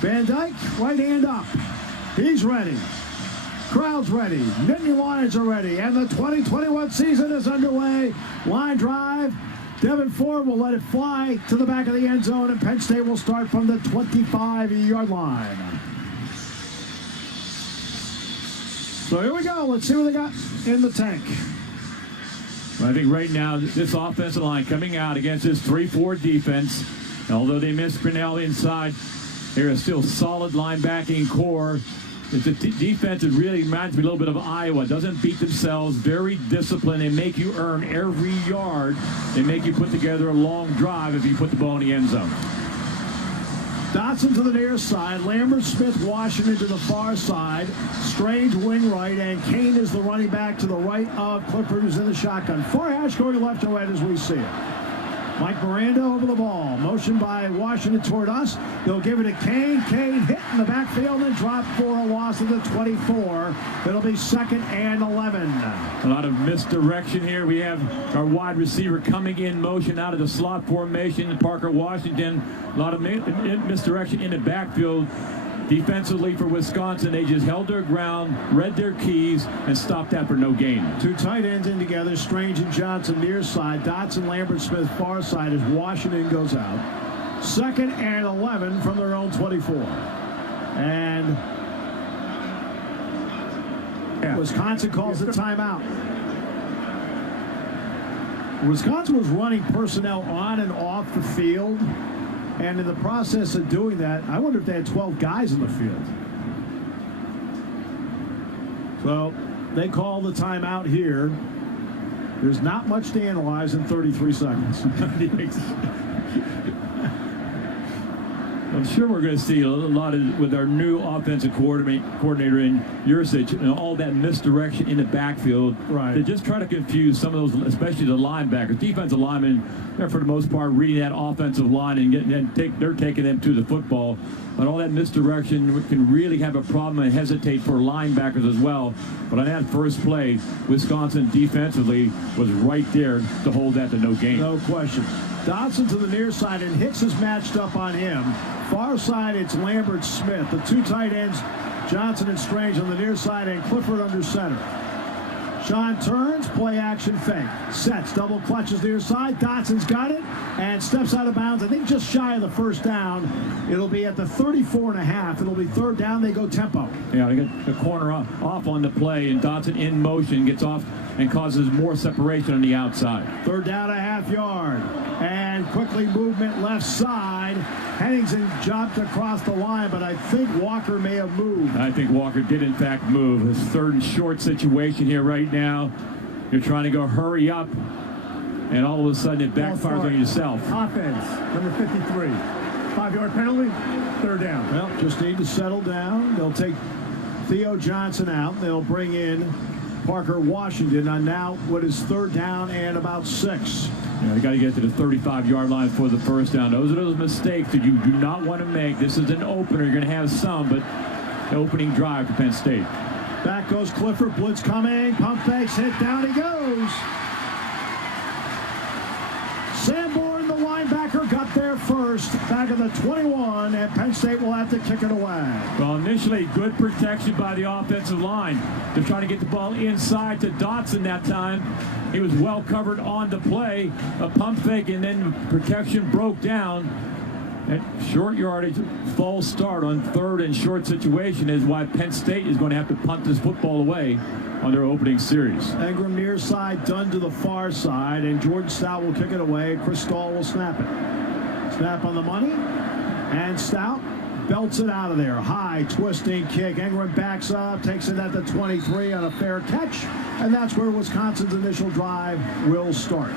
Van Dyke, right hand up. He's ready. Crowd's ready. Nittany Lions are ready. And the 2021 season is underway. Line drive. Devin Ford will let it fly to the back of the end zone, and Penn State will start from the 25-yard line. So here we go. Let's see what they got in the tank. Well, I think right now, this offensive line coming out against this 3-4 defense, although they missed Grinnell inside, they're a still solid linebacking core. It's a defense that really reminds me a little bit of Iowa. Doesn't beat themselves, very disciplined. They make you earn every yard. They make you put together a long drive if you put the ball in the end zone. Dotson to the near side, Lambert, Smith, Washington to the far side, Strange wing right, and Kane is the running back to the right of Clifford, who's in the shotgun. Far hash going left and right as we see it. Mike Miranda over the ball. Motion by Washington toward us. They'll give it to Kane. Kane hit in the backfield and dropped for a loss of the 24. It'll be 2nd and 11. A lot of misdirection here. We have our wide receiver coming in motion out of the slot formation. Parker Washington. A lot of misdirection in the backfield. Defensively for Wisconsin, they just held their ground, read their keys, and stopped that for no gain. Two tight ends in together, Strange and Johnson near side, Dotson, Lambert, Smith far side as Washington goes out. 2nd and 11 from their own 24. And Wisconsin calls the timeout. Wisconsin was running personnel on and off the field. And in the process of doing that, I wonder if they had 12 guys in the field. So they call the timeout here. There's not much to analyze in 33 seconds. I'm sure we're going to see a lot of, with our new offensive coordinator in Yursich, and all that misdirection in the backfield. Right. They just try to confuse some of those, especially the linebackers. Defensive linemen, they're for the most part reading that offensive line and they're taking them to the football. But all that misdirection can really have a problem and hesitate for linebackers as well. But on that first play, Wisconsin defensively was right there to hold that to no gain. No question. Dotson to the near side, and Hicks is matched up on him. Far side, it's Lambert, Smith. The two tight ends, Johnson and Strange on the near side, and Clifford under center. Sean turns, play action fake. Sets, double clutches near side. Dotson's got it and steps out of bounds. I think just shy of the first down. It'll be at the 34.5. It'll be 3rd down. They go tempo. Yeah, they get the corner off on the play, and Dotson in motion gets off and causes more separation on the outside. 3rd down, a half yard. And quickly movement left side. Henningsen jumped across the line, but I think Walker may have moved. I think Walker did, in fact, move. His 3rd and short situation here right now. You're trying to go hurry up, and all of a sudden it backfires on yourself. Offense, number 53. 5-yard penalty, 3rd down. Well, just need to settle down. They'll take Theo Johnson out. They'll bring in Parker Washington on now what is 3rd down and about 6. You got to get to the 35-yard line for the first down. Those are those mistakes that you do not want to make. This is an opener. You're going to have some, but the opening drive to Penn State. Back goes Clifford. Blitz coming. Pump fakes. Hit. Down he goes. Sanborn, the linebacker, got there first. Back at the 21, and Penn State will have to kick it away. Well, initially, good protection by the offensive line. They're trying to get the ball inside to Dotson that time. He was well covered on the play. A pump fake, and then protection broke down. That short yardage false start on 3rd and short situation is why Penn State is going to have to punt this football away on their opening series. Engram near side, Dunn to the far side, and Jordan Stout will kick it away. Chris Stahl will snap it. Snap on the money, and Stout belts it out of there. High, twisting kick. Engram backs up, takes it at the 23 on a fair catch, and that's where Wisconsin's initial drive will start.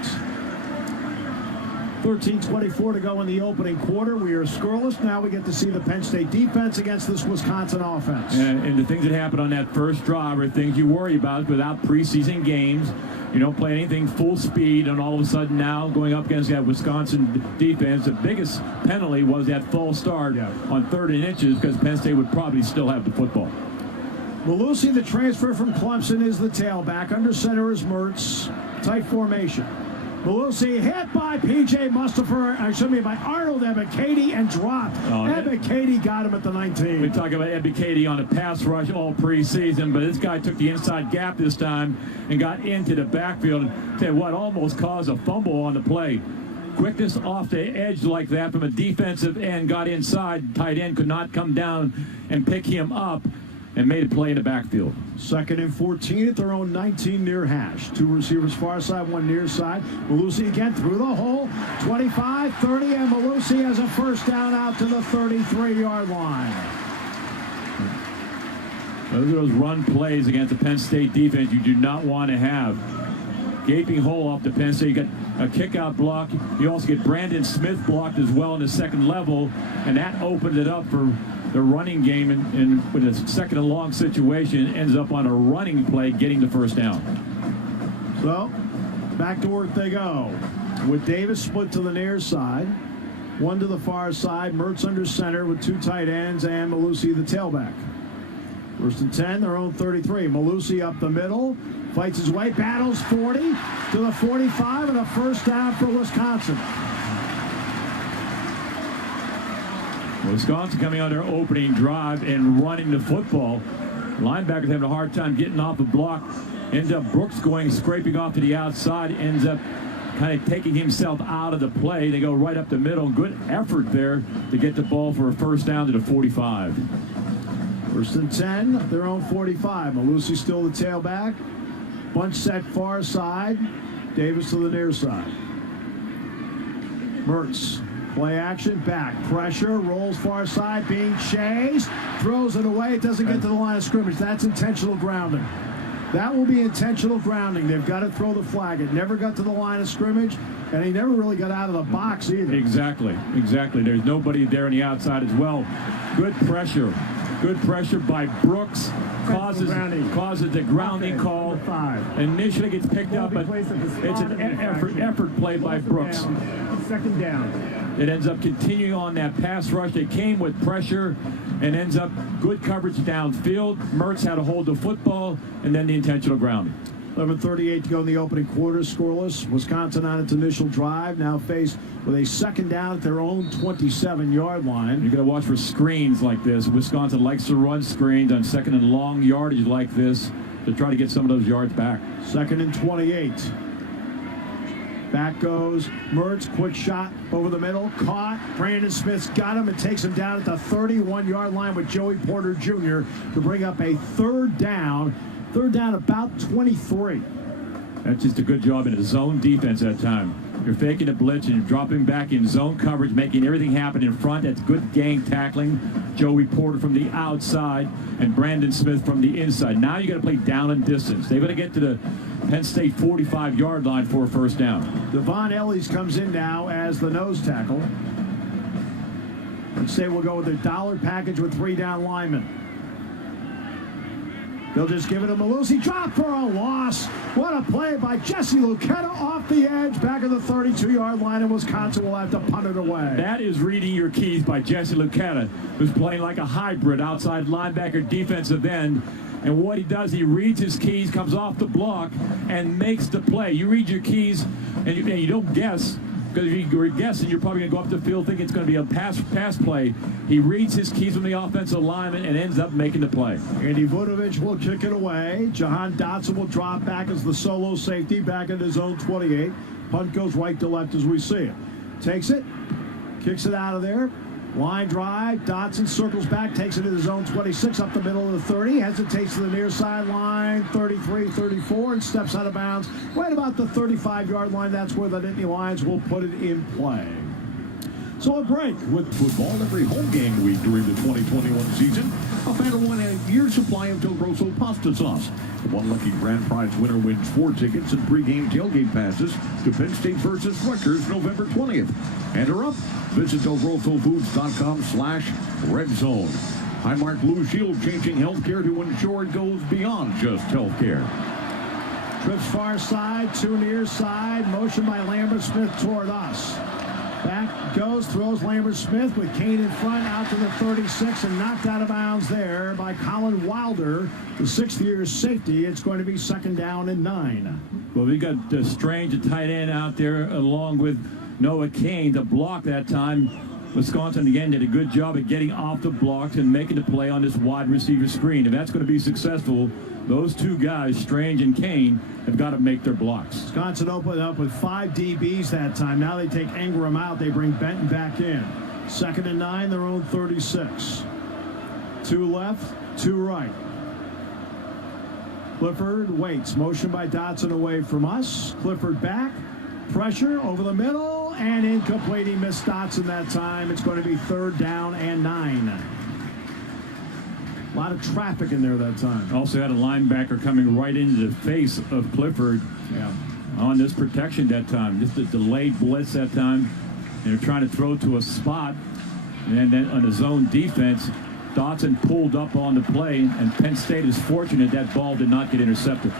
13:24 to go in the opening quarter. We are scoreless. Now we get to see the Penn State defense against this Wisconsin offense. And the things that happened on that first drive are things you worry about without preseason games. You don't play anything full speed, and all of a sudden now going up against that Wisconsin defense, the biggest penalty was that false start on 3rd and inches because Penn State would probably still have the football. Malusi, the transfer from Clemson, is the tailback. Under center is Mertz. Tight formation. Belusi hit by P.J. Mustafa, by Arnold Ebiketie, and dropped. Ebiketie got him at the 19. We talk about Ebiketie on a pass rush all preseason, but this guy took the inside gap this time and got into the backfield. Tell you what, almost caused a fumble on the play. Quickness off the edge like that from a defensive end, got inside. Tight end could not come down and pick him up and made a play in the backfield. 2nd and 14 at their own 19 near hash. 2 receivers far side, 1 near side. Belusi again through the hole. 25, 30, and Belusi has a first down out to the 33-yard line. Those are those run plays against the Penn State defense you do not want to have. Gaping hole off the Penn State. You got a kick-out block. You also get Brandon Smith blocked as well in the second level, and that opened it up for the running game, and with a 2nd and long situation, ends up on a running play getting the first down. So, back to work they go. With Davis split to the near side, 1 to the far side, Mertz under center with 2 tight ends, and Belusi the tailback. 1st and 10, their own 33. Belusi up the middle, fights his way, battles 40 to the 45, and a first down for Wisconsin. Wisconsin coming on their opening drive and running the football. Linebackers having a hard time getting off the block. Ends up Brooks scraping off to the outside, ends up kind of taking himself out of the play. They go right up the middle. Good effort there to get the ball for a first down to the 45. 1st and 10, their own 45. Belusi still the tailback. Bunch set far side. Davis to the near side. Mertz. Play action, back, pressure, rolls far side, being chased, throws it away, it doesn't get to the line of scrimmage. That's intentional grounding. That will be intentional grounding. They've got to throw the flag. It never got to the line of scrimmage, and he never really got out of the box either. Exactly. There's nobody there on the outside as well. Good pressure by Brooks. Causes the grounding call. Initially gets picked up, but it's an effort play by Brooks. 2nd down. It ends up continuing on that pass rush. They came with pressure and ends up good coverage downfield. Mertz had to hold the football, and then the intentional grounding. 11:38 to go in the opening quarter, scoreless. Wisconsin on its initial drive, now faced with a 2nd down at their own 27-yard line. You're going to watch for screens like this. Wisconsin likes to run screens on 2nd and long yardage like this to try to get some of those yards back. 2nd and 28. Back goes Mertz, quick shot over the middle, caught. Brandon Smith's got him and takes him down at the 31-yard line with Joey Porter Jr. to bring up a 3rd down. 3rd down about 23. That's just a good job in a zone defense that time. You're faking a blitz and you're dropping back in zone coverage, making everything happen in front. That's good gang tackling. Joey Porter from the outside and Brandon Smith from the inside. Now you got to play down and distance. They've got to get to the Penn State 45-yard line for a first down. Devon Ellies comes in now as the nose tackle. Penn State will go with a dollar package with 3 down linemen. They'll just give it to Belusi. Drop for a loss. What a play by Jesse Lucchetta off the edge, back of the 32-yard line, and Wisconsin will have to punt it away. That is reading your keys by Jesse Lucchetta, who's playing like a hybrid outside linebacker, defensive end. And what he does, he reads his keys, comes off the block, and makes the play. You read your keys, and you don't guess. Because if you're guessing, you're probably going to go up the field thinking it's going to be a pass play. He reads his keys from the offensive lineman and ends up making the play. Andy Vudovic will kick it away. Jahan Dotson will drop back as the solo safety back in his own 28. Punt goes right to left as we see it. Takes it, kicks it out of there. Line drive. Dotson circles back, takes it to the zone 26 up the middle of the 30. Hesitates to the near sideline, 33, 34, and steps out of bounds right about the 35-yard line. That's where the Nittany Lions will put it in play. So a break with football every home game week during the 2021 season. A fan will win a year's supply of Del Grosso pasta sauce. One lucky grand prize winner wins 4 tickets and pregame tailgate passes to Penn State versus Rutgers November 20th. Enter up. Visit DelGrossoFoods.com/RedZone. Highmark Blue Shield, changing healthcare to ensure it goes beyond just healthcare. Trips far side, 2 near side. Motion by Lambert Smith toward us. Back goes, throws Lambert Smith with Kane in front out to the 36 and knocked out of bounds there by Colin Wilder, the sixth-year safety. It's going to be second down and 9. Well, we got Strange, a tight end, out there along with Noah Kane to block that time. Wisconsin, again, did a good job at getting off the blocks and making the play on this wide receiver screen. If that's going to be successful, those two guys, Strange and Kane, have got to make their blocks. Wisconsin opened up with 5 DBs that time. Now they take Ingram out. They bring Benton back in. Second and 9, their own 36. 2 left, 2 right. Clifford waits. Motion by Dotson away from us. Clifford back. Pressure over the middle and incomplete. He missed Dotson that time. It's going to be third down and 9. A lot of traffic in there that time. Also had a linebacker coming right into the face of Clifford on this protection that time. Just a delayed blitz that time. They're trying to throw to a spot. And then on the zone defense, Dotson pulled up on the play, and Penn State is fortunate that ball did not get intercepted.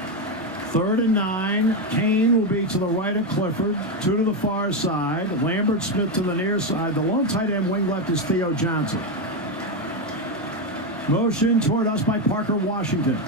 Third and 9. Kane will be to the right of Clifford. 2 to the far side. Lambert Smith to the near side. The lone tight end wing left is Theo Johnson. Motion toward us by Parker Washington.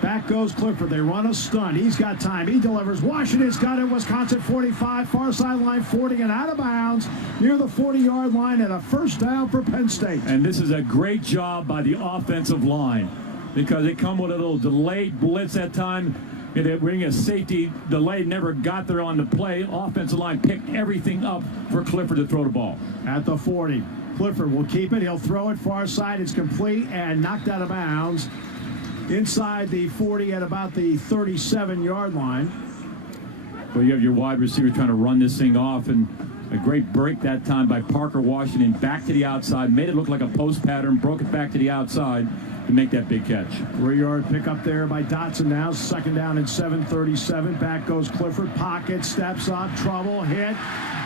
Back goes Clifford. They run a stunt. He's got time. He delivers. Washington's got it. Wisconsin 45. Far sideline 40 and out of bounds near the 40-yard line, and a first down for Penn State. And this is a great job by the offensive line because they come with a little delayed blitz that time. They bring a safety delay, never got there on the play. Offensive line picked everything up for Clifford to throw the ball. At the 40. Clifford will keep it. He'll throw it far side. It's complete and knocked out of bounds inside the 40 at about the 37-yard line. Well, you have your wide receiver trying to run this thing off, and a great break that time by Parker Washington. Back to the outside, made it look like a post pattern, broke it back to the outside to make that big catch. 3-yard pickup there by Dotson now. Second down and 7:37. Back goes Clifford. Pocket, steps up, trouble, hit.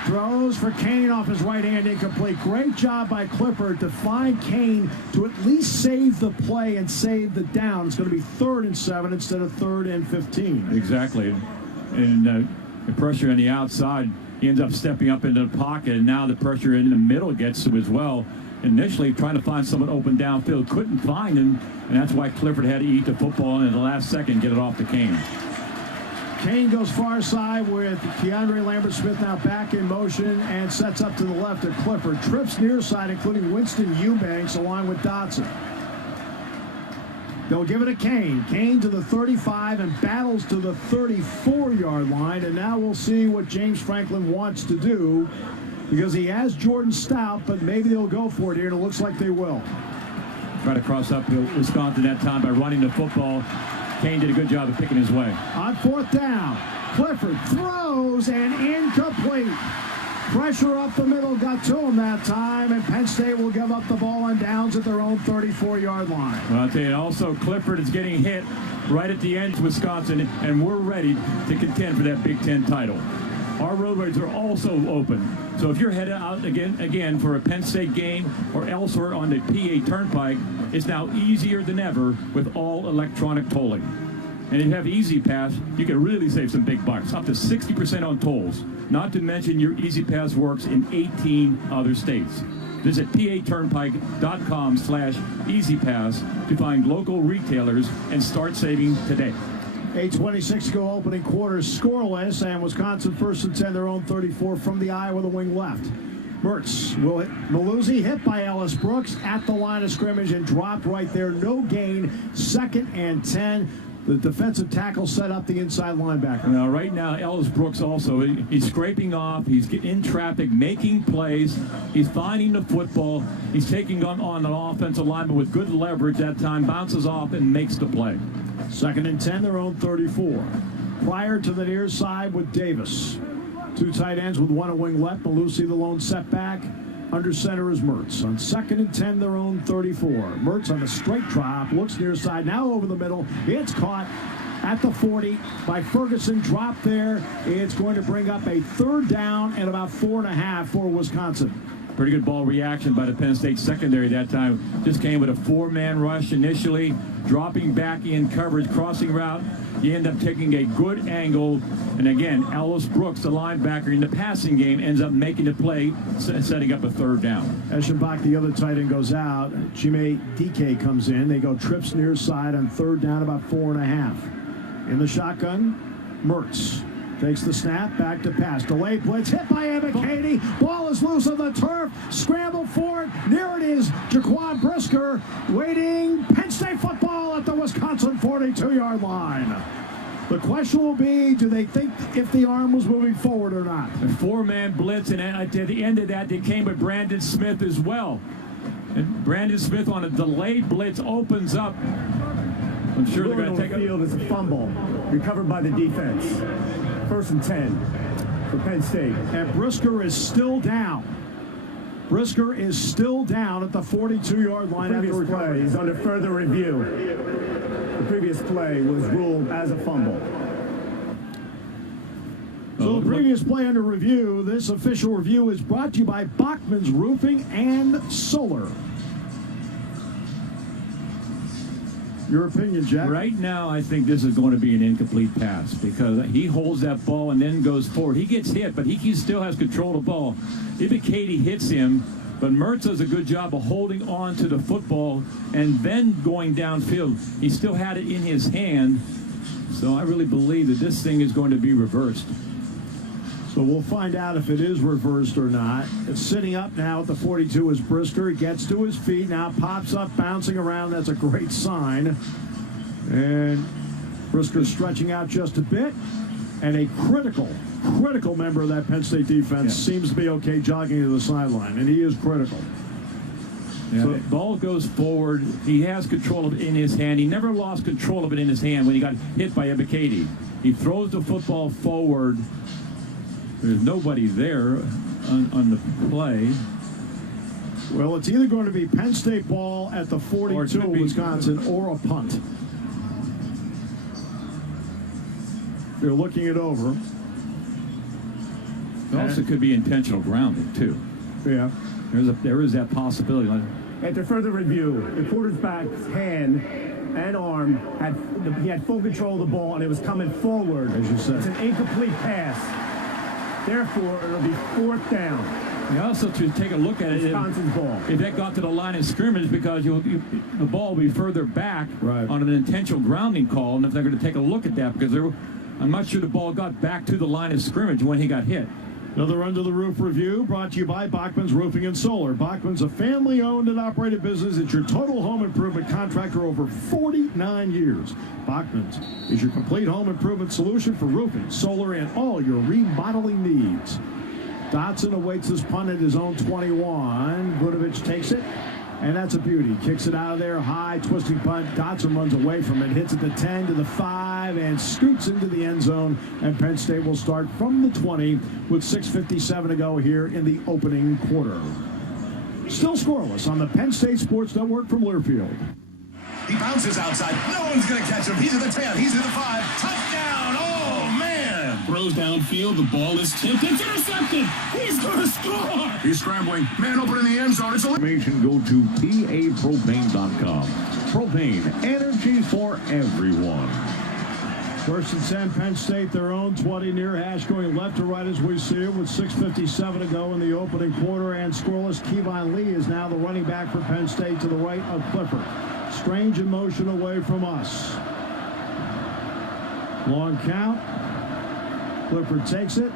Throws for Kane off his right hand, incomplete. Great job by Clifford to find Kane to at least save the play and save the down. It's going to be 3rd and 7 instead of 3rd and 15. Exactly. And the pressure on the outside, he ends up stepping up into the pocket, and now the pressure in the middle gets to him as well. Initially trying to find someone open downfield, couldn't find him, and that's why Clifford had to eat the football and in the last second get it off to Kane. Kane goes far side with Keandre Lambert-Smith now back in motion and sets up to the left of Clifford. Trips near side, including Winston Eubanks, along with Dotson. They'll give it to Kane. Kane to the 35 and battles to the 34-yard line. And now we'll see what James Franklin wants to do because he has Jordan Stout, but maybe they'll go for it here, and it looks like they will. Try to cross up Wisconsin that time by running the football. Kane did a good job of picking his way. On 4th down, Clifford throws and incomplete. Pressure up the middle got to him that time, and Penn State will give up the ball on downs at their own 34-yard line. Well, I'll tell you, also Clifford is getting hit right at the end of Wisconsin, and we're ready to contend for that Big Ten title. Our roadways are also open. So if you're headed out again for a Penn State game or elsewhere on the PA Turnpike, it's now easier than ever with all electronic tolling. And if you have Easy Pass, you can really save some big bucks, up to 60% on tolls. Not to mention your Easy Pass works in 18 other states. Visit paturnpike.com/EasyPass to find local retailers and start saving today. 8:26 to go, opening quarter scoreless, and Wisconsin 1st and 10, their own 34 from the eye with a wing left. Mertz will hit. Maluzzi hit by Ellis Brooks at the line of scrimmage and dropped right there. No gain. 2nd and 10. The defensive tackle set up the inside linebacker. Now, right now, Ellis Brooks also, he's scraping off. He's getting in traffic, making plays. He's finding the football. He's taking on an offensive lineman with good leverage that time, bounces off and makes the play. 2nd and 10, their own 34. Prior to the near side with Davis. 2 tight ends with 1 a wing left. Maluzzi the lone setback. Under center is Mertz. On 2nd and 10, their own 34. Mertz on a straight drop, looks near side, now over the middle. It's caught at the 40 by Ferguson. Drop there. It's going to bring up a 3rd down and about 4.5 for Wisconsin. Pretty good ball reaction by the Penn State secondary that time. Just came with a 4-man rush initially, dropping back in coverage, crossing route. You end up taking a good angle. And again, Ellis Brooks, the linebacker in the passing game, ends up making the play, setting up a 3rd down. Eschenbach, the other tight end, goes out. Chime DK comes in. They go trips near side on 3rd down, about 4.5. In the shotgun, Mertz takes the snap, back to pass. Delayed blitz, hit by Ebiketie. Ball is loose on the turf. Scramble for it. There it is. Jaquan Brisker waiting. Penn State football at the Wisconsin 42-yard line. The question will be, do they think if the arm was moving forward or not? A 4-man blitz, and at the end of that, they came with Brandon Smith as well. And Brandon Smith on a delayed blitz opens up. I'm sure they're going to take it. Field is a fumble, recovered by the defense. 1st and 10 for Penn State. And Brisker is still down. Brisker is still down at the 42-yard line after recovery. He's under further review. The previous play was ruled as a fumble. So the previous play under review, this official review is brought to you by Bachman's Roofing and Solar. Your opinion, Jack? Right now, I think this is going to be an incomplete pass because he holds that ball and then goes forward. He gets hit, but he still has control of the ball. Ebiketie hits him, but Mertz does a good job of holding on to the football and then going downfield. He still had it in his hand, so I really believe that this thing is going to be reversed. So we'll find out if it is reversed or not. It's sitting up now at the 42 is Brisker. He gets to his feet, now pops up, bouncing around. That's a great sign. And Brisker stretching out just a bit. And a critical member of that Penn State defense seems to be okay jogging to the sideline. And he is critical. Yeah, so the ball goes forward. He has control of it in his hand. He never lost control of it in his hand when he got hit by Ebiketie. He throws the football forward. There's nobody there on the play. Well, it's either going to be Penn State ball at the 42 of Wisconsin or a punt. They're looking it over. It also could be intentional grounding, too. Yeah. There is that possibility. After further review, the quarterback's hand and arm, he had full control of the ball, and it was coming forward. As you said. It's an incomplete pass. Therefore, it'll be 4th down. You also to take a look at it. Wisconsin's ball. If that got to the line of scrimmage, because the ball will be further back on an intentional grounding call, and if they're going to take a look at that, because I'm not sure the ball got back to the line of scrimmage when he got hit. Another Under the Roof review brought to you by Bachman's Roofing and Solar. Bachman's a family-owned and operated business. It's your total home improvement contractor over 49 years. Bachman's is your complete home improvement solution for roofing, solar, and all your remodeling needs. Dotson awaits his punt at his own 21. Gudovich takes it, and that's a beauty. Kicks it out of there, high, twisting punt. Dotson runs away from it, hits it to 10, to the 5, and scoots into the end zone. And Penn State will start from the 20 with 6:57 to go here in the opening quarter. Still scoreless on the Penn State Sports Network from Learfield. He bounces outside. No one's going to catch him. He's at the 10. He's at the 5. Touchdown. Oh, man. Throws downfield. The ball is tipped. It's intercepted. He's going to score. He's scrambling. Man open in the end zone. It's a... Information, go to PAPropane.com. Propane, energy for everyone. 1st and 10, Penn State, their own 20 near hash, going left to right as we see it with 6:57 to go in the opening quarter. And scoreless, Kevon Lee is now the running back for Penn State to the right of Clifford. Strange in motion away from us. Long count. Clifford takes it.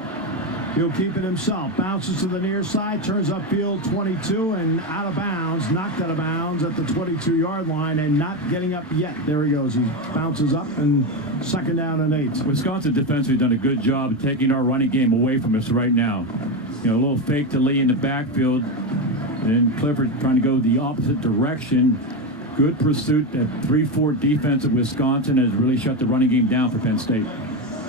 He'll keep it himself. Bounces to the near side, turns upfield 22 and out of bounds, knocked out of bounds at the 22-yard line and not getting up yet. There he goes. He bounces up and 2nd down and 8. Wisconsin defense has done a good job of taking our running game away from us right now. You know, a little fake to Lee in the backfield, and then Clifford trying to go the opposite direction. Good pursuit. That 3-4 defense of Wisconsin has really shut the running game down for Penn State.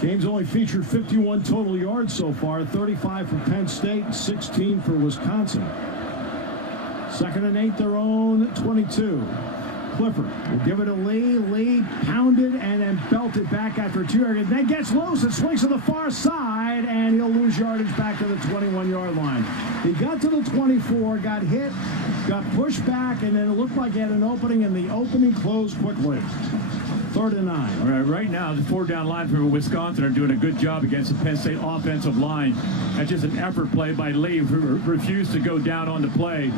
Game's only featured 51 total yards so far, 35 for Penn State, 16 for Wisconsin. 2nd and 8, their own 22. Clifford will give it to Lee. Lee pounded and then belted back after 2 yards. Then gets loose and swings to the far side. wide, and he'll lose yardage back to the 21-yard line. He got to the 24, got hit, got pushed back, and then it looked like he had an opening, and the opening closed quickly. 3rd and 9. All right, right now, the 4-down line for Wisconsin are doing a good job against the Penn State offensive line. That's just an effort play by Lee, who refused to go down on the play,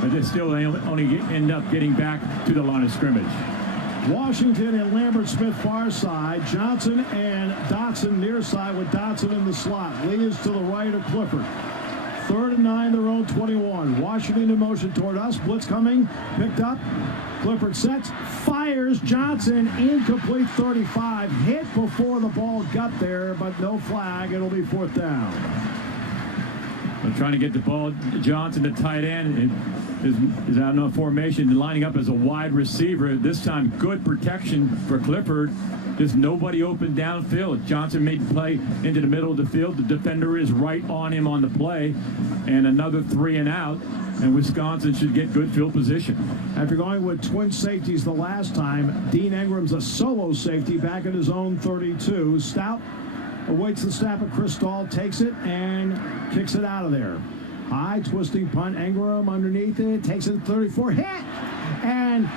but they still only end up getting back to the line of scrimmage. Washington and Lambert Smith far side. Johnson and Dotson near side with Dotson in the slot. Lee is to the right of Clifford. 3rd and 9, their own 21. Washington in motion toward us. Blitz coming. Picked up. Clifford sets. Fires. Johnson incomplete 35. Hit before the ball got there, but no flag. It'll be 4th down. They're trying to get the ball. Johnson, the tight end, is out in formation, lining up as a wide receiver. This time, good protection for Clifford. Just nobody open downfield. Johnson made the play into the middle of the field. The defender is right on him on the play. And another 3 and out. And Wisconsin should get good field position. After going with twin safeties the last time, Dean Ingram's a solo safety back at his own 32. Stout awaits the snap of Chris Stahl, takes it and kicks it out of there. High twisting punt. Ingram underneath it, takes it to 34. Hit and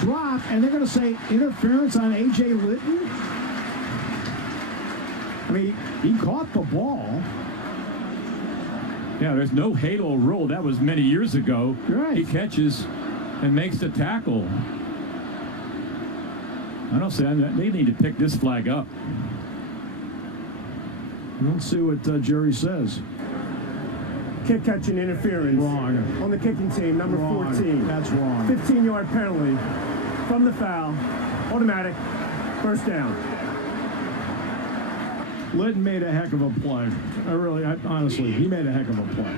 drop, and they're going to say interference on A.J. Litton. I mean, he caught the ball. Yeah, there's no halo rule. That was many years ago. Right. He catches and makes the tackle. I don't say they need to pick this flag up. Let's see what Jerry says. Kick catching interference. Wrong. On the kicking team, number Wrong. 14. That's wrong. 15-yard penalty from the foul. Automatic. 1st down. Litton made a heck of a play. Honestly, he made a heck of a play.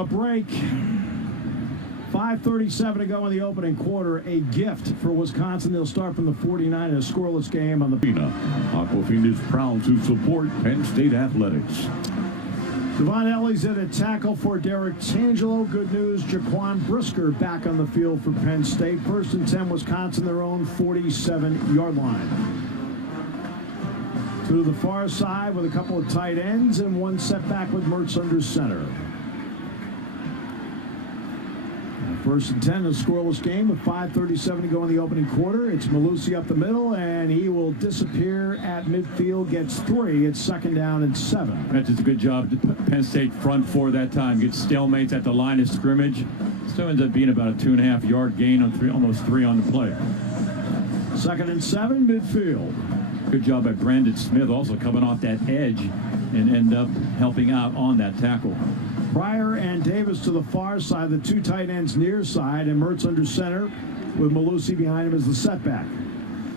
A break. 5:37 to go in the opening quarter. A gift for Wisconsin. They'll start from the 49 in a scoreless game on the Aquafina is proud to support Penn State athletics. Devon Elley's in a tackle for Derek Tangelo. Good news, Jaquan Brisker back on the field for Penn State. 1st and 10, Wisconsin, their own 47-yard line. To the far side with a couple of tight ends and one setback with Mertz under center. 1st and 10, a scoreless game with 5:37 to go in the opening quarter. It's Malusi up the middle, and he will disappear at midfield, gets 3. It's 2nd down and 7. That's just a good job. Penn State front 4 that time. Gets stalemates at the line of scrimmage. Still ends up being about a 2.5-yard gain on almost 3 on the play. 2nd and 7, midfield. Good job by Brandon Smith also coming off that edge and end up helping out on that tackle. Pryor and Davis to the far side, the 2 tight ends near side, and Mertz under center with Malusi behind him as the setback.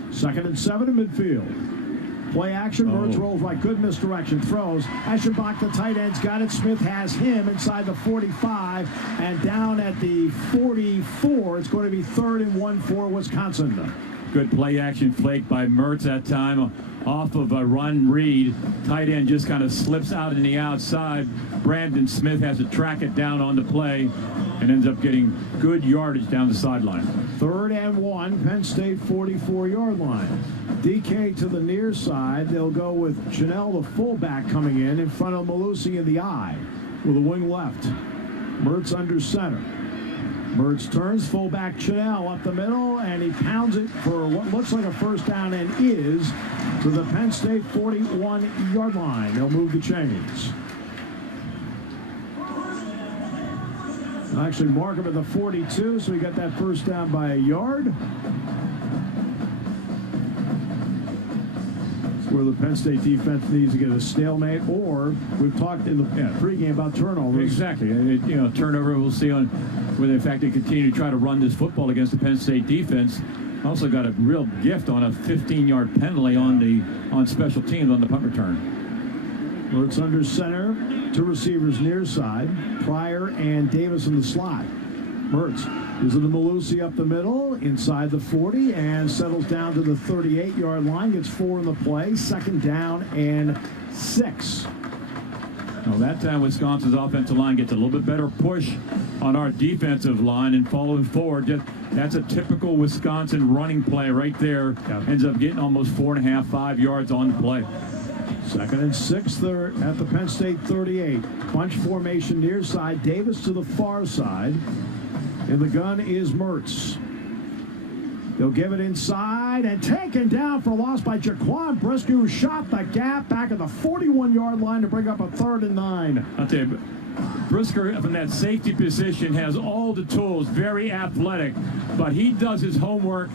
2nd and 7 in midfield. Play action, Mertz rolls right, good misdirection, throws. Eschenbach, the tight end's got it. Smith has him inside the 45 and down at the 44. It's going to be 3rd and 1 for Wisconsin. Good play action flake by Mertz that time off of a run read. Tight end just kind of slips out in the outside. Brandon Smith has to track it down on the play and ends up getting good yardage down the sideline. 3rd and 1, Penn State 44-yard line. DK to the near side. They'll go with Chanel, the fullback, coming in front of Malusi in the eye with a wing left. Mertz under center. Mertz turns, fullback Chanel up the middle, and he pounds it for what looks like a 1st down and is to the Penn State 41-yard line. They'll move the chains. They'll actually mark him at the 42, so we got that 1st down by a yard. Where the Penn State defense needs to get a stalemate, or we've talked in the pregame about turnovers. Exactly. Turnover we'll see on whether in fact they continue to try to run this football against the Penn State defense. Also got a real gift on a 15-yard penalty on special teams on the punt return. Mertz under center, 2 receivers near side, Pryor and Davis in the slot. Mertz is in the Malusi up the middle, inside the 40, and settles down to the 38-yard line. Gets 4 in the play. 2nd down and 6. Well, that time Wisconsin's offensive line gets a little bit better push on our defensive line and following forward. That's a typical Wisconsin running play right there. Ends up getting almost 4.5, 5 yards on the play. Second and 6 there at the Penn State 38. Bunch formation near side. Davis to the far side. And the gun is Mertz. They'll give it inside and taken down for a loss by Jaquan Brisker, who shot the gap back at the 41-yard line to bring up a 3rd and 9. I'll tell you, Brisker from that safety position has all the tools, very athletic, but he does his homework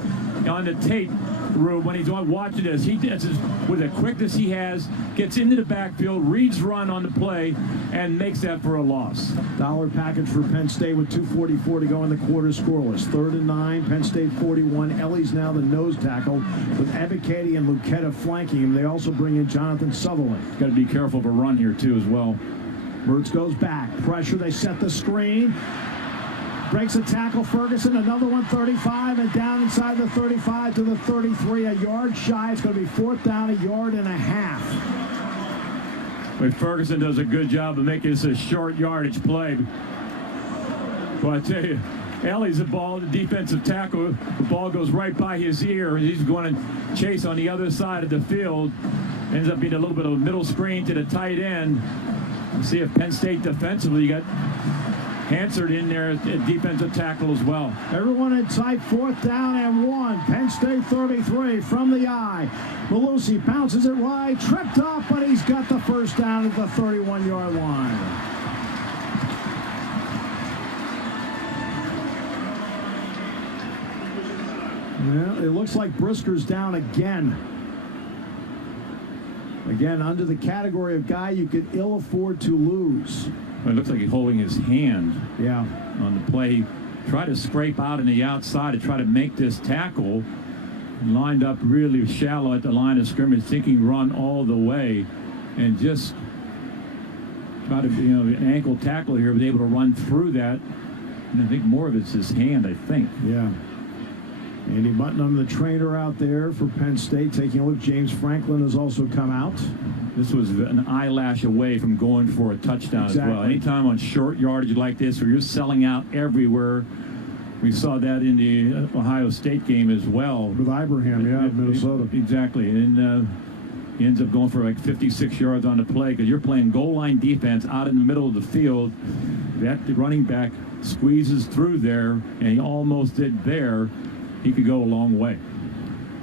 on the tape room when he's watching this. He does this with the quickness he has, gets into the backfield, reads run on the play, and makes that for a loss. Dollar package for Penn State with 2:44 to go in the quarter, scoreless. 3rd and 9, Penn State 41. Ellie's now the nose tackle with Ebiketie and Lucetta flanking him. They also bring in Jonathan Sutherland. Got to be careful of a run here, too, as well. Mertz goes back. Pressure. They set the screen. Breaks a tackle. Ferguson, another one, 35, and down inside the 35 to the 33. A yard shy. It's going to be 4th down, a yard and a half. But Ferguson does a good job of making this a short yardage play. Well, I tell you, Ellie's the ball, the defensive tackle. The ball goes right by his ear. He's going to chase on the other side of the field. Ends up being a little bit of a middle screen to the tight end. We'll see if Penn State defensively got Hansard in there at defensive tackle as well. Everyone in tight, 4th down and 1. Penn State 33 from the eye. Malusi bounces it right, tripped up, but he's got the 1st down at the 31-yard line. Well, it looks like Brisker's down again. Again, under the category of guy you could ill afford to lose. It looks like he's holding his hand on the play. Try to scrape out on the outside to try to make this tackle. Lined up really shallow at the line of scrimmage, thinking run all the way, and just try to, an ankle tackle here, was able to run through that. And I think more of it's his hand, I think. Yeah. Andy Putnam, the trainer out there for Penn State, taking a look. James Franklin has also come out. This was an eyelash away from going for a touchdown as well. Anytime on short yardage like this where you're selling out everywhere, we saw that in the Ohio State game as well. With Ibrahim, Minnesota. Exactly. And he ends up going for like 56 yards on the play because you're playing goal line defense out in the middle of the field. That running back squeezes through there, and he almost did there. He could go a long way.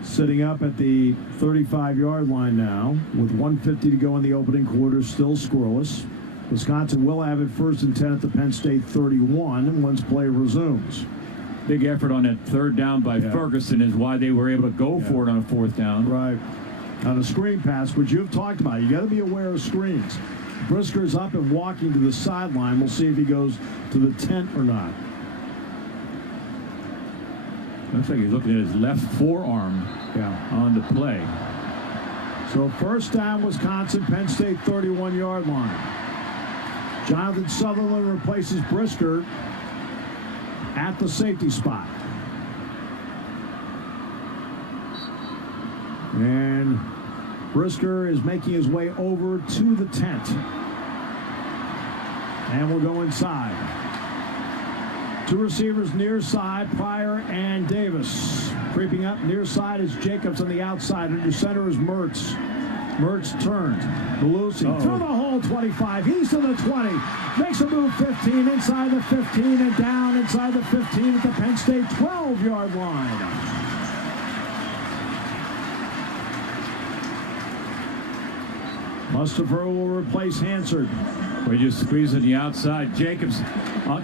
Sitting up at the 35-yard line now with 1:50 to go in the opening quarter, still scoreless. Wisconsin will have it 1st and 10 at the Penn State 31 once play resumes. Big effort on that 3rd down by Ferguson is why they were able to go for it on a 4th down. Right. On a screen pass, which you've talked about, you got to be aware of screens. Brisker's up and walking to the sideline. We'll see if he goes to the tent or not. Looks like he's looking at his left forearm on the play. So 1st down, Wisconsin, Penn State 31-yard line. Jonathan Sutherland replaces Brisker at the safety spot. And Brisker is making his way over to the tent. And we'll go inside. 2 receivers near side, Pryor and Davis. Creeping up near side is Jacobs on the outside. Under center is Mertz. Mertz turns. Malusi through the hole, 25. He's to the 20. Makes a move, 15. Inside the 15 and down inside the 15 at the Penn State 12-yard line. Mustapher will replace Hansard. We just squeeze on the outside. Jacobs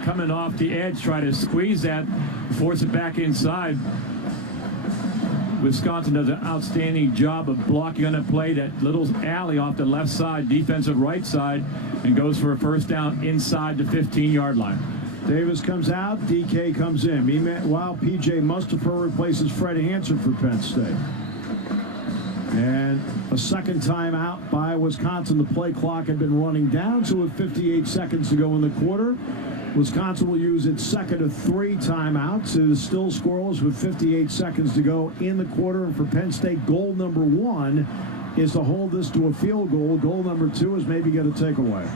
coming off the edge, try to squeeze that, force it back inside. Wisconsin does an outstanding job of blocking on that play. That little alley off the left side, defensive right side, and goes for a 1st down inside the 15-yard line. Davis comes out, DK comes in. Meanwhile, P.J. Mustapher replaces Fred Hansard for Penn State. And a second time out by Wisconsin. The play clock had been running down, so with 58 seconds to go in the quarter, Wisconsin will use its second of 3 timeouts. It is still scoreless with 58 seconds to go in the quarter. And for Penn State, goal number 1 is to hold this to a field goal. Goal number 2 is maybe get a takeaway.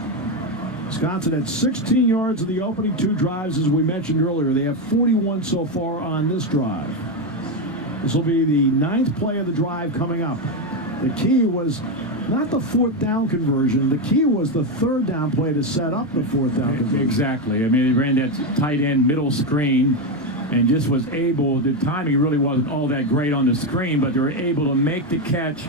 Wisconsin had 16 yards of the opening 2 drives, as we mentioned earlier. They have 41 so far on this drive. This will be the 9th play of the drive coming up. The key was not the fourth down conversion. The key was the third down play to set up the fourth down conversion. Exactly. I mean, they ran that tight end middle screen and just was able, the timing really wasn't all that great on the screen, but they were able to make the catch.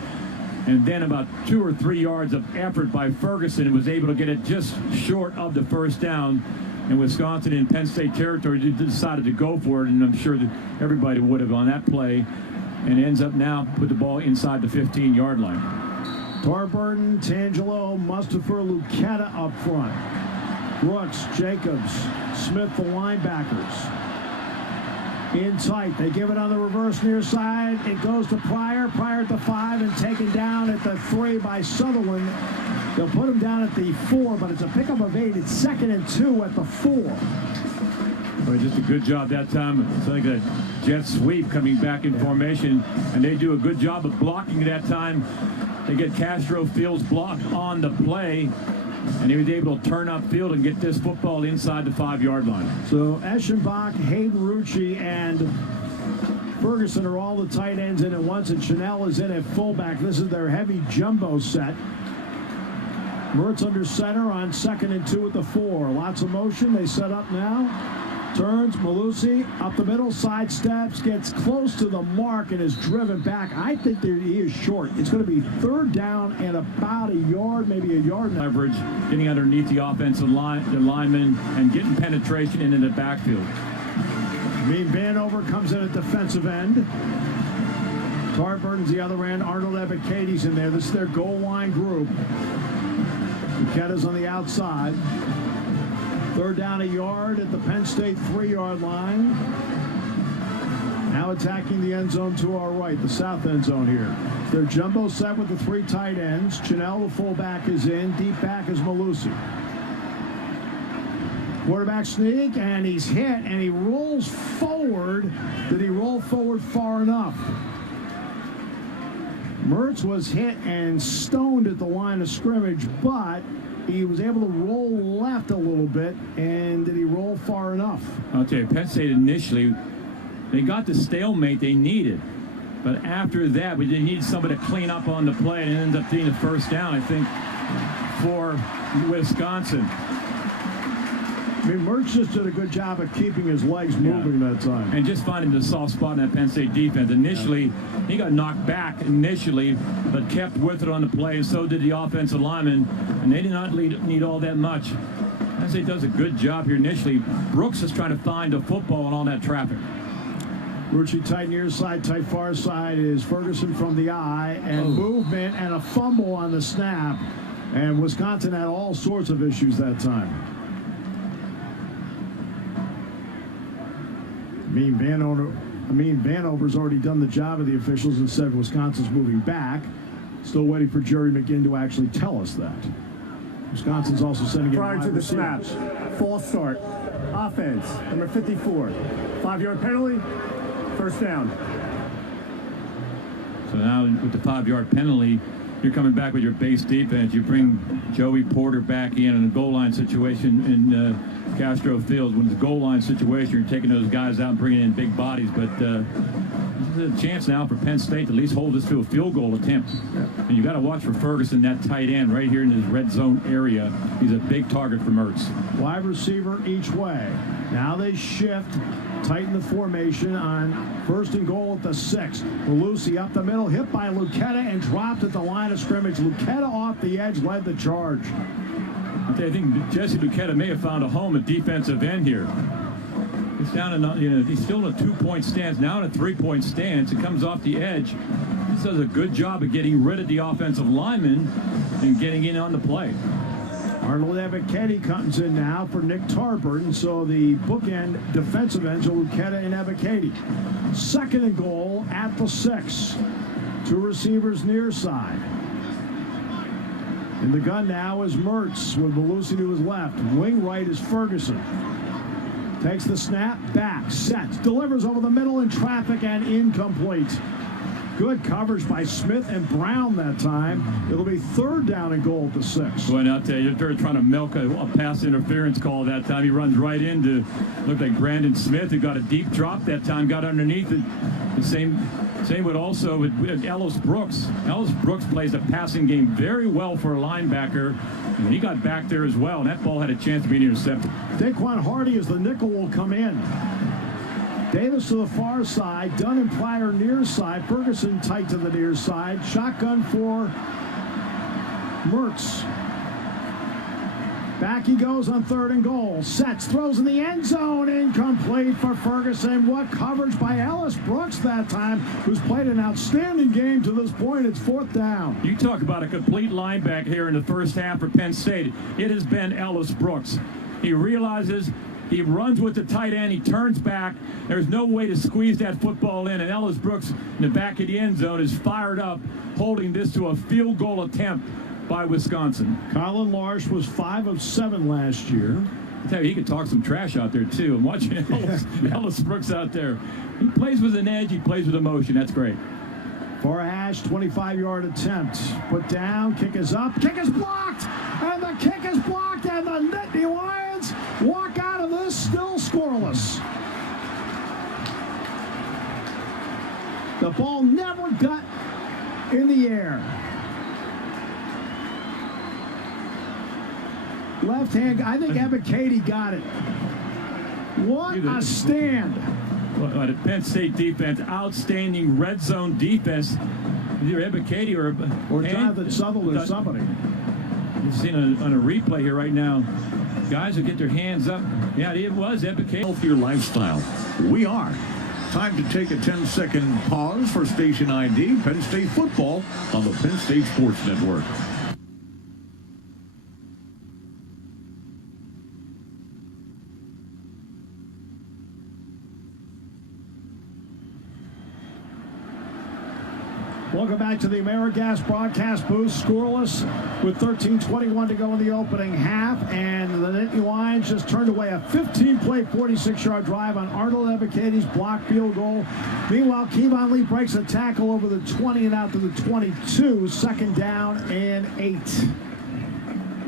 And then about 2 or 3 yards of effort by Ferguson was able to get it just short of the first down. And Wisconsin in Penn State territory decided to go for it, and I'm sure that everybody would have on that play. And ends up now with the ball inside the 15-yard line. Tarburton, Tangelo, Mustapher, Lucchetta up front. Brooks, Jacobs, Smith, the linebackers. In tight, they give it on the reverse near side. It goes to Pryor. Pryor at the 5 and taken down at the 3 by Sutherland. They'll put him down at the 4, but it's a pickup of 8. It's 2nd and 2 at the 4. Well, just a good job that time. It's like a jet sweep coming back in formation, and they do a good job of blocking that time. They get Castro Fields blocked on the play, and he was able to turn upfield and get this football inside the 5-yard line. So Eschenbach, Hayden Rucci, and Ferguson are all the tight ends in at once, and Chanel is in at fullback. This is their heavy jumbo set. Mertz under center on 2nd and 2 at the 4. Lots of motion. They set up now. Turns, Malusi up the middle, sidesteps, gets close to the mark, and is driven back. I think he is short. It's going to be 3rd down and about a yard, maybe a yard. Leverage, getting underneath the offensive line, the lineman, and getting penetration into the backfield. Mean Vanover comes in at defensive end. Tarburton's the other end. Arnold Ebiketes in there. This is their goal line group. Luketta's on the outside. 3rd down a yard at the Penn State 3-yard line. Now attacking the end zone to our right, the south end zone here. Their jumbo set with the 3 tight ends. Chanel, the fullback, is in. Deep back is Malusi. Quarterback sneak, and he's hit, and he rolls forward. Did he roll forward far enough? Mertz was hit and stoned at the line of scrimmage, but he was able to roll left a little bit, and did he roll far enough? I'll tell you, Penn State initially, they got the stalemate they needed. But after that, we didn't need somebody to clean up on the play, and it ended up being a 1st down, I think, for Wisconsin. I mean, Mertz just did a good job of keeping his legs moving that time. And just finding the soft spot in that Penn State defense. Initially, he got knocked back initially, but kept with it on the play, and so did the offensive lineman. And they did not need all that much. Penn State does a good job here initially. Brooks is trying to find the football in all that traffic. Rucci tight near side, tight far side is Ferguson from the eye, and movement and a fumble on the snap. And Wisconsin had all sorts of issues that time. Vanover's already done the job of the officials and said Wisconsin's moving back. Still waiting for Jerry McGinn to actually tell us that. Wisconsin's also sending in prior to the snap. False start. Offense, number 54. 5-yard penalty. 1st down. So now with the 5-yard penalty, you're coming back with your base defense. You bring Joey Porter back in a goal line situation in Castro Fields. When it's a goal line situation, you're taking those guys out and bringing in big bodies. But this is a chance now for Penn State to at least hold this to a field goal attempt. And you got to watch for Ferguson, that tight end right here in this red zone area. He's a big target for Mertz. Wide receiver each way. Now they shift, tighten the formation on 1st and goal at the 6. Malusi up the middle, hit by Lucchetta and dropped at the line of scrimmage. Lucchetta off the edge led the charge. I think Jesse Lucchetta may have found a home at defensive end here. He's down in, he's still in a 2-point stance, now in a 3-point stance. It comes off the edge. This does a good job of getting rid of the offensive lineman and getting in on the play. Arnold Ebiketie comes in now for Nick Tarburton. So the bookend defensive ends are Lucchetta and Ebiketie. 2nd and goal at the 6. 2 receivers near side. In the gun now is Mertz with Malusi to his left. Wing right is Ferguson. Takes the snap, back, set, delivers over the middle in traffic and incomplete. good coverage by Smith and Brown that time. It'll be 3rd down and goal to 6. Well, I'll tell you, they're trying to milk a pass interference call that time. He runs right into, looked like Brandon Smith, who got a deep drop that time, got underneath it. The same with also with Ellis Brooks. Ellis Brooks plays the passing game very well for a linebacker, and he got back there as well, and that ball had a chance to be intercepted. Daquan Hardy as the nickel will come in. Davis to the far side, Dunn and Pryor near side, Ferguson tight to the near side, shotgun for Mertz. Back he goes on 3rd and goal, sets, throws in the end zone, incomplete for Ferguson. What coverage by Ellis Brooks that time, who's played an outstanding game to this point. It's 4th down. You talk about a complete linebacker here in the first half for Penn State. It has been Ellis Brooks. He realizes, he runs with the tight end. He turns back. There's no way to squeeze that football in. And Ellis Brooks in the back of the end zone is fired up, holding this to a field goal attempt by Wisconsin. Colin Larsh was 5 of 7 last year. I tell you, he could talk some trash out there, too. I'm watching Ellis Brooks out there. He plays with an edge. He plays with emotion. That's great. For a hash, 25-yard attempt. Put down, kick is up, kick is blocked, and the kick is blocked, and the Nittany Lions walk out of this still scoreless. The ball never got in the air. Left hand, I think Ebiketie got it. What a stand. Well, the Penn State defense, outstanding red zone defense. Either Ebiketie or Jonathan Sutherland or somebody. You've seen on a replay here right now. Guys will get their hands up. Yeah, it was Ebiketie. Healthier lifestyle. We are. Time to take a 10-second pause for station ID. Penn State football on the Penn State Sports Network. Welcome back to the AmeriGas broadcast booth. Scoreless with 13:21 to go in the opening half. And the Nittany Lions just turned away a 15-play, 46-yard drive on Arnold Ebiketie's block field goal. Meanwhile, Kevon Lee breaks a tackle over the 20 and out to the 22. 2nd down and 8.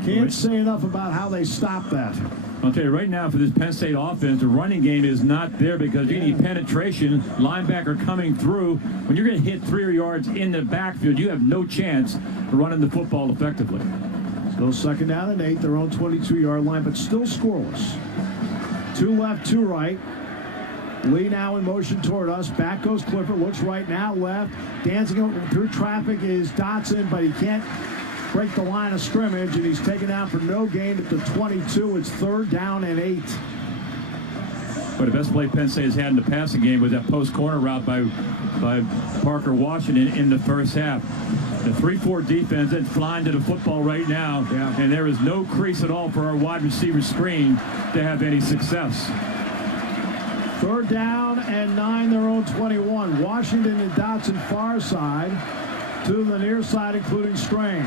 Can't say enough about how they stopped that. I'll tell you right now, for this Penn State offense, the running game is not there because you need penetration, linebacker coming through. When you're going to hit 3 yards in the backfield, you have no chance of running the football effectively. So 2nd down and 8, their own 22-yard line, but still scoreless. 2 left, 2 right. Lee now in motion toward us. Back goes Clifford, looks right, now left. Dancing through traffic is Dotson, but he can't break the line of scrimmage, and he's taken down for no gain at the 22. It's 3rd down and 8. But the best play Penn State has had in the passing game was that post corner route by Parker Washington in the first half. The 3-4 defense is flying to the football right now, and there is no crease at all for our wide receiver screen to have any success. 3rd down and 9, their own 21. Washington and Dotson far side. 2 to the near side, including Strange.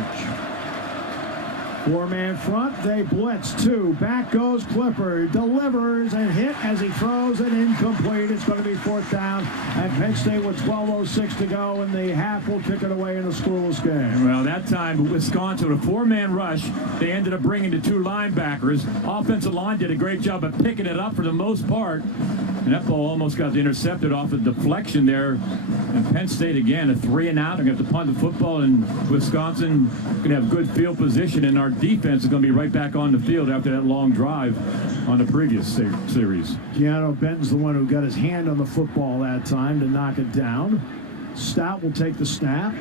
4-man front, they blitz. 2, back goes Clifford, delivers and hit as he throws it incomplete. It's going to be 4th down, and Penn State with 12:06 to go in the half will kick it away in a scoreless game. Well, that time Wisconsin, with a 4-man rush, they ended up bringing the 2 linebackers. Offensive line did a great job of picking it up for the most part. And that ball almost got intercepted off a deflection there. And Penn State, again, a 3 and out. They're going to have to punt the football, and Wisconsin going to have good field position, and our defense is going to be right back on the field after that long drive on the previous series. Keanu Benton's the one who got his hand on the football that time to knock it down. Stout will take the snap.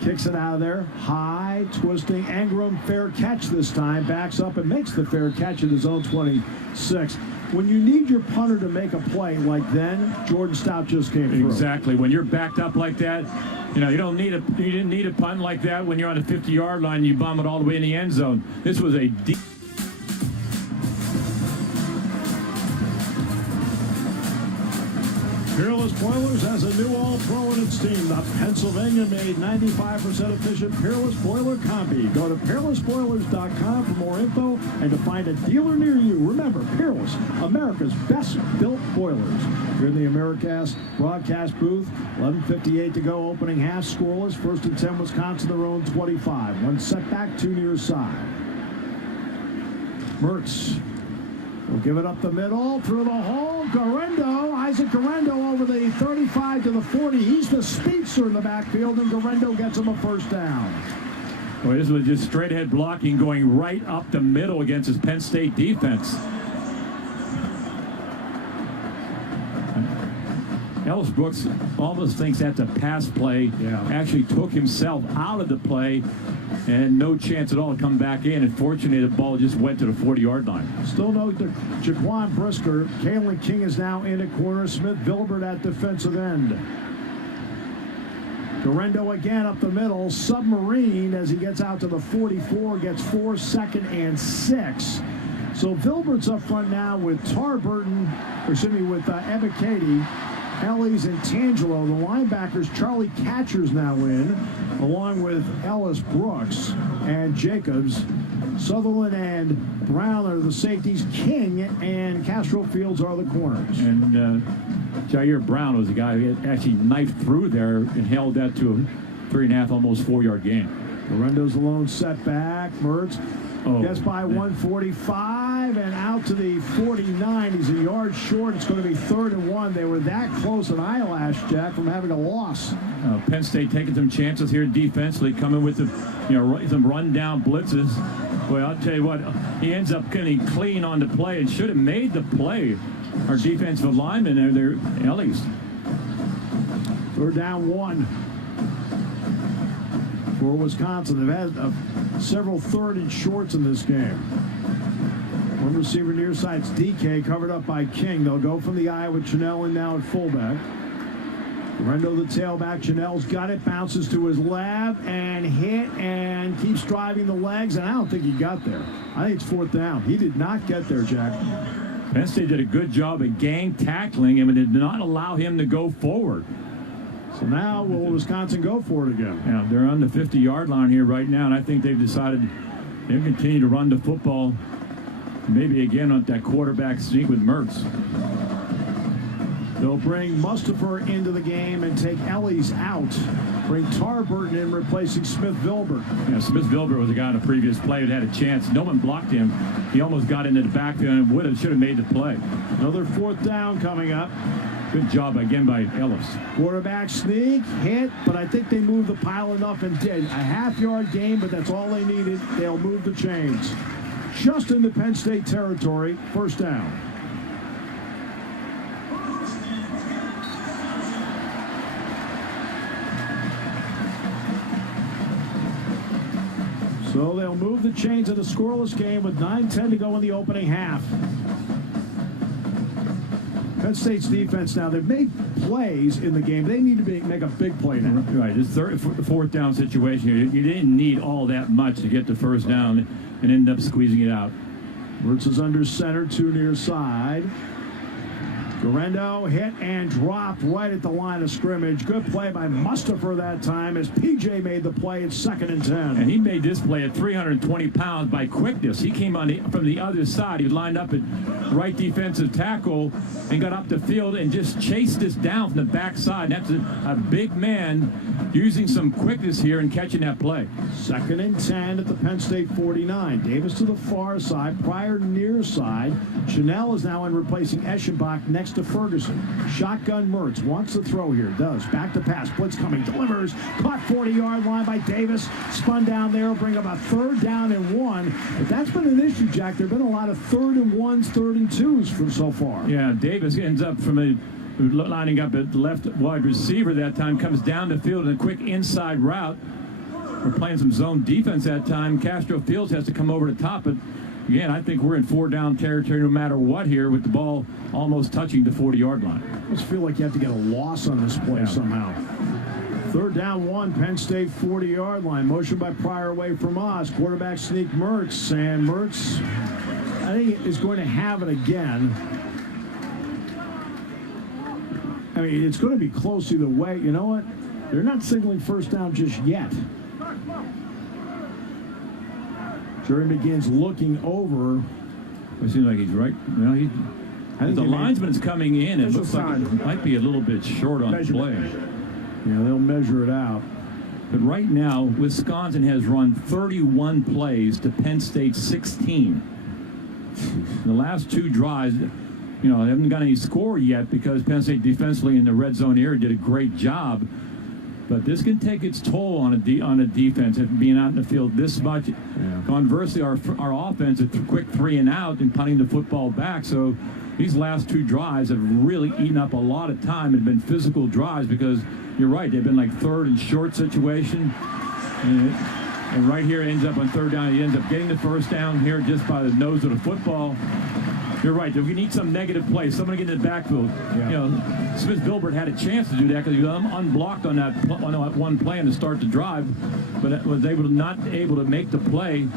Kicks it out of there. High, twisting. Ingram, fair catch this time. Backs up and makes the fair catch at his own 26. When you need your punter to make a play like then, Jordan Stout just came through. Exactly. When you're backed up like that, you didn't need a punt like that when you're on the 50-yard line and you bomb it all the way in the end zone. This was a deep. Peerless Boilers has a new all-pro in its team. The Pennsylvania-made 95% efficient Peerless Boiler Combi. Go to peerlessboilers.com for more info and to find a dealer near you. Remember, Peerless, America's best-built boilers. You're in the Americast broadcast booth. 11:58 to go. Opening half scoreless. First and 10, Wisconsin, their own 25. One setback, two near side. Mertz will give it up the middle, through the hole. Isaac Garendo over the 35 to the 40. He's the speedster in the backfield, and Garendo gets him a first down. Well, this was just straight ahead blocking going right up the middle against his Penn State defense. Ellis Brooks almost thinks that's a pass play. Yeah. Actually took himself out of the play and no chance at all to come back in. And fortunately, the ball just went to the 40-yard line. Still no Jaquan Brisker. Kalen King is now in at corner. Smith Vilbert at defensive end. Garendo again up the middle. Submarine as he gets out to the 44. Gets 4, 2nd and 6. So Vilbert's up front now with with Ebikadi, Ellis, and Tangelo. The linebackers, Charlie Catcher's now in, along with Ellis Brooks and Jacobs. Sutherland and Brown are the safeties. King and Castro Fields are the corners. And Jair Brown was the guy who actually knifed through there and held that to a 3.5, almost 4-yard gain. Lorendo's the lone setback. Mertz gets by 145 and out to the 49. He's a yard short. It's going to be 3rd and 1. They were that close an eyelash, Jack, from having a loss. Penn State taking some chances here defensively, coming with some run-down blitzes. Well, I'll tell you what, he ends up getting clean on the play and should have made the play. Our defensive linemen, they're Ellis. 3rd down 1 for Wisconsin. They've had several 3rd and shorts in this game. One receiver near side, it's DK, covered up by King. They'll go from the eye with Chanel in now at fullback. Garendo the tailback. Chanel's got it, bounces to his left and hit and keeps driving the legs, and I don't think he got there. I think it's 4th down. He did not get there, Jack. Penn State did a good job of gang tackling him and did not allow him to go forward. So now will Wisconsin go for it again? Yeah, they're on the 50-yard line here right now, and I think they've decided they'll continue to run the football, maybe again on that quarterback sneak with Mertz. They'll bring Mustapher into the game and take Ellis out. Bring Tarburton in, replacing Smith Vilbert. Yeah, Smith Vilbert was a guy in the previous play who had a chance. No one blocked him. He almost got into the backfield and should have made the play. Another 4th down coming up. Good job again by Ellis. Quarterback sneak, hit, but I think they moved the pile enough and did. A half-yard gain, but that's all they needed. They'll move the chains. Just into Penn State territory, 1st down. So they'll move the chains of the scoreless game with 9:10 to go in the opening half. Penn State's defense now, they've made plays in the game. They need to make a big play now. Right, this 4th down situation here, you didn't need all that much to get the 1st down and end up squeezing it out. Mertz is under center, 2 near side. Garendo hit and dropped right at the line of scrimmage. Good play by Mustapher that time as PJ made the play at 2nd and 10. And he made this play at 320 pounds by quickness. He came from the other side. He lined up at right defensive tackle and got up the field and just chased this down from the backside. That's a big man using some quickness here and catching that play. 2nd and 10 at the Penn State 49. Davis to the far side, Pryor near side. Chanel is now in, replacing Eschenbach next to Ferguson. Shotgun Mertz wants to throw here. Does. Back to pass. Blitz coming. Delivers. Caught 40-yard line by Davis. Spun down there. Bring up a 3rd down and 1. But that's been an issue, Jack. There have been a lot of 3rd and 1s, 3rd and 2s from so far. Yeah, Davis ends up lining up at left wide receiver that time. Comes down the field in a quick inside route. We're playing some zone defense that time. Castro Fields has to come over the top. But again, I think we're in 4-down territory no matter what here with the ball almost touching the 40-yard line. I just feel like you have to get a loss on this play somehow. 3rd down 1, Penn State 40-yard line. Motion by Pryor away from us. Quarterback sneak Mertz. And Mertz, I think, is going to have it again. I mean, it's going to be close either way. You know what? They're not signaling first down just yet. Jerry McGinn's looking over. It seems like he's right. Well, the linesman's coming in. It looks like it might be a little bit short on play. Yeah, they'll measure it out. But right now, Wisconsin has run 31 plays to Penn State's 16. The last two drives, they haven't got any score yet because Penn State defensively in the red zone area did a great job. But this can take its toll on a defense being out in the field this much. Yeah. Conversely, our offense is quick 3 and out and punting the football back. So these last two drives have really eaten up a lot of time and been physical drives because you're right, they've been like third and short situation. And right here ends up on third down. He ends up getting the first down here just by the nose of the football. You're right. We need some negative play. Someone get in the backfield. Yeah. Smith-Bilbert had a chance to do that because he was unblocked on that one play and to start the drive, but was not able to make the play.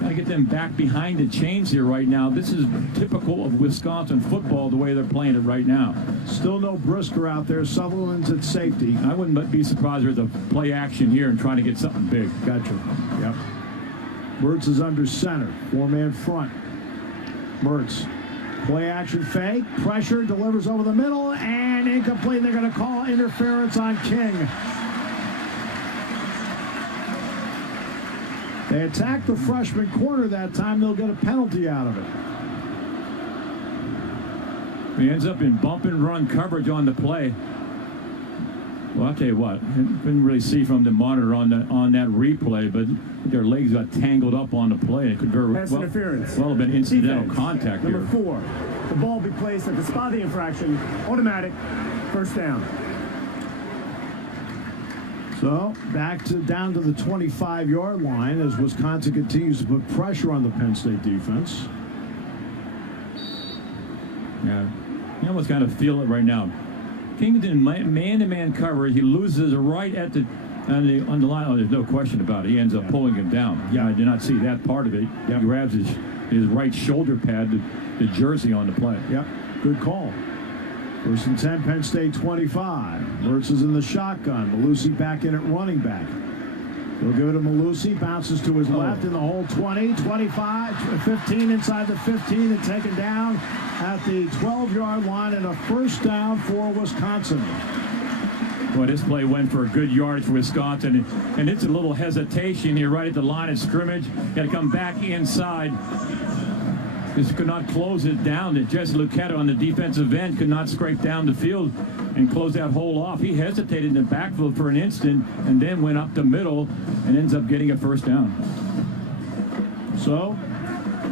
Got to get them back behind the chains here right now. This is typical of Wisconsin football, the way they're playing it right now. Still no Brisker out there. Sutherland's at safety. I wouldn't be surprised if there's a play action here and trying to get something big. Gotcha. Yep. Mertz is under center. 4-man front. Mertz. Play action fake, pressure, delivers over the middle, and incomplete. They're going to call interference on King. They attacked the freshman corner that time. They'll get a penalty out of it. He ends up in bump and run coverage on the play. Well, I'll tell you what, couldn't really see from the monitor on that replay, but their legs got tangled up on the play. It could very well have been incidental contact here. Number 4, the ball be placed at the spot of the infraction, automatic, first down. So back down to the 25-yard line as Wisconsin continues to put pressure on the Penn State defense. Yeah, you almost got to feel it right now. King's in man-to-man coverage. He loses right at on the line. Oh, there's no question about it. He ends up pulling him down. Yeah, I did not see that part of it. He grabs his right shoulder pad, the jersey on the play. Yep, good call. First and 10, Penn State 25. Mertz is in the shotgun. Malusi back in at running back. They'll give it to Malusi. Bounces to his left in the hole. 20, 25, 15 inside the 15 and taken down at the 12-yard line and a first down for Wisconsin. Well, this play went for a good yardage for Wisconsin, and it's a little hesitation here right at the line of scrimmage. Got to come back inside. Just could not close it down. Jesse Lucchetta on the defensive end could not scrape down the field and close that hole off. He hesitated in the backfield for an instant and then went up the middle and ends up getting a first down. So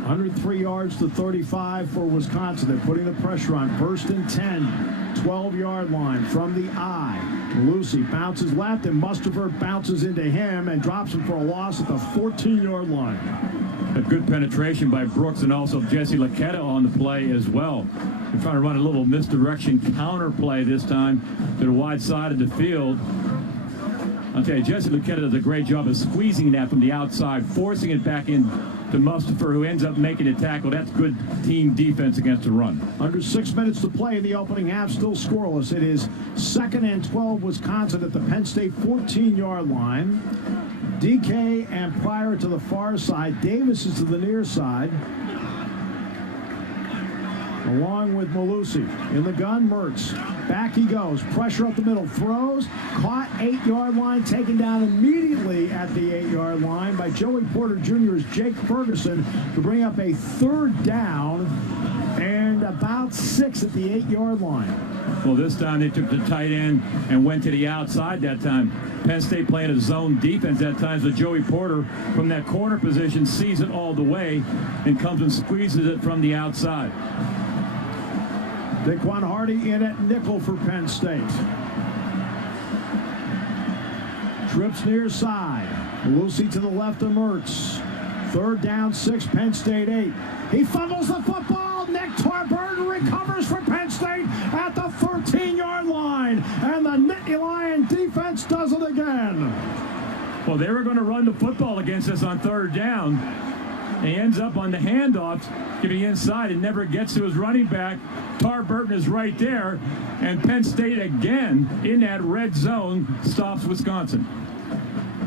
103 yards to 35 for Wisconsin. They're putting the pressure on. First and 10, 12-yard line from the I. Malusi bounces left, and Mustafer bounces into him and drops him for a loss at the 14-yard line. A good penetration by Brooks and also Jesse Lucchetta on the play as well. They're trying to run a little misdirection counter play this time to the wide side of the field. I'll tell you, Jesse Lucchetta does a great job of squeezing that from the outside, forcing it back in to Mustafer, who ends up making a tackle. That's good team defense against the run. Under 6 minutes to play in the opening half, still scoreless. It is 2nd and 12 Wisconsin at the Penn State 14-yard line. DK and Pryor to the far side. Davis is to the near side. Along with Malusi. In the gun, Mertz. Back he goes. Pressure up the middle. Throws. Caught 8-yard line. Taken down immediately at the 8-yard line by Joey Porter Jr. as Jake Ferguson to bring up a third down and about 6 at the 8-yard line. Well, this time they took the tight end and went to the outside that time. Penn State playing a zone defense that time, so Joey Porter from that corner position sees it all the way and comes and squeezes it from the outside. Daquan Hardy in at nickel for Penn State. Trips near side. Malusi to the left of Mertz. Third down, 6, Penn State 8. He fumbles the football. Nick Torburton recovers for Penn State at the 13-yard line. And the Nittany Lion defense does it again. Well, they were going to run the football against us on third down. And he ends up on the handoffs, getting inside and never gets to his running back. Tar Burton is right there, and Penn State again in that red zone stops Wisconsin.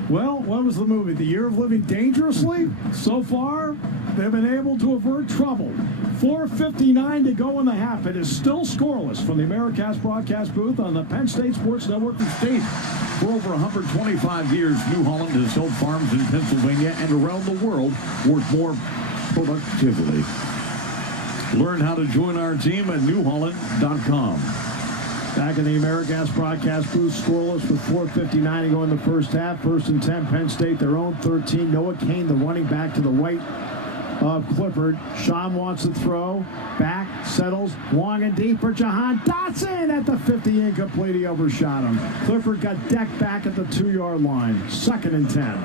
Well, what was the movie? The Year of Living Dangerously? So far, they've been able to avert trouble. 4:59 to go in the half. It is still scoreless from the Americast broadcast booth on the Penn State Sports Network. State. For over 125 years, New Holland has held farms in Pennsylvania and around the world work more productively. Learn how to join our team at newholland.com. Back in the Americast broadcast booth, scoreless with 4:59 to go in the first half. 1st and 10, Penn State, their own 13. Noah Kane, the running back to the right of Clifford. Sean wants to throw. Back, settles, long and deep for Jahan Dotson at the 50, incomplete. He overshot him. Clifford got decked back at the 2-yard line. 2nd and 10.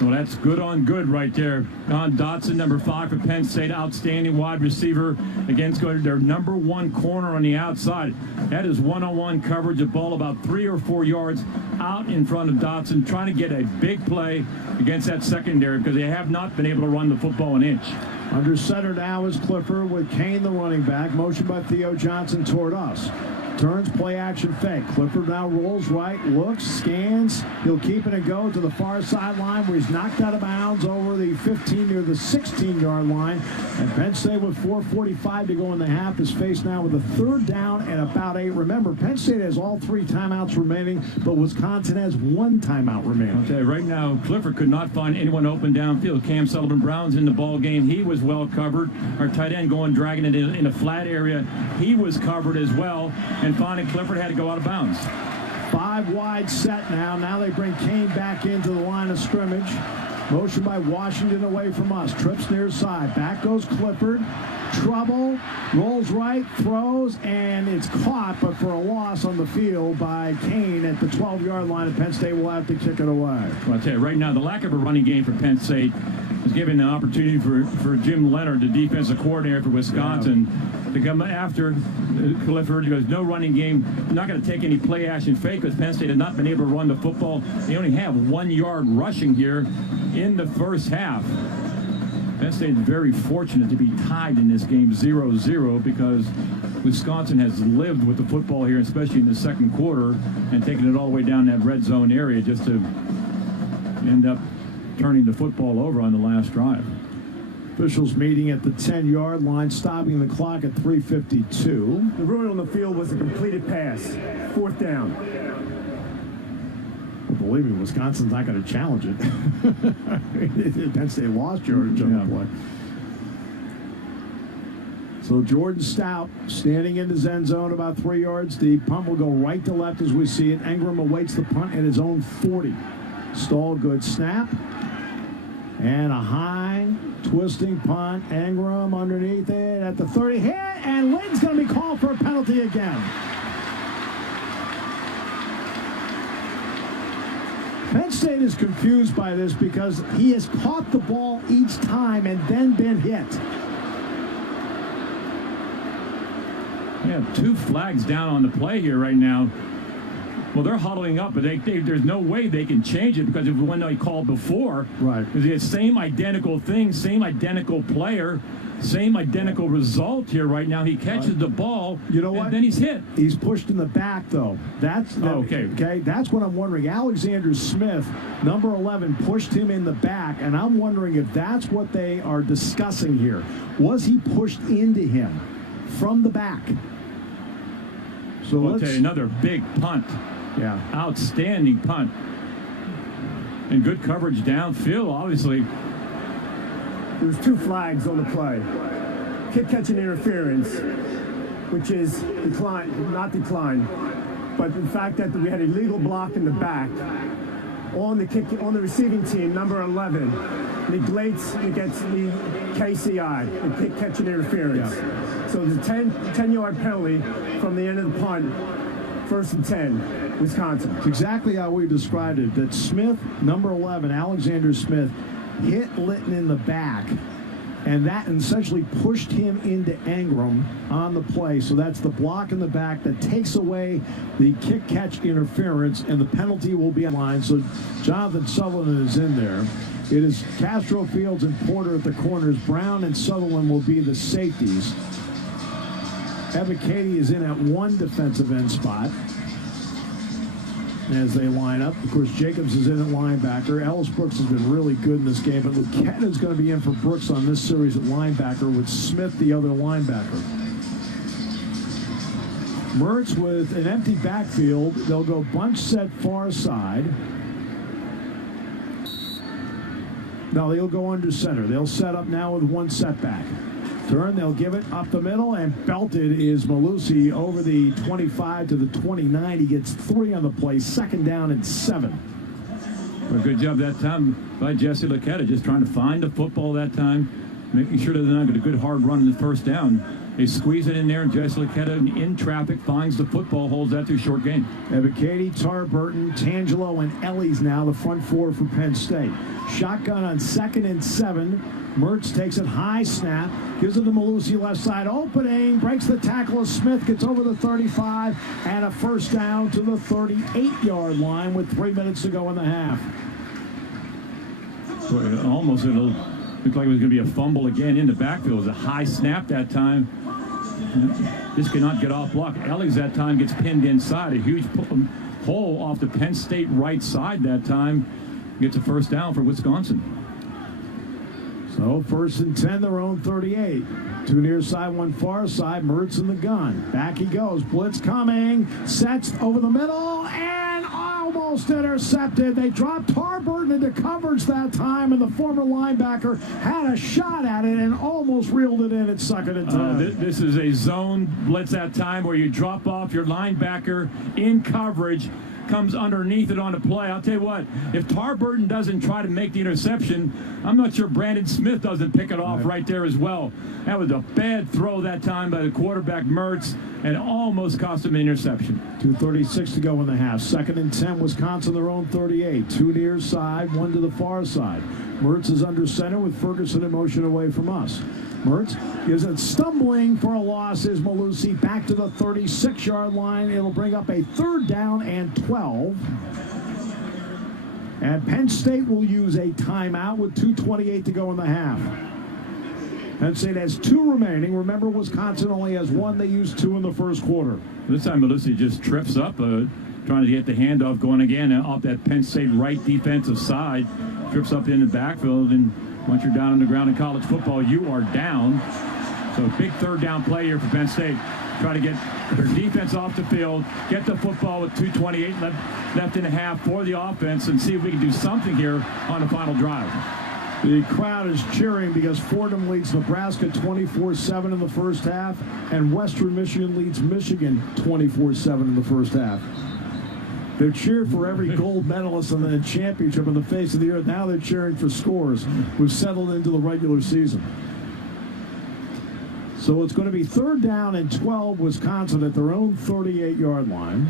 Well, that's good on good right there. On Dotson, number 5 for Penn State, outstanding wide receiver against their number 1 corner on the outside. That is one-on-one coverage, a ball about 3 or 4 yards out in front of Dotson, trying to get a big play against that secondary because they have not been able to run the football an inch. Under center now is Clifford with Kane, the running back. Motion by Theo Johnson toward us. Turns, play action fake. Clifford now rolls right, looks, scans. He'll keep it and go to the far sideline where he's knocked out of bounds over the 15 near the 16-yard line. And Penn State with 4:45 to go in the half is faced now with a 3rd down and about 8. Remember, Penn State has all 3 timeouts remaining, but Wisconsin has 1 timeout remaining. Okay, right now, Clifford could not find anyone open downfield. Cam Sullivan-Brown's in the ball game. He was well covered. Our tight end dragging it in a flat area. He was covered as well. And finally, Clifford had to go out of bounds. 5 wide set now. Now they bring Kane back into the line of scrimmage. Motion by Washington away from us. Trips near side. Back goes Clifford. Trouble. Rolls right. Throws. And it's caught, but for a loss on the field by Kane at the 12-yard line. And Penn State will have to kick it away. Well, I tell you, right now, the lack of a running game for Penn State is giving an opportunity for Jim Leonard, the defensive coordinator for Wisconsin, to come after Clifford. He goes, no running game. I'm not going to take any play action fake because Penn State has not been able to run the football. They only have 1 yard rushing here in the first half. Penn State is very fortunate to be tied in this game 0-0 because Wisconsin has lived with the football here, especially in the second quarter, and taking it all the way down that red zone area just to end up turning the football over on the last drive. Officials meeting at the 10-yard line, stopping the clock at 3:52. The ruling on the field was a completed pass. 4th down. Well, believe me, Wisconsin's not going to challenge it. Penn State lost yardage on the play. So Jordan Stout standing in his end zone about 3 yards deep. Punt will go right to left as we see it. Engram awaits the punt at his own 40. Stall, good snap. And a high twisting punt. Engram underneath it at the 30. Hit, and Lynn's going to be called for a penalty again. Penn State is confused by this because he has caught the ball each time and then been hit. We have 2 flags down on the play here right now. Well, they're huddling up, but there's no way they can change it because of when they called before. Right. Because it's the same identical thing, same identical player, same identical result here right now. He catches the ball, you know what? And then he's hit. He's pushed in the back, though. Okay. That's what I'm wondering. Alexander Smith, number 11, pushed him in the back, and I'm wondering if that's what they are discussing here. Was he pushed into him from the back? So I'll tell you, another big punt. Yeah. Outstanding punt. And good coverage downfield, obviously. There was 2 flags on the play. Kick catching interference, which is not declined, but the fact that we had a legal block in the back on the receiving team, number 11, neglects against the KCI, the kick catching interference. Yeah. So the 10-yard penalty from the end of the punt, 1st and 10, Wisconsin. It's exactly how we described it, that Smith, number 11, Alexander Smith, hit Litton in the back, and that essentially pushed him into Engram on the play. So that's the block in the back that takes away the kick-catch interference, and the penalty will be on line. So Jonathan Sullivan is in there. It is Castro, Fields, and Porter at the corners. Brown and Sutherland will be the safeties. Evan Katie is in at one defensive end spot as they line up. Of course, Jacobs is in at linebacker. Ellis Brooks has been really good in this game, but Luquette is going to be in for Brooks on this series at linebacker with Smith the other linebacker. Mertz with an empty backfield. They'll go bunch set far side. No, they'll go under center. They'll set up now with one setback. Turn, they'll give it up the middle, and belted is Malusi over the 25 to the 29. He gets 3 on the play, 2nd down and 7. Well, good job that time by Jesse Luquette, just trying to find the football that time, making sure that they're not going to get a good hard run in the first down. They squeeze it in there, and Jesse Luquette in traffic finds the football, holds that to a short gain. Ebiketie, Tarburton, Tangelo, and Ellies now the front four for Penn State. Shotgun on 2nd and 7. Mertz takes it high, snap, gives it to Malusi left side, opening, breaks the tackle of Smith, gets over the 35, and a first down to the 38-yard line with 3 minutes to go in the half. Boy, almost it'll look like it was going to be a fumble again in the backfield. It was a high snap that time. This cannot get off block. Ellies that time gets pinned inside. A huge hole off the Penn State right side that time. Gets a first down for Wisconsin. So 1st and 10, their own 38. 2 near side, 1 far side. Mertz in the gun. Back he goes. Blitz coming. Sets over the middle and almost intercepted. They dropped Tarburton into coverage that time, and the former linebacker had a shot at it and almost reeled it in at 2nd and 10. This is a zone blitz that time where you drop off your linebacker in coverage, comes underneath it on the play. I'll tell you what, if Tarburton doesn't try to make the interception, I'm not sure Brandon Smith doesn't pick it off right there as well. That was a bad throw that time by the quarterback Mertz, and almost cost him an interception. 2:36 to go in the half. 2nd and 10, Wisconsin, their own 38. 2 near side, 1 to the far side. Mertz is under center with Ferguson in motion away from us. Mertz gives it stumbling for a loss is Malusi back to the 36-yard line. It'll bring up a 3rd down and 12. And Penn State will use a timeout with 2:28 to go in the half. Penn State has 2 remaining. Remember, Wisconsin only has 1. They used 2 in the first quarter. This time Malusi just trips up, trying to get the handoff going again off that Penn State right defensive side. Trips up in the backfield, and once you're down on the ground in college football, you are down. So big 3rd down play here for Penn State. Try to get their defense off the field, get the football with 2:28 left in the half for the offense, and see if we can do something here on the final drive. The crowd is cheering because Fordham leads Nebraska 24-7 in the first half, and Western Michigan leads Michigan 24-7 in the first half. They're cheered for every gold medalist in the championship on the face of the earth. Now they're cheering for scores. We've settled into the regular season. So it's going to be 3rd down and 12, Wisconsin at their own 38-yard line.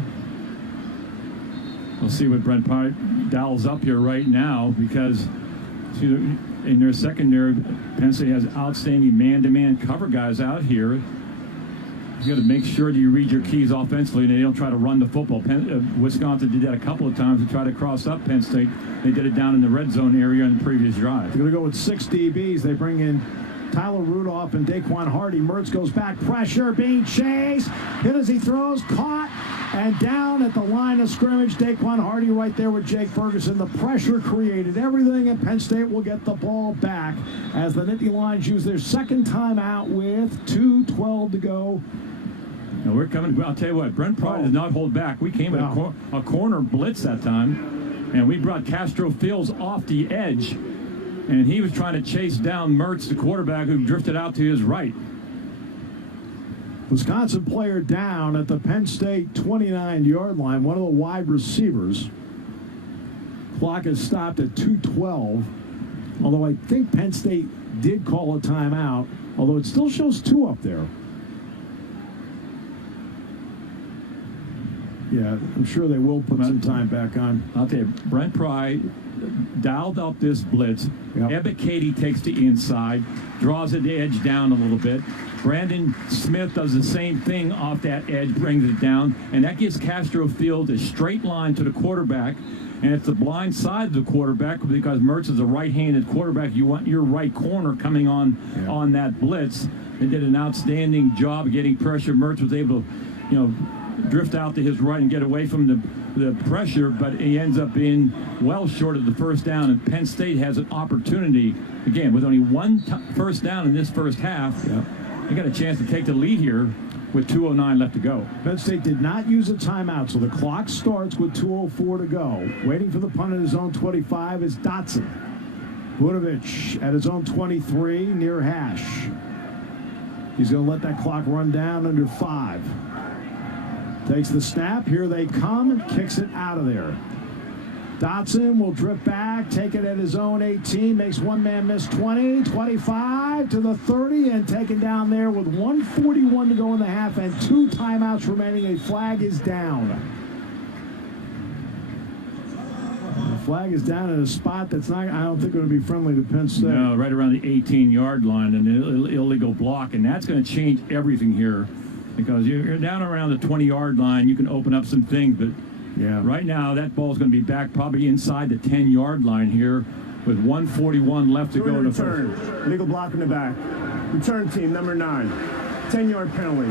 We'll see what Brent Pike dials up here right now, because in their secondary, Penn State has outstanding man-to-man cover guys out here. You got to make sure that you read your keys offensively and they don't try to run the football. Wisconsin did that a couple of times to try to cross up Penn State. They did it down in the red zone area in the previous drive. They're going to go with 6 DBs. They bring in Tyler Rudolph and Daquan Hardy. Mertz goes back, pressure, being chased. Hit as he throws, caught, and down at the line of scrimmage. Daquan Hardy right there with Jake Ferguson. The pressure created everything, and Penn State will get the ball back as the Nittany Lions use their 2nd timeout with 2:12 to go. Now we're coming. I'll tell you what, Brent Pry does not hold back. We came with a corner blitz that time, and we brought Castro Fields off the edge, and he was trying to chase down Mertz, the quarterback, who drifted out to his right. Wisconsin player down at the Penn State 29-yard line, one of the wide receivers. Clock is stopped at 2:12, although I think Penn State did call a timeout, although it still shows 2 up there. Yeah, I'm sure they will put some time back on. I'll tell you, Brent Pry dialed up this blitz. Yep. Ebba Katie takes the inside, draws the edge down a little bit. Brandon Smith does the same thing off that edge, brings it down, and that gives Castro Field a straight line to the quarterback. And it's the blind side of the quarterback because Mertz is a right-handed quarterback. You want your right corner coming on that blitz. They did an outstanding job getting pressure. Mertz was able to, drift out to his right and get away from the pressure, but he ends up being well short of the first down. And Penn State has an opportunity, again, with only one first down in this first half. They got a chance to take the lead here with 2:09 left to go. Penn State did not use a timeout, so the clock starts with 2:04 to go. Waiting for the punt at his own 25 is Dotson. Budovic at his own 23 near hash. He's going to let that clock run down under 5. Takes the snap. Here they come and kicks it out of there. Dotson will drip back, take it at his own 18, makes one man miss 20, 25 to the 30, and taken down there with 1:41 to go in the half and 2 timeouts remaining. A flag is down. The flag is down in a spot that's not, I don't think, going to be friendly to Penn State. No, right around the 18-yard line, an illegal block, and that's going to change everything here because you're down around the 20-yard line. You can open up some things, but right now that ball's going to be back probably inside the 10-yard line here with 1:41 left to go. Return. Legal block in the back. Return team, number 9. 10-yard penalty.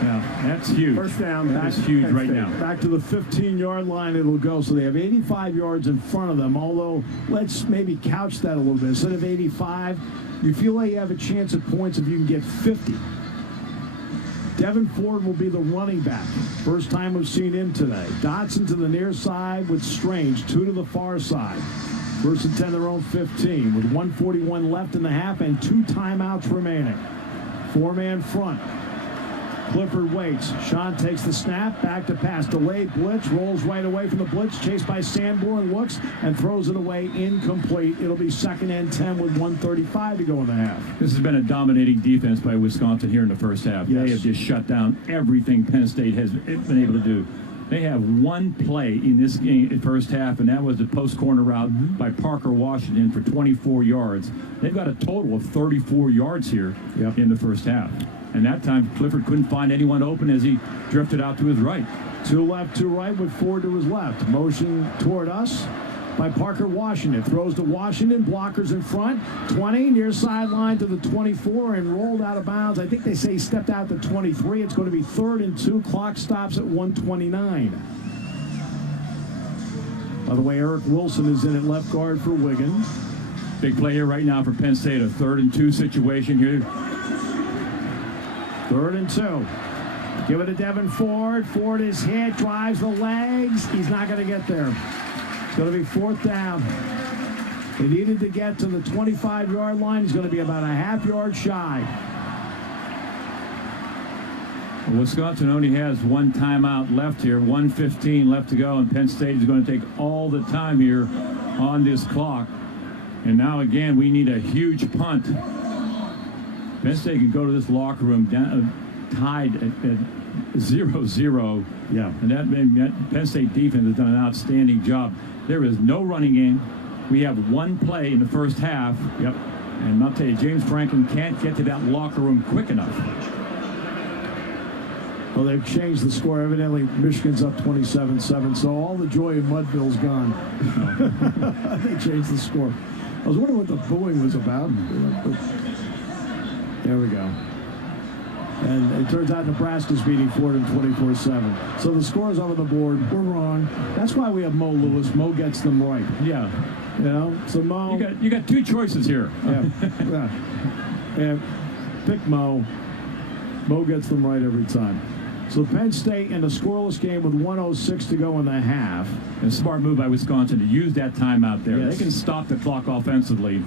Yeah, that's huge. First down. That is huge right now. Back to the 15-yard line it'll go. So they have 85 yards in front of them, although let's maybe couch that a little bit. Instead of 85, you feel like you have a chance at points if you can get 50. Devin Ford will be the running back. First time we've seen him today. Dotson to the near side with Strange. 2 to the far side. First and 10 their own 15 with 1:41 left in the half and 2 timeouts remaining. 4-man front. Clifford waits. Sean takes the snap. Back to pass. Delayed blitz. Rolls right away from the blitz. Chased by Sanborn. Looks and throws it away. Incomplete. It'll be 2nd and 10 with 1:35 to go in the half. This has been a dominating defense by Wisconsin here in the first half. Yes. They have just shut down everything Penn State has been able to do. They have one play in this game, first half, and that was the post corner route by Parker Washington for 24 yards. They've got a total of 34 yards here in the first half. And that time, Clifford couldn't find anyone open as he drifted out to his right. 2 left, 2 right with 4 to his left. Motion toward us by Parker Washington. Throws to Washington. Blockers in front. 20 near sideline to the 24 and rolled out of bounds. I think they say he stepped out to 23. It's going to be 3rd and 2. Clock stops at 1:29. By the way, Eric Wilson is in at left guard for Wigan. Big play here right now for Penn State. A 3rd and 2 situation here. 3rd and 2. Give it to Devin Ford. Ford is hit, drives the legs. He's not going to get there. It's going to be 4th down. They needed to get to the 25-yard line. He's going to be about a half-yard shy. Wisconsin only has 1 timeout left here. 1:15 left to go, and Penn State is going to take all the time here on this clock. And now again, we need a huge punt. Penn State can go to this locker room down, tied at 0-0. Yeah. And that Penn State defense has done an outstanding job. There is no running game. We have 1 play in the first half. Yep. And I'll tell you, James Franklin can't get to that locker room quick enough. Well, they've changed the score. Evidently, Michigan's up 27-7, so all the joy in Mudville's gone. They changed the score. I was wondering what the booing was about. There we go. And it turns out Nebraska's beating Fordham 24-7. So the scores over the board. We're wrong. That's why we have Mo Lewis. Mo gets them right. Yeah. You know, so Mo. You got 2 choices here. Yeah. Pick Mo. Mo gets them right every time. So Penn State in a scoreless game with 1:06 to go in the half. A smart move by Wisconsin to use that timeout there. Yes. They can stop the clock offensively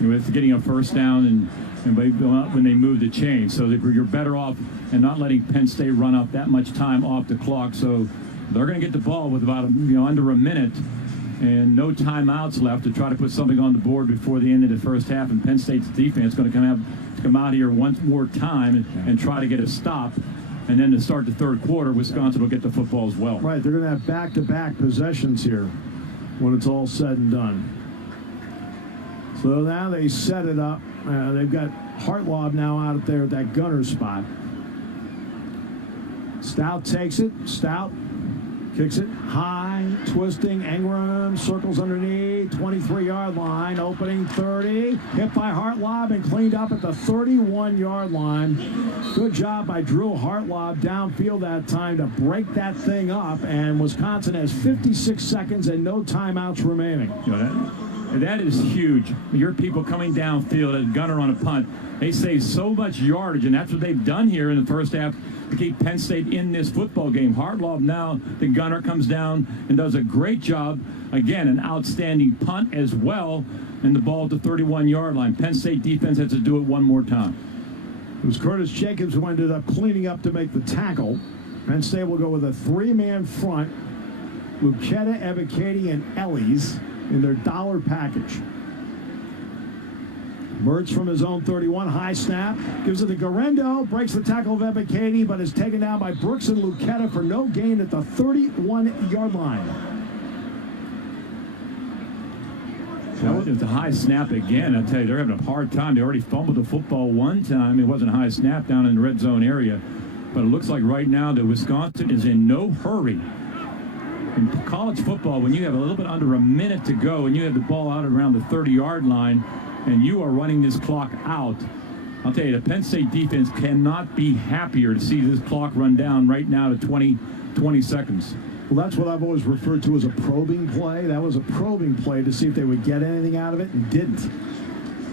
with getting a first down and when they move the chain. So you're better off and not letting Penn State run up that much time off the clock. So they're going to get the ball with about under a minute and no timeouts left to try to put something on the board before the end of the first half. And Penn State's defense is going to come out here once more time and try to get a stop And then to start the third quarter, Wisconsin will get the football as well. Right, they're going to have back-to-back possessions here when it's all said and done. So now they set it up. They've got Hartlaub now out there at that gunner spot. Stout takes it. Stout kicks it high, twisting. Engram circles underneath, 23-yard line, opening 30. Hit by Hartlaub and cleaned up at the 31-yard line. Good job by Drew Hartlaub downfield that time to break that thing up, and Wisconsin has 56 seconds and no timeouts remaining. You know, that is huge. Your people coming downfield, a gunner on a punt, they save so much yardage, and that's what they've done here in the first half to keep Penn State in this football game. Hartlaub now, the gunner, comes down and does a great job. Again, an outstanding punt as well, and the ball at the 31-yard line. Penn State defense has to do it one more time. It was Curtis Jacobs who ended up cleaning up to make the tackle. Penn State will go with a three-man front. Lucchetta, Evicati, and Ellies in their dollar package. Mertz from his own 31, high snap, gives it to Garendo, breaks the tackle of Evicati, but is taken down by Brooks and Lucchetta for no gain at the 31-yard line. It's a high snap again. I tell you, they're having a hard time. They already fumbled the football one time. It wasn't a high snap down in the red zone area. But it looks like right now that Wisconsin is in no hurry. In college football, when you have a little bit under a minute to go and you have the ball out around the 30-yard line and you are running this clock out, I'll tell you, the Penn State defense cannot be happier to see this clock run down right now to 20 seconds. Well, that's what I've always referred to as a probing play. That was a probing play to see if they would get anything out of it, and didn't.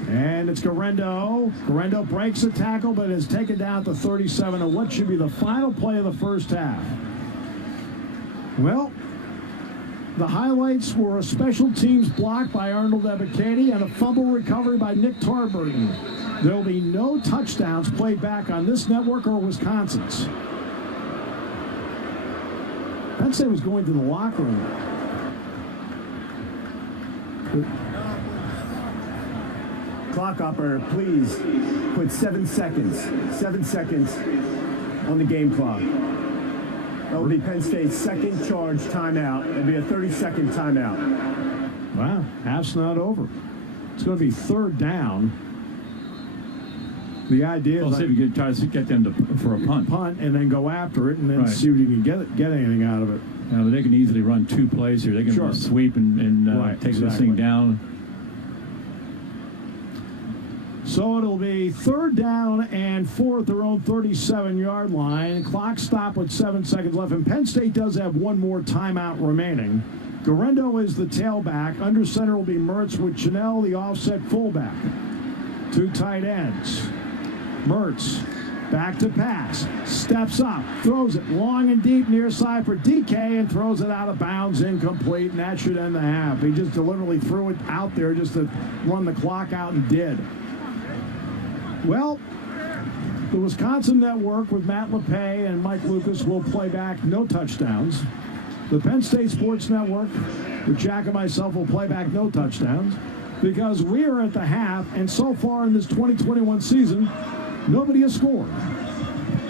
And it's Garendo. Garendo breaks the tackle, but is taken down at the 37 of what should be the final play of the first half. Well, the highlights were a special teams block by Arnold Evicati and a fumble recovery by Nick Tarburton. There will be no touchdowns played back on this network or Wisconsin's. Penn State was going to the locker room. Clock operator, please put 7 seconds on the game clock. That will be Penn State's second charge timeout. It'll be a 30-second timeout. Wow, half's not over. It's going to be third down. The idea is see if you can try to get them for a punt. Punt and then go after it and then see if you can get anything out of it. They can easily run two plays here. They can sweep and take this thing down. So it'll be third down and 4 at their own 37-yard line. Clock stop with 7 seconds left. And Penn State does have one more timeout remaining. Garendo is the tailback. Under center will be Mertz with Chanel, the offset fullback. Two tight ends. Mertz back to pass. Steps up. Throws it long and deep near side for DK and throws it out of bounds, incomplete. And that should end the half. He just deliberately threw it out there just to run the clock out and did. Well, the Wisconsin network with Matt LePay and Mike Lucas will play back no touchdowns. The Penn State Sports Network with Jack and myself will play back no touchdowns because we are at the half, and so far in this 2021 season, nobody has scored.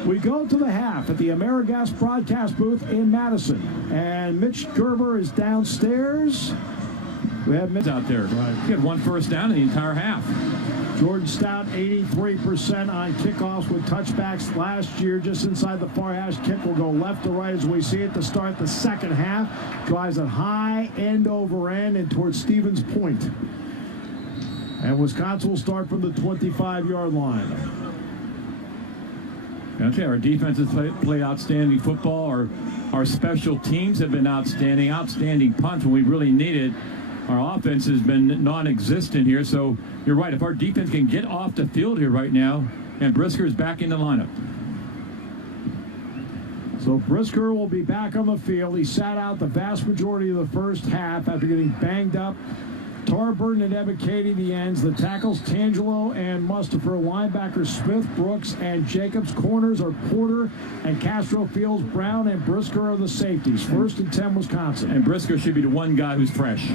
We go to the half at the AmeriGas broadcast booth in Madison, and Mitch Gerber is downstairs. We have Mitch out there. Right. He had one first down in the entire half. Jordan Stout, 83% on kickoffs with touchbacks last year. Just inside the far hash, kick will go left to right as we see it to start the second half. Drives it high, end over end, and towards Stevens Point. And Wisconsin will start from the 25-yard line. Okay, our defense has played outstanding football. Our special teams have been outstanding punts when we really needed. Our offense has been non-existent here, so you're right. If our defense can get off the field here right now, and Brisker is back in the lineup. So Brisker will be back on the field. He sat out the vast majority of the first half after getting banged up. Tarburton and Evicati, the ends. The tackles, Tangelo and Mustapher. Linebackers, Smith, Brooks, and Jacobs. Corners are Porter and Castro Fields. Brown and Brisker are the safeties. 1st and 10, Wisconsin. And Brisker should be the one guy who's fresh.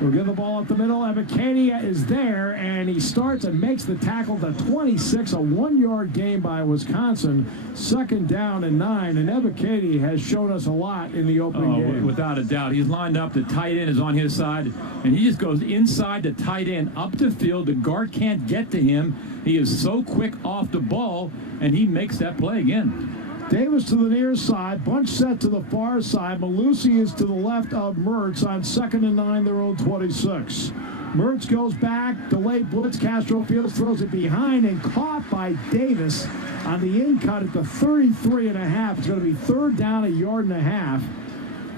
We'll give the ball up the middle. Ebiketie is there, and he starts and makes the tackle to 26, a 1-yard gain by Wisconsin. 2nd down and 9, and Ebiketie has shown us a lot in the opening game. Without a doubt. He's lined up. The tight end is on his side, and he just goes inside the tight end up the field. The guard can't get to him. He is so quick off the ball, and he makes that play again. Davis to the near side, bunch set to the far side. Malusi is to the left of Mertz on 2nd and 9, their own 26. Mertz goes back, delayed blitz. Castro Fields throws it behind and caught by Davis on the in cut at the 33.5. It's going to be 3rd down, 1.5 yards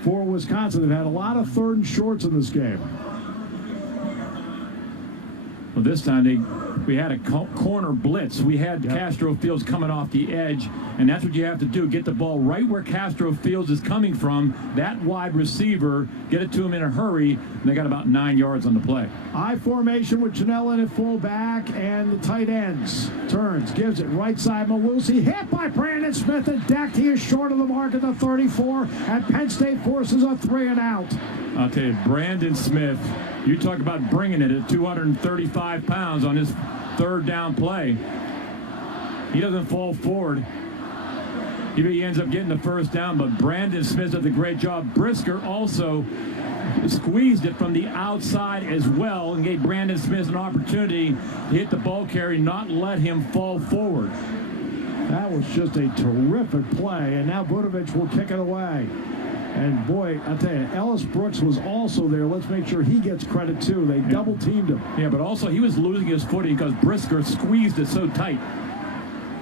for Wisconsin. They've had a lot of 3rd and shorts in this game. Well, this time we had a corner blitz. We had Castro Fields coming off the edge, and that's what you have to do. Get the ball right where Castro Fields is coming from, that wide receiver, get it to him in a hurry, and they got about 9 yards on the play. I formation with Janelle at full back, and the tight ends. Turns, gives it right side. Malusi hit by Brandon Smith, and decked. He is short of the mark at the 34, and Penn State forces a 3 and out. I'll tell you, Brandon Smith, you talk about bringing it at 235 pounds on his 3rd down play. He doesn't fall forward. He ends up getting the 1st down, but Brandon Smith does a great job. Brisker also squeezed it from the outside as well and gave Brandon Smith an opportunity to hit the ball carrier, not let him fall forward. That was just a terrific play, and now Budovich will kick it away. And boy, I'll tell you, Ellis Brooks was also there. Let's make sure he gets credit too. They double teamed him. Yeah, but also he was losing his footing because Brisker squeezed it so tight.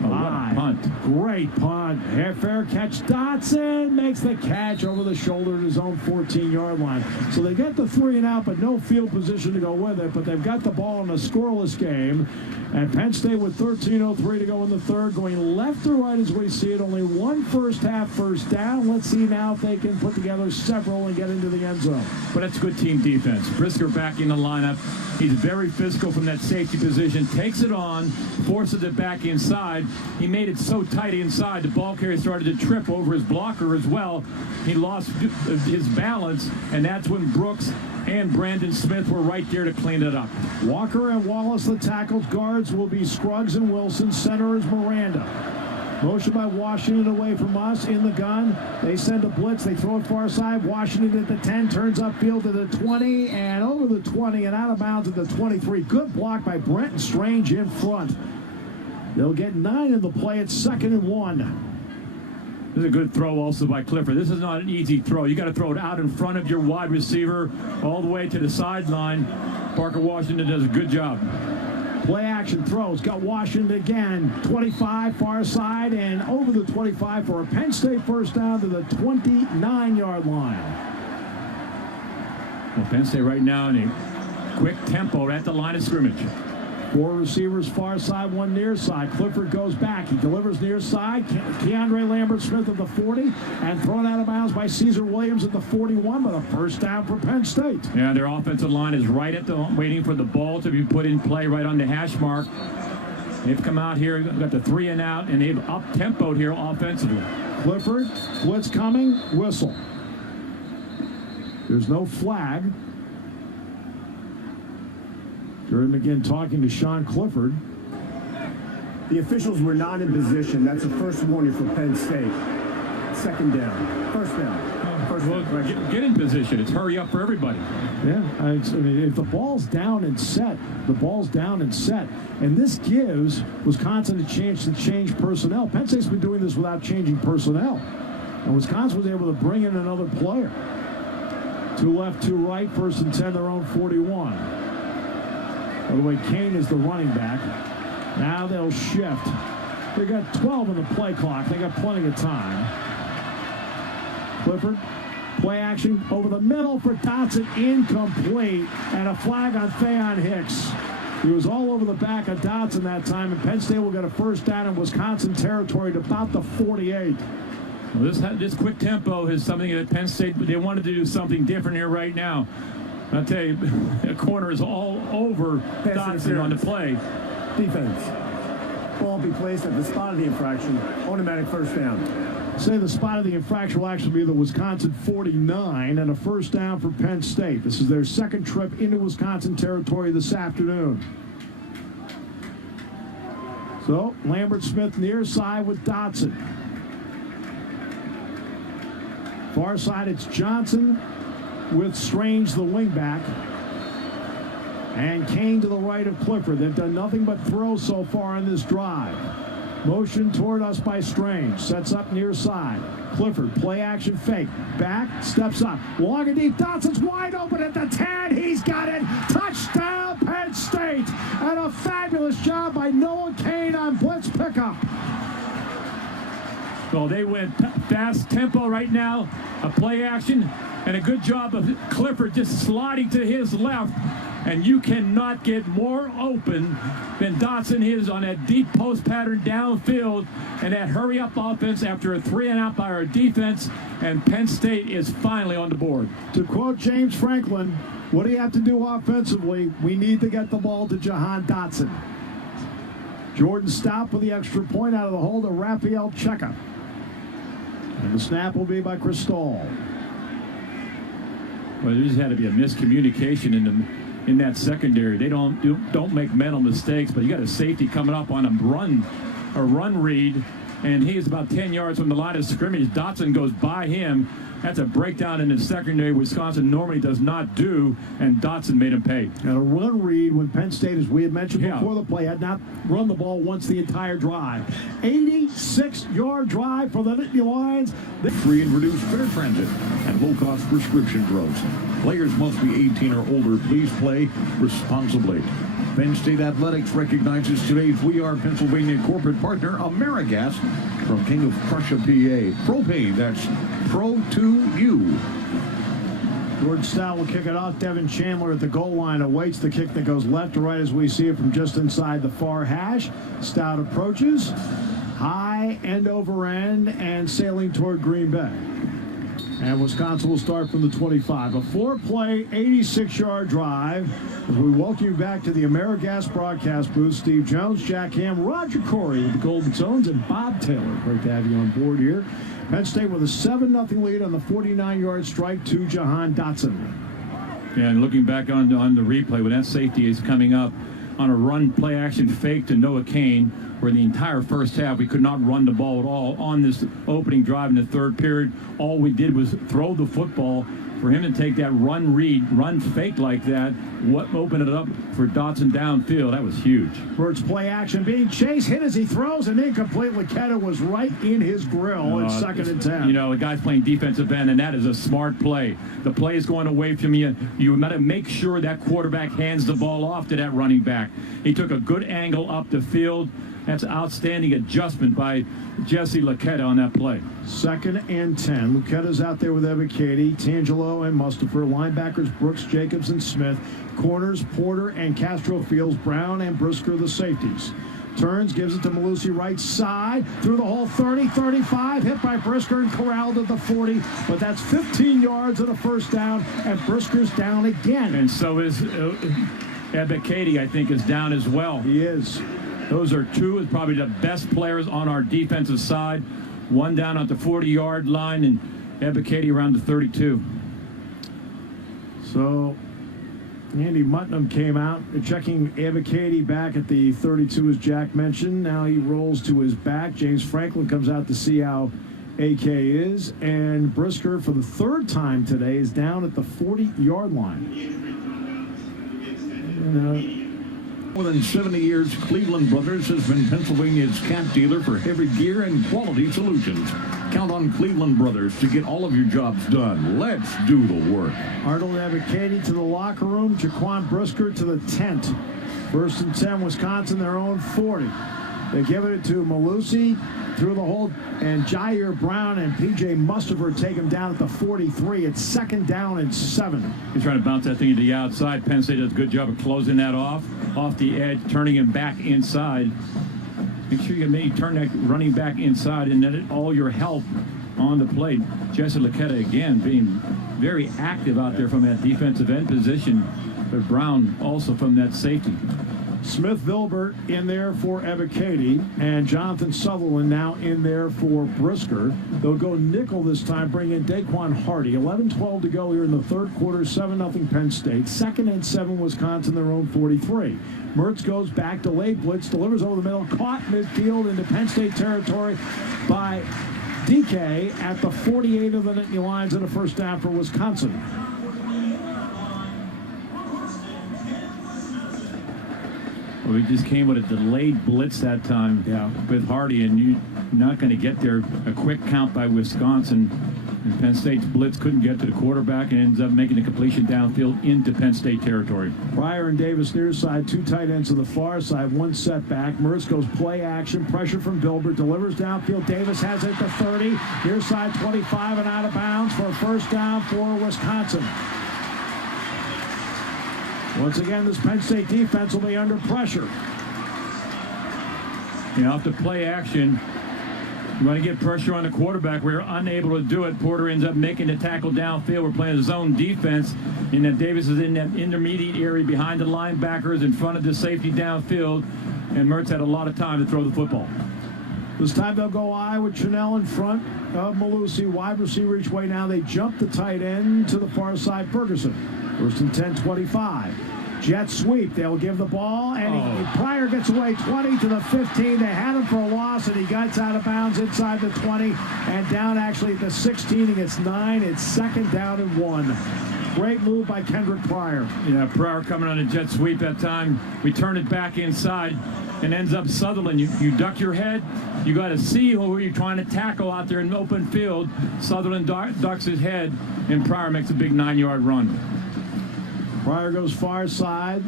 Oh, what a punt. Great punt. Fair catch. Dotson makes the catch over the shoulder at his own 14-yard line. So they get the 3 and out, but no field position to go with it. But they've got the ball in a scoreless game. And Penn State with 13:03 to go in the 3rd, going left to right as we see it. Only 1 first-half first down. Let's see now if they can put together several and get into the end zone. But that's good team defense. Brisker back in the lineup. He's very physical from that safety position. Takes it on, forces it back inside. He made it so tight inside, the ball carrier started to trip over his blocker as well. He lost his balance, and that's when Brooks and Brandon Smith were right there to clean it up. Walker and Wallace, the tackles. Guards will be Scruggs and Wilson. Center is Miranda. Motion by Washington away from us in the gun. They send a blitz. They throw it far side. Washington at the 10, turns upfield to the 20, and over the 20 and out of bounds at the 23. Good block by Brenton Strange in front. They'll get 9 in the play. It's 2nd and 1. This is a good throw also by Clifford. This is not an easy throw. You got to throw it out in front of your wide receiver all the way to the sideline. Parker Washington does a good job. Play action throws. Got Washington again. 25 far side and over the 25 for a Penn State 1st down to the 29-yard line. Well, Penn State right now in a quick tempo at the line of scrimmage. 4 receivers far side, 1 near side. Clifford goes back. He delivers near side. Keandre Lambert-Smith at the 40 and thrown out of bounds by Caesar Williams at the 41, but a 1st down for Penn State. Yeah, their offensive line is right at the waiting for the ball to be put in play right on the hash mark. They've come out here, got the 3 and out, and they've up-tempoed here offensively. Clifford, blitz coming, whistle. There's no flag. Jordan again talking to Sean Clifford. The officials were not in position. That's the first warning for Penn State. 2nd down. 1st down. Well, get in position. It's hurry up for everybody. Yeah, I mean, if the ball's down and set, the ball's down and set. And this gives Wisconsin a chance to change personnel. Penn State's been doing this without changing personnel. And Wisconsin was able to bring in another player. 2 left, 2 right, 1st and 10, their own 41. By the way, Kane is the running back. Now they'll shift. They got 12 on the play clock. They got plenty of time. Clifford, play action over the middle for Dotson, incomplete, and a flag on Theon Hicks. He was all over the back of Dotson that time, and Penn State will get a 1st down in Wisconsin territory to about the 48. Well, this quick tempo is something that Penn State, they wanted to do something different here right now. I'll tell you, the corner is all over Dotson on the play. Defense. Ball be placed at the spot of the infraction. Automatic 1st down. Say the spot of the infraction will actually be the Wisconsin 49 and a first down for Penn State. This is their second trip into Wisconsin territory this afternoon. So Lambert Smith near side with Dotson. Far side it's Johnson with Strange the wingback. And Kane to the right of Clifford. They've done nothing but throw so far in this drive. Motion toward us by Strange. Sets up near side. Clifford, play action fake. Back, steps up. Long and deep. Dotson's wide open at the 10. He's got it. Touchdown, Penn State. And a fabulous job by Noah Kane on blitz pickup. Well, they went fast tempo right now. A play action and a good job of Clifford just sliding to his left. And you cannot get more open than Dotson is on that deep post pattern downfield and that hurry-up offense after a 3-and-out by our defense. And Penn State is finally on the board. To quote James Franklin, what do you have to do offensively? We need to get the ball to Jahan Dotson. Jordan Stout with the extra point out of the hole to Raphael Cheka. And the snap will be by Chris Stahl. Well, there just had to be a miscommunication in that secondary. They don't make mental mistakes, but you got a safety coming up on a run read, and he is about 10 yards from the line of scrimmage. Dotson goes by him. That's a breakdown in the secondary Wisconsin normally does not do, and Dotson made him pay. And a run read when Penn State, as we had mentioned before the play, had not run the ball once the entire drive. 86-yard drive for the Nittany Lions. Free and reduced fare transit and low-cost prescription drugs. Players must be 18 or older. Please play responsibly. Penn State Athletics recognizes today's We Are Pennsylvania corporate partner, AmeriGas, from King of Prussia, PA. Propane, that's Pro2U. Jordan Stout will kick it off. Devin Chandler at the goal line awaits the kick that goes left to right as we see it from just inside the far hash. Stout approaches. High end over end and sailing toward Green Bay. And Wisconsin will start from the 25. A 4-play, 86-yard drive. As we welcome you back to the AmeriGas broadcast booth, Steve Jones, Jack Ham, Roger Corey with the Golden Zones, and Bob Taylor. Great to have you on board here. Penn State with a 7-0 lead on the 49-yard strike to Jahan Dotson. Yeah, and looking back on the replay, when that safety is coming up on a run play action fake to Noah Kane, where the entire first half we could not run the ball at all on this opening drive in the third period. All we did was throw the football. For him to take that run fake like that, what opened it up for Dotson downfield, that was huge. Birds play action being chased, hit as he throws, and incomplete. Leketa was right in his grill. It's 2nd and 10. You know, the guy's playing defensive end, and that is a smart play. The play is going away from you. You got to make sure that quarterback hands the ball off to that running back. He took a good angle up the field. That's outstanding adjustment by Jesse Leketa on that play. 2nd and 10. Leketa's out there with Ebiketie, Tangelo, and Mustapher. Linebackers Brooks, Jacobs, and Smith. Corners Porter and Castro Fields. Brown and Brisker the safeties. Turns, gives it to Malusi right side. Through the whole 30, 35. Hit by Brisker and corralled at the 40. But that's 15 yards and a first down. And Brisker's down again. And so is Ebiketie, I think, is down as well. He is. Those are two of probably the best players on our defensive side. One down at the 40-yard line and Ebiketie around the 32. So Andy Mutnam came out, checking Ebiketie back at the 32, as Jack mentioned. Now he rolls to his back. James Franklin comes out to see how AK is. And Brisker, for the third time today, is down at the 40-yard line. More than 70 years, Cleveland Brothers has been Pennsylvania's cat dealer for heavy gear and quality solutions. Count on Cleveland Brothers to get all of your jobs done. Let's do the work. Arnold Ebiketie to the locker room. Jaquan Brisker to the tent. 1st and 10, Wisconsin, their own 40. They give it to Malusi through the hole, and Jair Brown and P.J. Mustapher take him down at the 43. It's 2nd down and 7. He's trying to bounce that thing to the outside. Penn State does a good job of closing that off the edge, turning him back inside. Make sure you maybe turn that running back inside and then all your help on the plate. Jesse Leketa again being very active out there from that defensive end position, but Brown also from that safety. Smith Vilbert in there for Ebiketie, and Jonathan Sutherland now in there for Brisker. They'll go nickel this time, bring in Daquan Hardy. 11-12 to go here in the third quarter, 7-0 Penn State. 2nd and 7, Wisconsin, their own 43. Mertz goes back, delayed blitz, delivers over the middle, caught midfield into Penn State territory by DK at the 48 of the Nittany Lions, and a first down for Wisconsin. Well, we just came with a delayed blitz that time with Hardy, and you're not going to get there. A quick count by Wisconsin. And Penn State's blitz couldn't get to the quarterback and ends up making a completion downfield into Penn State territory. Pryor and Davis near side, 2 tight ends to the far side, 1 setback. Mertz goes play action, pressure from Vilbert, delivers downfield. Davis has it to 30, near side 25 and out of bounds for a first down for Wisconsin. Once again, this Penn State defense will be under pressure. Off the play action, you want to get pressure on the quarterback. We're unable to do it. Porter ends up making the tackle downfield. We're playing a zone defense, and then Davis is in that intermediate area behind the linebackers in front of the safety downfield, and Mertz had a lot of time to throw the football. This time they'll go I with Chanel in front of Malusi. Wide receiver each way now. They jump the tight end to the far side, Ferguson. First and 10, 25. Jet sweep. They'll give the ball, and Pryor gets away 20 to the 15. They had him for a loss, and he gets out of bounds inside the 20 and down actually at the 16. He gets 9. It's 2nd down and 1. Great move by Kendrick Pryor. Yeah, Pryor coming on a jet sweep that time. We turn it back inside and ends up Sutherland. You duck your head. You got to see who you're trying to tackle out there in the open field. Sutherland ducks his head, and Pryor makes a big 9-yard run. Pryor goes far side.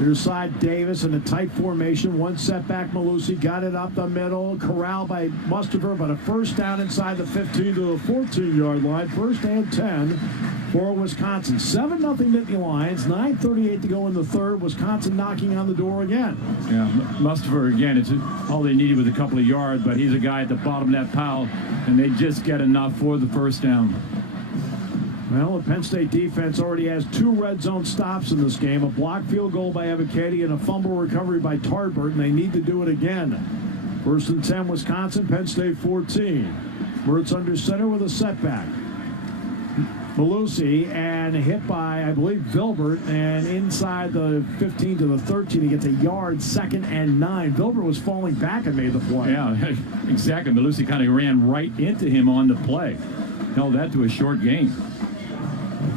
Near side, Davis in a tight formation. 1 setback, Malusi got it up the middle. Corralled by Mustafer, but a first down inside the 15 to the 14-yard line. First and 10 for Wisconsin. 7-0 Nittany Lions. 9:38 to go in the third. Wisconsin knocking on the door again. Yeah, Mustafer, again, it's all they needed was a couple of yards, but he's a guy at the bottom of that pile, and they just get enough for the first down. Well, the Penn State defense already has 2 red zone stops in this game. A blocked field goal by Ebiketie and a fumble recovery by Tarbert, and they need to do it again. First and 10, Wisconsin, Penn State 14. Mertz under center with a setback. Malusi, and hit by, I believe, Vilbert, and inside the 15 to the 13, he gets a yard, 2nd and 9. Vilbert was falling back and made the play. Yeah, exactly. Malusi kind of ran right into him on the play. Held that to a short gain.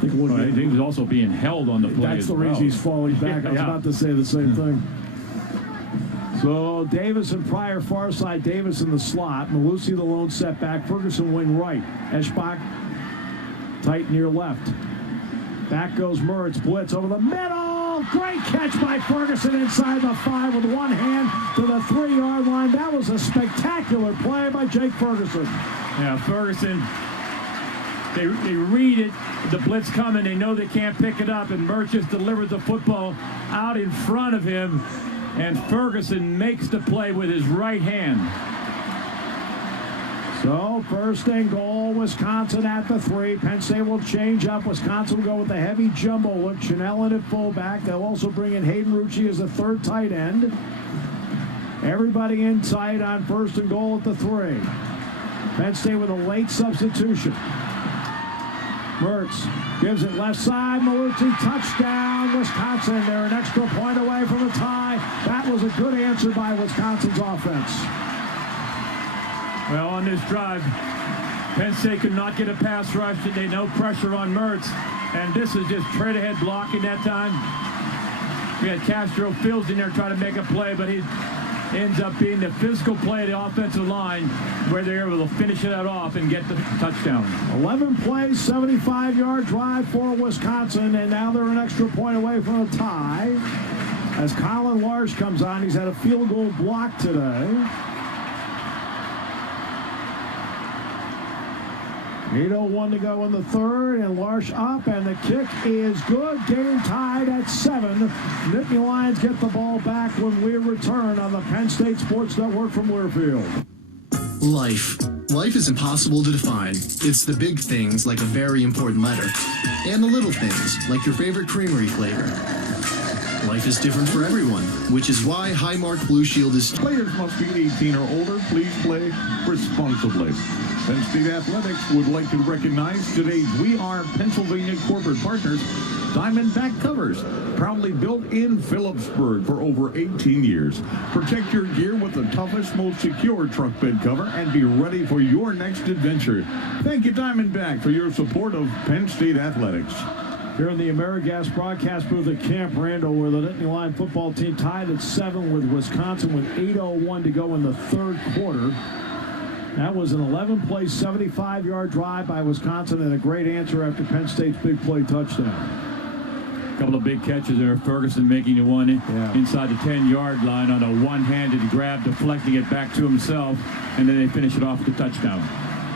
I think he was also being held on the play. That's the reason he's falling back. I was about to say the same thing. So Davis and Pryor far side. Davis in the slot. Malusi the lone setback. Ferguson wing right. Eschbach tight near left. Back goes Mertz. Blitz over the middle. Great catch by Ferguson inside the 5 with one hand to the 3-yard line. That was a spectacular play by Jake Ferguson. Yeah, Ferguson. They read it, the blitz coming, they know they can't pick it up, and Mertz just delivered the football out in front of him, and Ferguson makes the play with his right hand. So, first and goal, Wisconsin at the 3. Penn State will change up. Wisconsin will go with the heavy jumbo look. Chanel in at fullback. They'll also bring in Hayden Rucci as the 3rd tight end. Everybody in tight on first and goal at the 3. Penn State with a late substitution. Mertz gives it left side. Malusi, touchdown, Wisconsin. They're an extra point away from a tie. That was a good answer by Wisconsin's offense. Well, on this drive, Penn State could not get a pass rush. They no pressure on Mertz. And this is just straight ahead blocking that time. We had Castro Fields in there trying to make a play, but he ends up being the physical play of the offensive line where they're able to finish it off and get the touchdown. 11 plays, 75-yard drive for Wisconsin, and now they're an extra point away from a tie. As Colin Larsh comes on, he's had a field goal block today. 8:01 to go in the third, and Larsh up, and the kick is good. Game tied at 7. Nittany Lions get the ball back when we return on the Penn State Sports Network from Learfield. Life is impossible to define. It's the big things like a very important letter, and the little things like your favorite creamery flavor. Life is different for everyone, which is why Highmark Blue Shield is... Players must be 18 or older. Please play responsibly. Penn State Athletics would like to recognize today's We Are Pennsylvania corporate partners, Diamondback Covers, proudly built in Phillipsburg for over 18 years. Protect your gear with the toughest, most secure truck bed cover and be ready for your next adventure. Thank you, Diamondback, for your support of Penn State Athletics. Here in the AmeriGas broadcast booth at Camp Randall, where the Nittany Lion football team tied at 7 with Wisconsin with 8:01 to go in the third quarter. That was an 11-play, 75-yard drive by Wisconsin and a great answer after Penn State's big play touchdown. A couple of big catches there. Ferguson making the one inside the 10-yard line on a one-handed grab, deflecting it back to himself, and then they finish it off with the touchdown.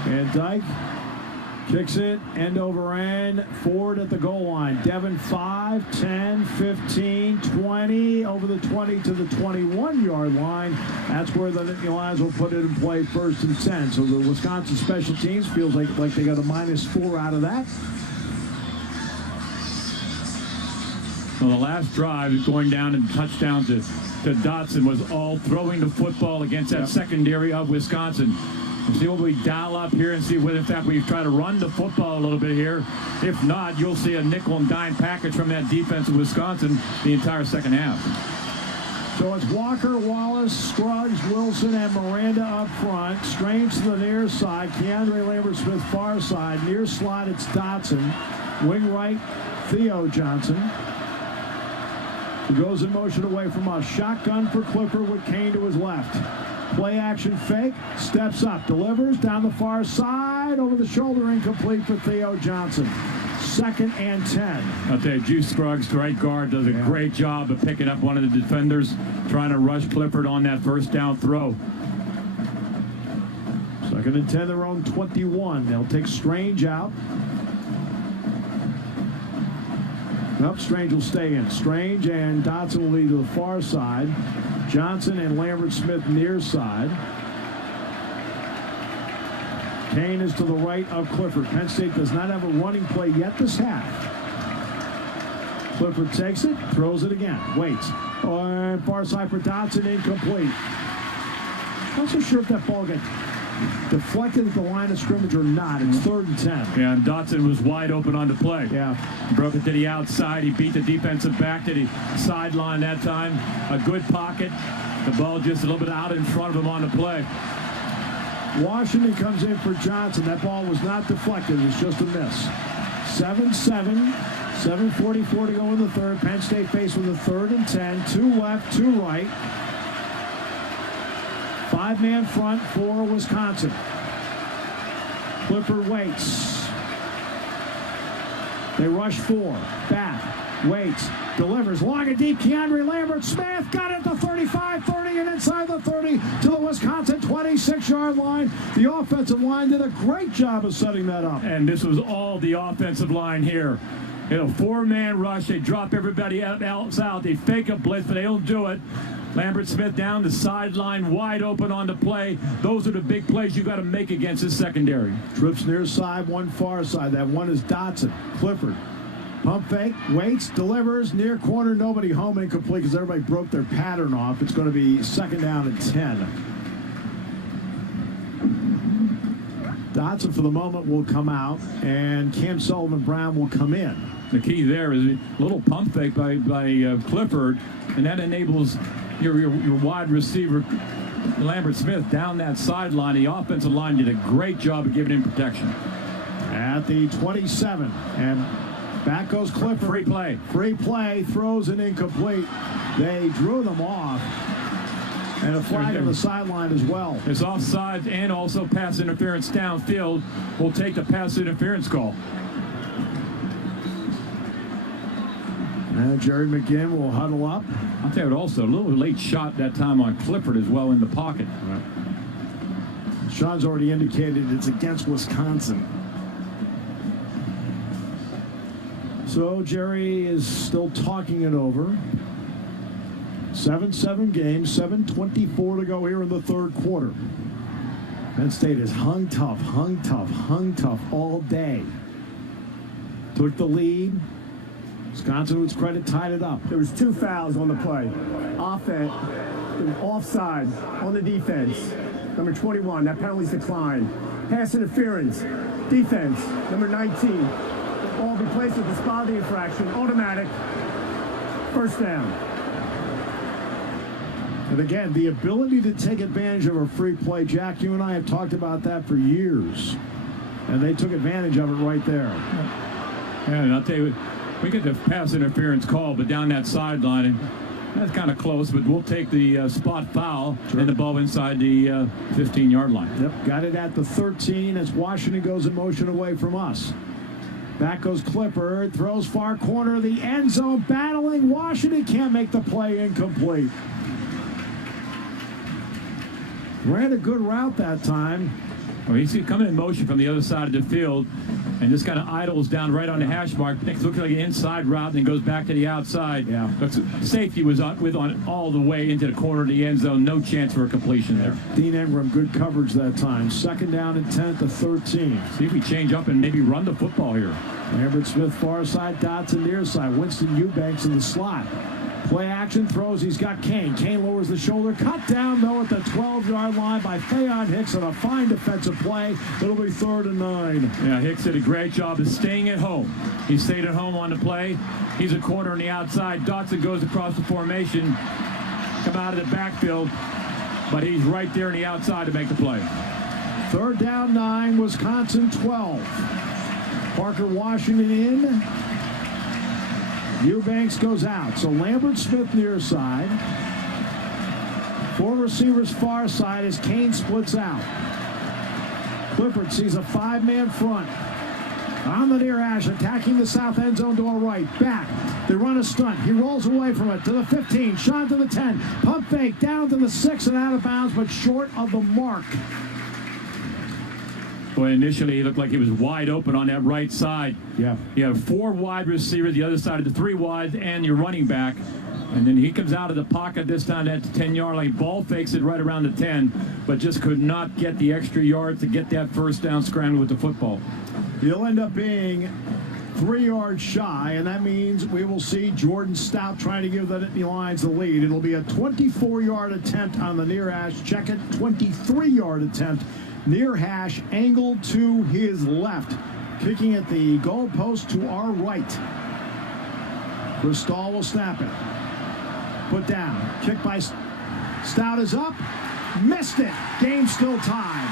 And Dyke kicks it, end over end, forward at the goal line. Devin 5, 10, 15, 20, over the 20 to the 21-yard line. That's where the Nittany Lions will put it in play, 1st and 10. So the Wisconsin special teams feels like they got a -4 out of that. Well, the last drive going down and touchdown to Dotson was all throwing the football against that secondary of Wisconsin. We'll see what we dial up here and see whether, in fact, we try to run the football a little bit here. If not, you'll see a nickel and dime package from that defense of Wisconsin the entire second half. So it's Walker, Wallace, Scruggs, Wilson, and Miranda up front. Strange to the near side. Keandre Lambert-Smith far side. Near slot, it's Dotson. Wing right, Theo Johnson. He goes in motion away from us. Shotgun for Clifford with Kane to his left. Play action fake. Steps up. Delivers down the far side. Over the shoulder. Incomplete for Theo Johnson. 2nd and 10. I'll tell you, Juice Scruggs, the right guard, does a great job of picking up one of the defenders, trying to rush Clifford on that first down throw. 2nd and 10, their own 21. They'll take Strange out. Nope, Strange will stay in. Strange and Dotson will lead to the far side. Johnson and Lambert-Smith near side. Kane is to the right of Clifford. Penn State does not have a running play yet this half. Clifford takes it, throws it again, waits. Far side for Dotson, incomplete. Not so sure if that ball got deflected at the line of scrimmage or not. It's 3rd and 10. Yeah, and Dotson was wide open on the play. Yeah. Broke it to the outside. He beat the defensive back to the sideline that time. A good pocket. The ball just a little bit out in front of him on the play. Washington comes in for Johnson. That ball was not deflected. It was just a miss. 7-7. 7:44 to go in the third. Penn State faced with a 3rd and 10. 2 left, 2 right. 5-man front for Wisconsin. Clifford waits. They rush 4. Back. Waits. Delivers. Long and deep. Keandre Lambert-Smith got it to 35, 30, and inside the 30 to the Wisconsin 26-yard line. The offensive line did a great job of setting that up. And this was all the offensive line here. You know, 4-man rush. They drop everybody else out. They fake a blitz, but they don't do it. Lambert-Smith down the sideline, wide open on the play. Those are the big plays you got to make against this secondary. Trips near side, one far side. That one is Dotson. Clifford. Pump fake, waits, delivers, near corner, nobody home, incomplete because everybody broke their pattern off. It's going to be 2nd down and 10. Dotson, for the moment, will come out, and Cam Sullivan-Brown will come in. The key there is a little pump fake by Clifford, and that enables your wide receiver, Lambert-Smith, down that sideline. The offensive line did a great job of giving him protection. At the 27, and back goes Clifford. Free play. Free play, throws an incomplete. They drew them off. And a flag on the sideline as well. It's offside and also pass interference downfield. We'll take the pass interference call. And Jerry McGinn will huddle up. I'll tell you what, also, a little late shot that time on Clifford as well in the pocket. Right. Sean's already indicated it's against Wisconsin. So Jerry is still talking it over. 7-7 game, 7:24 to go here in the third quarter. Penn State has hung tough all day. Took the lead, Wisconsin, to its credit, tied it up. There was 2 fouls on the play. Offense, offside on the defense. Number 21, that penalty's declined. Pass interference, defense, number 19. All replaced with the spot of the infraction, automatic, first down. And again, the ability to take advantage of a free play. Jack, you and I have talked about that for years. And they took advantage of it right there. Yeah, and I'll tell you, we get the pass interference call, but down that sideline, and that's kind of close, but we'll take the spot foul and the ball inside the 15-yard line. Yep, got it at the 13 as Washington goes in motion away from us. Back goes Clifford, throws far corner of the end zone, battling. Washington can't make the play, incomplete. Ran a good route that time. Well, he's coming in motion from the other side of the field and just kind of idles down right on the hash mark. It looks like an inside route and then goes back to the outside. Yeah. But safety was on all the way into the corner of the end zone. No chance for a completion there. Dean Ingram, good coverage that time. 2nd down and 10 to 13. See if we change up and maybe run the football here. Lambert Smith far side, Dotson near side. Winston Eubanks in the slot. Play action, throws, he's got Kane. Kane lowers the shoulder, cut down though at the 12-yard line by Theon Hicks on a fine defensive play. It'll be 3rd and 9. Yeah, Hicks did a great job of staying at home. He stayed at home on the play. He's a corner on the outside. Dotson goes across the formation, come out of the backfield, but he's right there on the outside to make the play. 3rd down, 9, Wisconsin 12. Parker Washington in. Eubanks goes out. So Lambert Smith near side. 4 receivers far side as Kane splits out. Clifford sees a 5-man front. On the near hash, attacking the south end zone to our right. Back. They run a stunt. He rolls away from it to the 15. Shot to the 10. Pump fake down to the 6 and out of bounds, but short of the mark. Boy, initially he looked like he was wide open on that right side. Yeah. You have 4 wide receivers, the other side of the 3 wide, and your running back. And then he comes out of the pocket this time at the 10-yard line. Ball fakes it right around the 10, but just could not get the extra yards to get that first down scramble with the football. He'll end up being 3 yards shy, and that means we will see Jordan Stout trying to give the Nittany Lions the lead. It'll be a 24-yard attempt on the near hash. Check it, 23-yard attempt. Near hash, angled to his left. Kicking at the goal post to our right. Cristall will snap it. Put down. Kick by Stout is up. Missed it. Game still tied.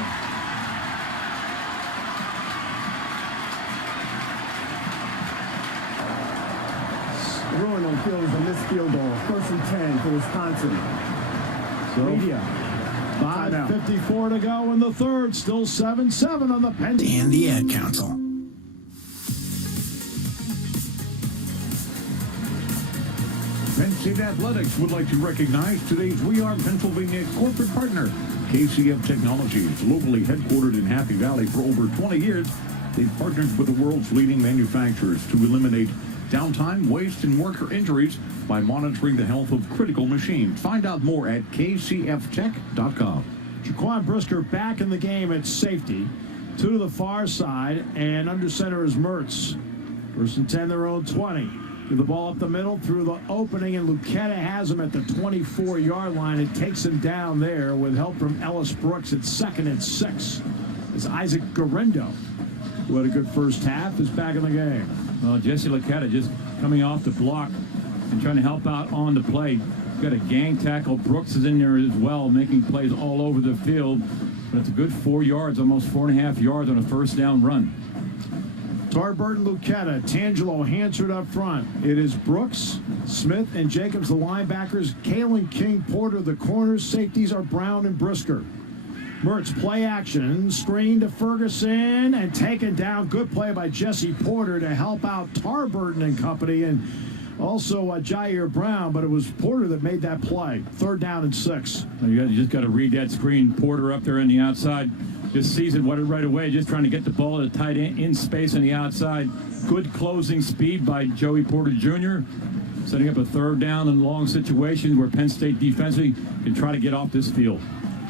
Ruin on field is a missed field goal. 1st and 10 for Wisconsin. So, Media. 5:54 to go in the 3rd. Still 7-7 on the Penn. And the Ad Council. Penn State Athletics would like to recognize today's We Are Pennsylvania corporate partner, KCF Technologies. Locally headquartered in Happy Valley for over 20 years, they've partnered with the world's leading manufacturers to eliminate downtime, waste, and worker injuries by monitoring the health of critical machines. Find out more at kcftech.com. Jaquan Brisker back in the game at safety. 2 to the far side, and under center is Mertz. 1st and 10, their own 20. Give the ball up the middle through the opening, and Lucchetta has him at the 24-yard line. It takes him down there with help from Ellis Brooks at 2nd and 6. It's Isaac Garendo, who had a good first half, is back in the game. Well, Jesse Lucchetta just coming off the block and trying to help out on the play. Got a gang tackle. Brooks is in there as well, making plays all over the field. But it's a good 4 yards, almost 4.5 yards on a 1st down run. Tarburton, Lucchetta, Tangelo, Hansard up front. It is Brooks, Smith, and Jacobs, the linebackers. Kalen King, Porter, the corners. Safeties are Brown and Brisker. Mertz, play action, screen to Ferguson, and taken down. Good play by Jesse Porter to help out Tarburton and company, and also Jair Brown, but it was Porter that made that play. 3rd down and 6. You just got to read that screen. Porter up there on the outside just sees it right away, just trying to get the ball at a tight end in space on the outside. Good closing speed by Joey Porter Jr., setting up a 3rd down and long situation where Penn State defensively can try to get off this field.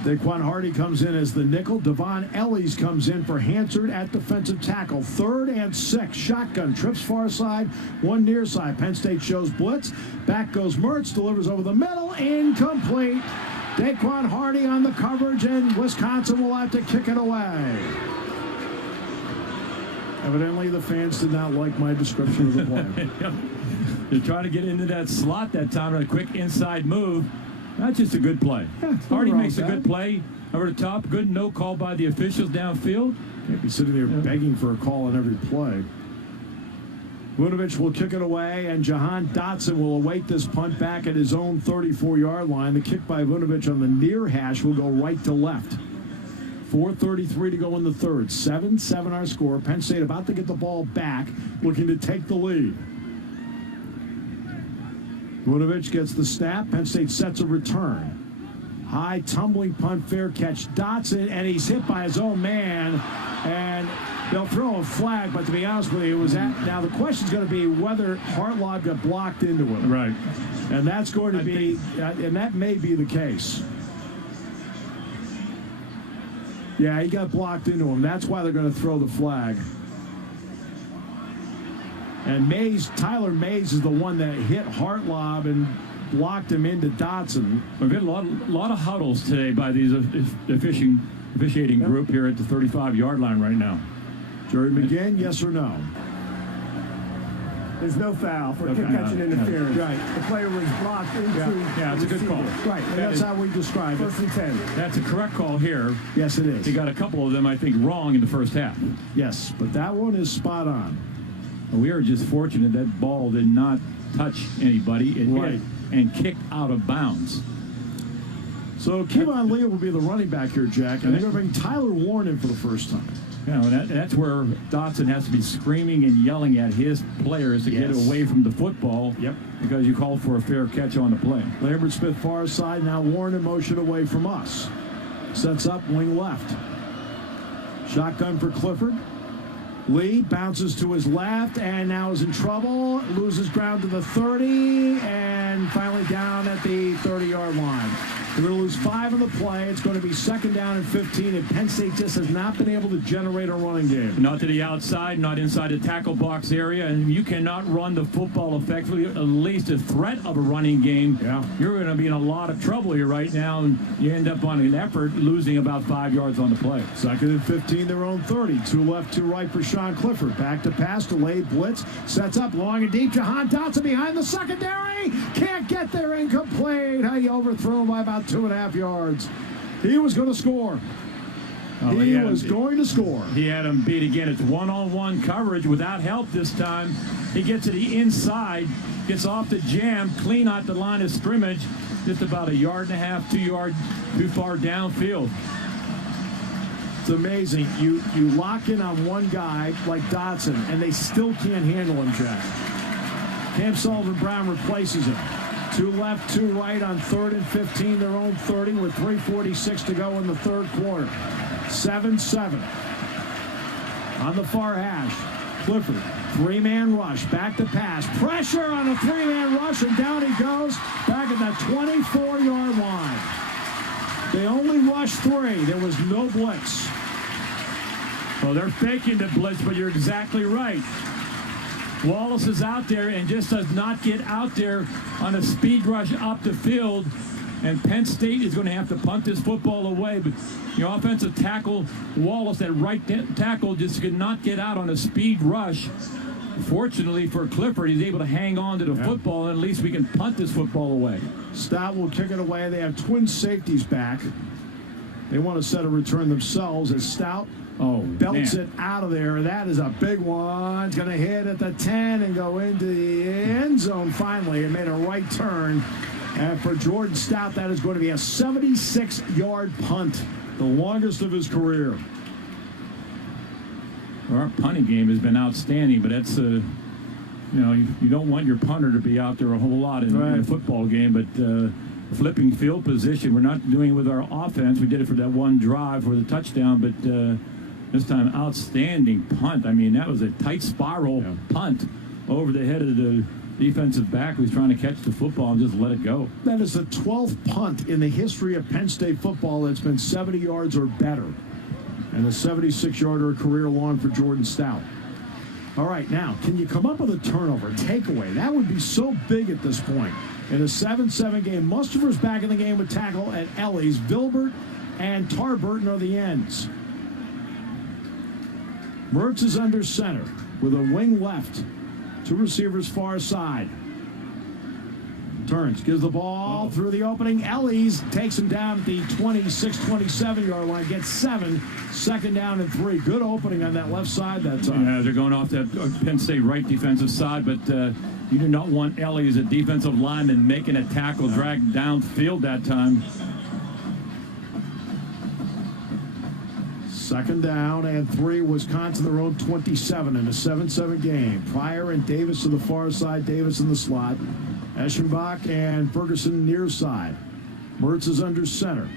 Daquan Hardy comes in as the nickel. Devon Ellis comes in for Hansard at defensive tackle. 3rd and 6. Shotgun. Trips far side. One near side. Penn State shows blitz. Back goes Mertz. Delivers over the middle. Incomplete. Daquan Hardy on the coverage, and Wisconsin will have to kick it away. Evidently, the fans did not like my description of the play. They're trying to get into that slot that time on a quick inside move. That's just a good play. Yeah, Hardy makes a good play over the top. Good no call by the officials downfield. Can't be sitting there begging for a call on every play. Vunovich will kick it away, and Jahan Dotson will await this punt back at his own 34-yard line. The kick by Vunovich on the near hash will go right to left. 4:33 to go in the third. 7-7 our score. Penn State about to get the ball back, looking to take the lead. Vunovich gets the snap. Penn State sets a return. High tumbling punt, fair catch. Dotson, and he's hit by his own man. And they'll throw a flag, but to be honest with you, it was at. Now the question's going to be whether Hartlaub got blocked into it. Right. And that's going to be, and that may be the case. Yeah, he got blocked into him. That's why they're going to throw the flag. And Tyler Mays is the one that hit Hartlaub and blocked him into Dotson. We've had a lot of huddles today by these officiating group here at the 35-yard line right now. Jerry McGinn, yes or no? There's no foul for kick-catching interference. Right. The player was blocked into Yeah, it's a good call. Right, and that's how we describe it. 1st and 10. That's a correct call here. Yes, it is. He got a couple of them, I think, wrong in the first half. Yes, but that one is spot on. We are just fortunate that ball did not touch anybody. It hit and kicked out of bounds. So Kevon Lee will be the running back here, Jack, and they're going to bring Tyler Warren in for the first time. You know, that's where Dotson has to be screaming and yelling at his players to get away from the football. Yep. Because you called for a fair catch on the play. Lambert Smith far side, now Warren in motion away from us. Sets up, wing left. Shotgun for Clifford. Lee bounces to his left and now is in trouble. Loses ground to the 30 and finally down at the 30-yard line. They're going to lose 5 on the play. It's going to be 2nd down and 15, and Penn State just has not been able to generate a running game. Not to the outside, not inside the tackle box area, and you cannot run the football effectively, at least a threat of a running game. Yeah. You're going to be in a lot of trouble here right now, and you end up on an effort losing about 5 yards on the play. 2nd and 15, their own 30. 2 left, 2 right for Sean Clifford. Back to pass, delayed blitz. Sets up long and deep. Jahan Dotson behind the secondary. Can't get there, incomplete. He overthrew him by about 2.5 yards. He was going to score. He was going to score. He had him beat again. It's one-on-one coverage without help this time. He gets to the inside, gets off the jam, clean out the line of scrimmage, just about 1.5 yards, 2 yards too far downfield. It's amazing. You lock in on one guy like Dotson, and they still can't handle him, Jack. Cam Sullivan-Brown replaces him. 2 left, 2 right on 3rd and 15, their own 30 with 3:46 to go in the third quarter. 7-7. On the far hash, Clifford, 3-man rush, back to pass. Pressure on a 3-man rush, and down he goes back at that 24-yard line. They only rushed 3. There was no blitz. Well, they're faking the blitz, but you're exactly right. Wallace is out there and just does not get out there on a speed rush up the field. And Penn State is going to have to punt this football away. But your offensive tackle, Wallace, that right tackle, just could not get out on a speed rush. Fortunately for Clifford, he's able to hang on to the football, and at least we can punt this football away. Stout will kick it away. They have twin safeties back. They want to set a return themselves as Stout belts it out of there. That is a big one. It's going to hit at the 10 and go into the end zone finally. It made a right turn. And for Jordan Stout, that is going to be a 76-yard punt, the longest of his career. Our punting game has been outstanding, but that's, you don't want your punter to be out there a whole lot in a football game, but flipping field position, we're not doing it with our offense. We did it for that one drive for the touchdown, but this time, outstanding punt. I mean, that was a tight spiral punt over the head of the defensive back who's trying to catch the football and just let it go. That is the 12th punt in the history of Penn State football that's been 70 yards or better. And a 76-yarder career long for Jordan Stout. All right, now, can you come up with a turnover, takeaway? That would be so big at this point. In a 7-7 game, Mustafer's back in the game with tackle at Ellie's. Vilbert and Tarburton are the ends. Mertz is under center with a wing left. Two receivers far side. Turns, gives the ball through the opening. Ellies takes him down at the 26, 27-yard line. Gets 7, second down and 3. Good opening on that left side that time. Yeah, they're going off that Penn State right defensive side, but you do not want Ellies, a defensive lineman, making a tackle drag downfield that time. Second down and 3, Wisconsin, their own 27 in a 7-7 game. Pryor and Davis to the far side, Davis in the slot. Eschenbach and Ferguson near side. Mertz is under center.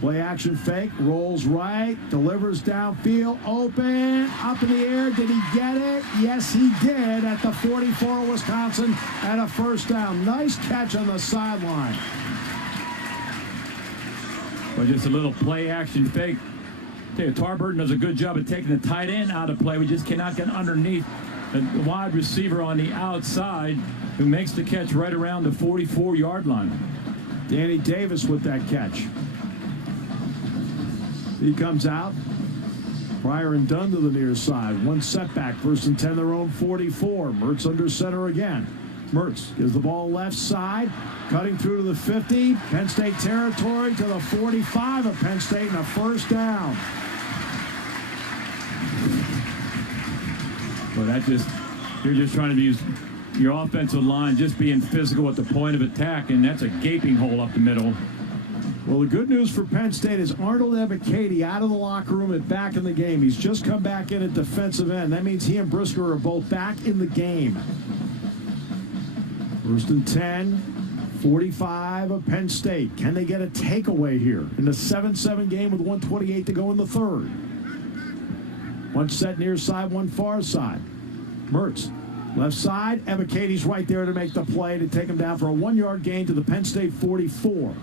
Play action fake, rolls right, delivers downfield, open, up in the air. Did he get it? Yes, he did at the 44 of Wisconsin at a first down. Nice catch on the sideline. But just a little play action fake. Tarburton does a good job of taking the tight end out of play. We just cannot get underneath the wide receiver on the outside who makes the catch right around the 44-yard line. Danny Davis with that catch. He comes out. Pryor and Dunn to the near side. One setback, first and 10, their own 44. Mertz under center again. Mertz gives the ball left side, cutting through to the 50. Penn State territory to the 45 of Penn State and a first down. Well, you're just trying to use your offensive line just being physical at the point of attack, and that's a gaping hole up the middle. Well, the good news for Penn State is Arnold Ebiketie out of the locker room and back in the game. He's just come back in at defensive end. That means he and Brisker are both back in the game. First and 10, 45 of Penn State. Can they get a takeaway here in the 7-7 game with 1:28 to go in the third? One set near side, one far side. Mertz, left side. Ebiketie's right there to make the play to take him down for a 1-yard gain to the Penn State 44.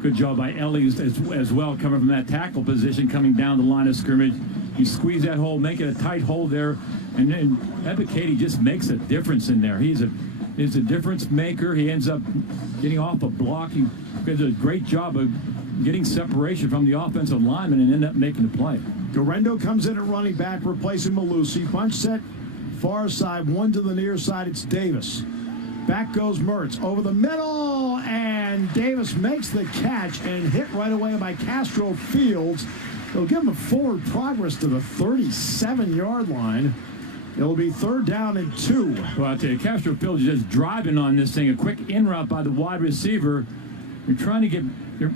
Good job by Ellies as well, coming from that tackle position, coming down the line of scrimmage. He squeezed that hole, making a tight hole there, and then Ebiketie just makes a difference in there. He's a difference maker. He ends up getting off a block. He does a great job of getting separation from the offensive lineman and end up making the play. Garendo comes in at running back, replacing Malusi. Bunch set far side, one to the near side. It's Davis. Back goes Mertz over the middle, and Davis makes the catch and hit right away by Castro Fields. They'll give him a forward progress to the 37-yard line. It'll be third down and 2. Well, I'll tell you, Castro Fields is just driving on this thing. A quick in route by the wide receiver. You're trying to get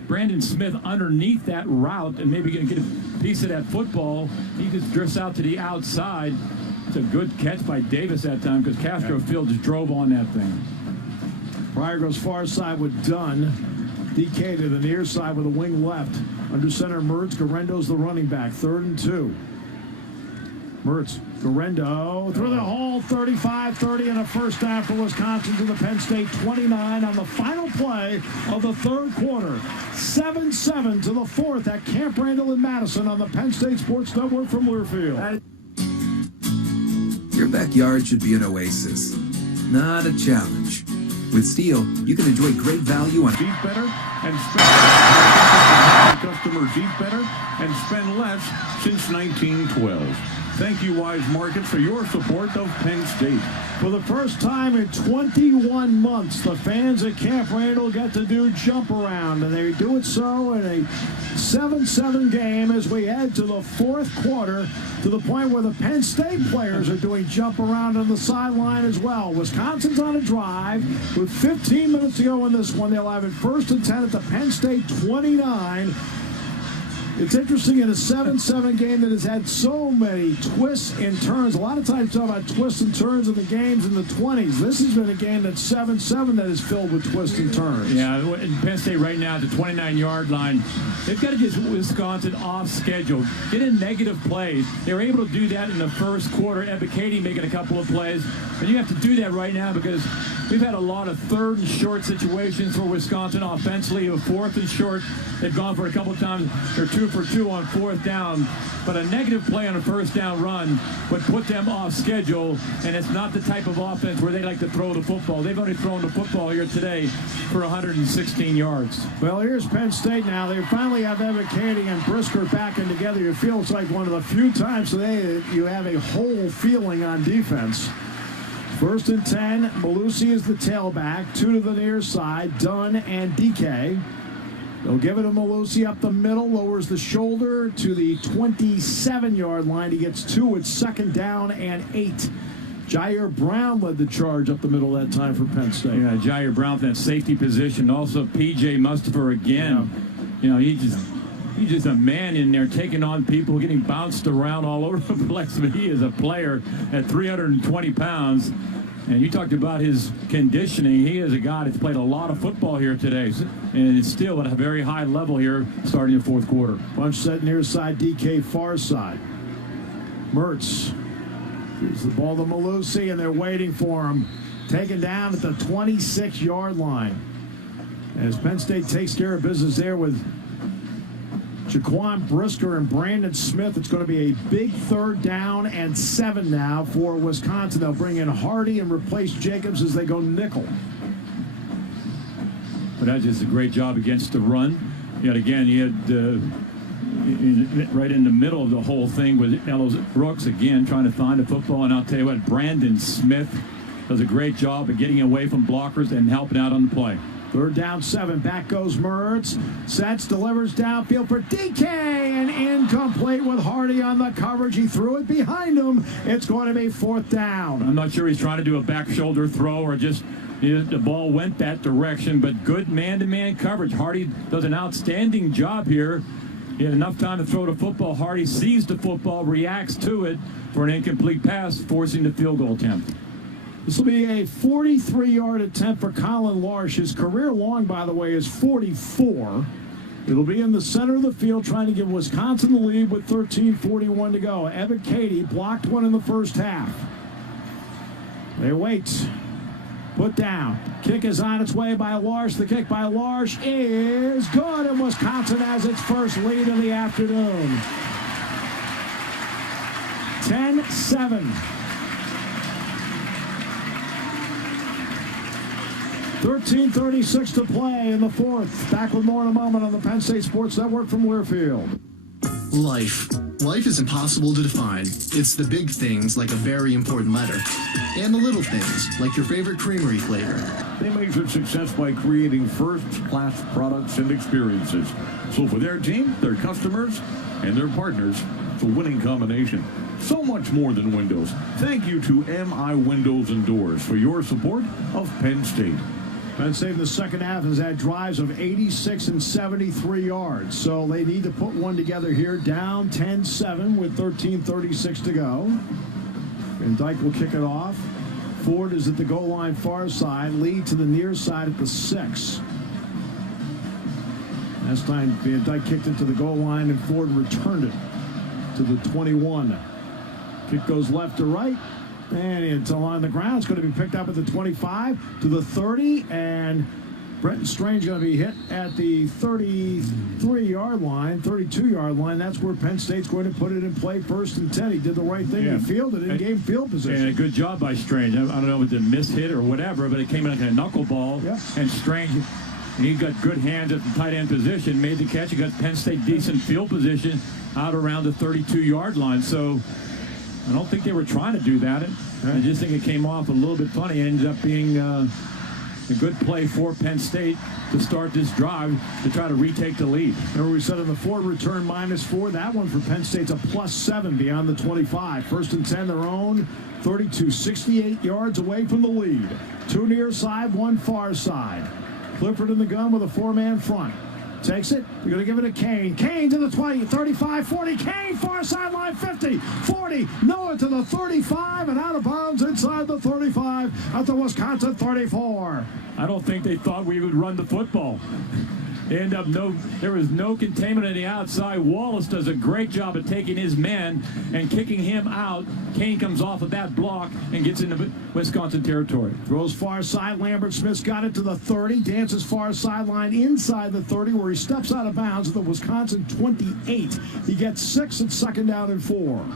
Brandon Smith underneath that route and maybe get a piece of that football. He just drifts out to the outside. It's a good catch by Davis that time because Castro Fields drove on that thing. Pryor goes far side with Dunn. DK to the near side with a wing left. Under center, Mertz. Garendo's the running back. Third and 2. Mertz, Garendo through the hole, 35-30, and a first down for Wisconsin to the Penn State 29 on the final play of the third quarter. 7-7 to the fourth at Camp Randall in Madison on the Penn State Sports Network from Learfield. Your backyard should be an oasis, not a challenge. With Steel, you can enjoy great value on Eat better and spend customers eat better and spend less since 1912. Thank you, Wise Markets, for your support of Penn State. For the first time in 21 months, the fans at Camp Randall get to do jump around, and they do it so in a 7-7 game as we head to the fourth quarter, to the point where the Penn State players are doing jump around on the sideline as well. Wisconsin's on a drive with 15 minutes to go in this one. They'll have it first and 10 at the Penn State 29. It's interesting in a 7-7 game that has had so many twists and turns. A lot of times talk about twists and turns in the games in the 20s. This has been a game that's 7-7 that is filled with twists and turns. Yeah, in Penn State right now at the 29-yard line, they've got to get Wisconsin off schedule, get in negative plays. They were able to do that in the first quarter. Ebba Katie making a couple of plays. And you have to do that right now because we've had a lot of third and short situations for Wisconsin offensively. A fourth and short, they've gone for a couple of times. They're 2 for 2 on fourth down. But a negative play on a first down run would put them off schedule. And it's not the type of offense where they like to throw the football. They've only thrown the football here today for 116 yards. Well, here's Penn State now. They finally have Ebba Katie and Brisker backing together. It feels like one of the few times today that you have a whole feeling on defense. 1st and 10. Malusi is the tailback. 2 to the near side. Dunn and DK. They'll give it to Malusi up the middle. Lowers the shoulder to the 27-yard line. He gets 2. It's 2nd down and 8. Jair Brown led the charge up the middle that time for Penn State. Yeah, Jair Brown in that safety position. Also, P.J. Mustapher again. Yeah. You know, he's just a man in there taking on people, getting bounced around all over the place. But he is a player at 320 pounds. And you talked about his conditioning. He is a guy that's played a lot of football here today. And it's still at a very high level here starting the fourth quarter. Bunch set near side, DK far side. Mertz gives the ball to Malusi, and they're waiting for him. Taken down at the 26-yard line. As Penn State takes care of business there with Jaquan Brisker and Brandon Smith. It's going to be a big 3rd down and 7 now for Wisconsin. They'll bring in Hardy and replace Jacobs as they go nickel. But that's just a great job against the run. Yet again, you had right in the middle of the whole thing with Ellis Brooks again trying to find a football. And I'll tell you what, Brandon Smith does a great job of getting away from blockers and helping out on the play. 3rd down 7. Back goes Mertz. Sets, delivers downfield for DK, and incomplete with Hardy on the coverage. He threw it behind him. It's going to be 4th down. I'm not sure he's trying to do a back shoulder throw or just the ball went that direction, but good man-to-man coverage. Hardy does an outstanding job here. He had enough time to throw the football. Hardy sees the football, reacts to it for an incomplete pass, forcing the field goal attempt. This will be a 43-yard attempt for Colin Larsh. His career long, by the way, is 44. It'll be in the center of the field trying to give Wisconsin the lead with 13:41 to go. Ebba Katie blocked one in the first half. They wait. Put down. Kick is on its way by Larsh. The kick by Larsh is good, and Wisconsin has its first lead of the afternoon. 10-7. 13:36 to play in the fourth. Back with more in a moment on the Penn State Sports Network from Learfield. Life. Life is impossible to define. It's the big things, like a very important letter, and the little things, like your favorite creamery flavor. They measure success by creating first-class products and experiences. So for their team, their customers, and their partners, it's a winning combination. So much more than windows. Thank you to MI Windows and Doors for your support of Penn State. Penn State in the second half has had drives of 86 and 73 yards. So they need to put one together here. Down 10-7 with 13:36 to go. And Dyke will kick it off. Ford is at the goal line far side. Lee to the near side at the 6. Last time Van Dyke kicked it to the goal line and Ford returned it to the 21. Kick goes left to right. And it's along the ground. It's going to be picked up at the 25 to the 30. And Brenton Strange going to be hit at the 33-yard line, 32-yard line. That's where Penn State's going to put it in play 1st and 10. He did the right thing. Yeah. He fielded it and gave field position. And a good job by Strange. I don't know if it's a mishit or whatever, but it came in like a knuckleball. Yeah. And Strange, he got good hands at the tight end position, made the catch. He got Penn State decent field position out around the 32-yard line. So I don't think they were trying to do that. I just think it came off a little bit funny. It ended up being a good play for Penn State to start this drive to try to retake the lead. Remember we said on the Ford return -4. That one for Penn State's a +7 beyond the 25. 1st and 10 their own. 32, 68 yards away from the lead. 2 near side, 1 far side. Clifford in the gun with a 4-man front. Takes it. You're going to give it to Kane. Kane to the 20, 35, 40. Kane, far sideline, 50, 40. Noah to the 35 and out of bounds inside the 35 at the Wisconsin 34. I don't think they thought we would run the football. There was no containment on the outside. Wallace does a great job of taking his man and kicking him out. Kane comes off of that block and gets into Wisconsin territory. Throws far side. Lambert Smith's got it to the 30. Dances far sideline inside the 30 where he steps out of bounds at the Wisconsin 28. He gets 6 at 2nd down and 4.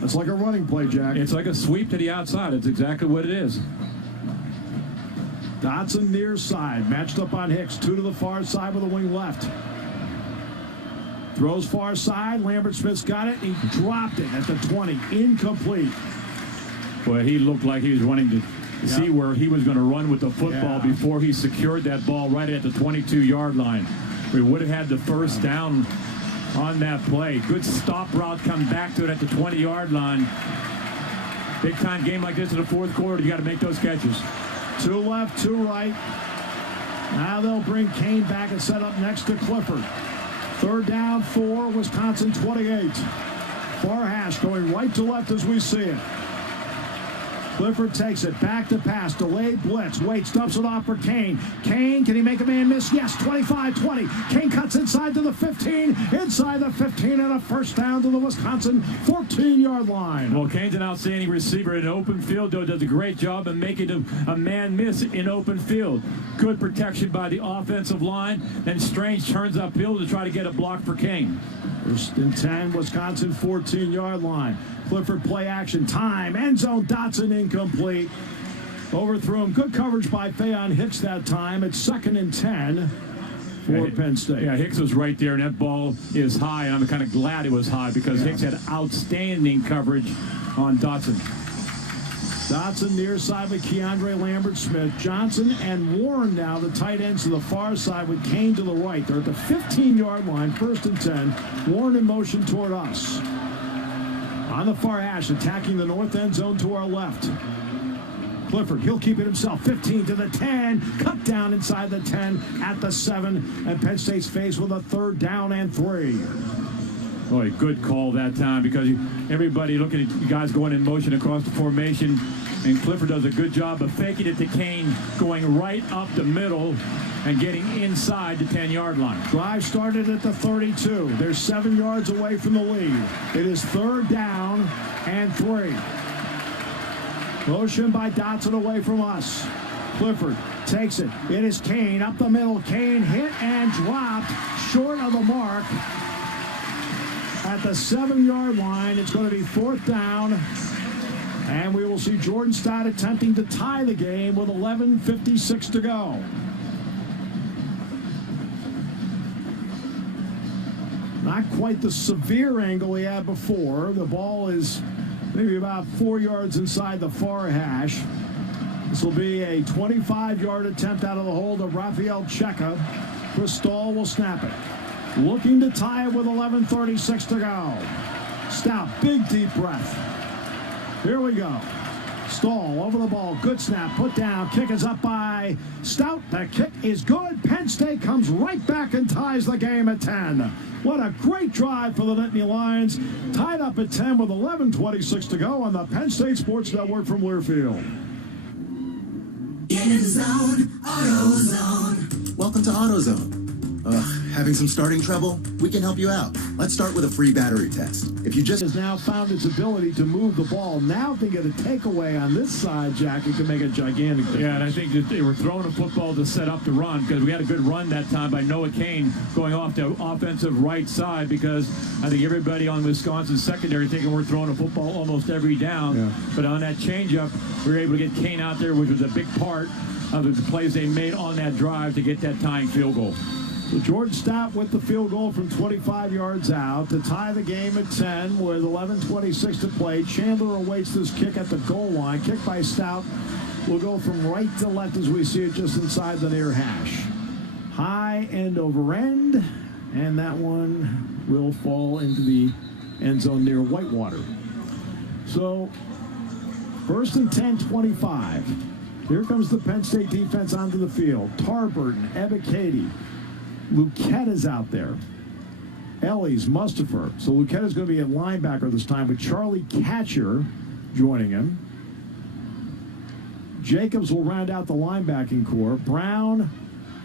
That's like a running play, Jack. It's like a sweep to the outside. It's exactly what it is. Dotson near side, matched up on Hicks. 2 to the far side with a wing left. Throws far side. Lambert Smith's got it. He dropped it at the 20. Incomplete. Boy, he looked like he was running to see where he was going to run with the football before he secured that ball right at the 22-yard line. We would have had the first down on that play. Good stop route, come back to it at the 20-yard line. Big time game like this in the fourth quarter, you got to make those catches. 2 left, 2 right. Now they'll bring Kane back and set up next to Clifford. 3rd down, 4, Wisconsin 28. Far hash going right to left as we see it. Clifford takes it, back to pass, delayed blitz, waits, dumps it off for Kane. Kane, can he make a man miss? Yes, 25-20. Kane cuts inside to the 15, inside the 15, and a first down to the Wisconsin 14-yard line. Well, Kane's an outstanding receiver in open field, though, does a great job of making a man miss in open field. Good protection by the offensive line, then Strange turns upfield to try to get a block for Kane. 1st and 10, Wisconsin 14-yard line. Clifford play action, time, end zone, Dotson incomplete. Overthrew him. Good coverage by Faion Hicks that time. It's 2nd and 10 for Penn State. Yeah, Hicks was right there, and that ball is high. And I'm kind of glad it was high because Hicks had outstanding coverage on Dotson. Dotson near side with Keandre Lambert Smith. Johnson and Warren now, the tight ends to the far side with Kane to the right. They're at the 15-yard line, 1st and 10. Warren in motion toward us. On the far hash, attacking the north end zone to our left. Clifford, he'll keep it himself. 15 to the 10. Cut down inside the 10 at the 7. And Penn State's faced with a 3rd down and 3. Boy, good call that time because everybody looking at you guys going in motion across the formation. And Clifford does a good job of faking it to Kane, going right up the middle and getting inside the 10-yard line. Drive started at the 32. They're 7 yards away from the lead. It is 3rd down and 3. Motion by Dotson away from us. Clifford takes it. It is Kane up the middle. Kane hit and dropped short of the mark at the 7-yard line. It's going to be 4th down. And we will see Jordan Stott attempting to tie the game with 11:56 to go. Not quite the severe angle he had before. The ball is maybe about 4 yards inside the far hash. This will be a 25-yard attempt out of the hold of Rafael Checa. Chris Stahl will snap it. Looking to tie it with 11:36 to go. Stout, big deep breath. Here we go. Stahl over the ball. Good snap. Put down. Kick is up by Stout. The kick is good. Penn State comes right back and ties the game at 10. What a great drive for the Nittany Lions. Tied up at 10 with 11:26 to go on the Penn State Sports Network from Learfield. In zone, AutoZone. Welcome to AutoZone. Having some starting trouble? We can help you out. Let's start with a free battery test. If you just has now found its ability to move the ball. Now if they get a takeaway on this side, Jack, it can make a gigantic difference. Yeah, and I think that they were throwing a football to set up the run because we had a good run that time by Noah Kane going off the offensive right side because I think everybody on Wisconsin's secondary thinking we're throwing a football almost every down. Yeah. But on that changeup, we were able to get Kane out there, which was a big part of the plays they made on that drive to get that tying field goal. So Jordan Stout with the field goal from 25 yards out to tie the game at 10 with 11:26 to play. Chandler awaits this kick at the goal line. Kick by Stout will go from right to left as we see it just inside the near hash. High end over end, and that one will fall into the end zone near Whitewater. So 1st and 10, 25. Here comes the Penn State defense onto the field. Tarburton, Ebiketie. Luquetta's out there. Ellis, Mustafa. So Luquetta's going to be a linebacker this time with Charlie Catcher joining him. Jacobs will round out the linebacking core. Brown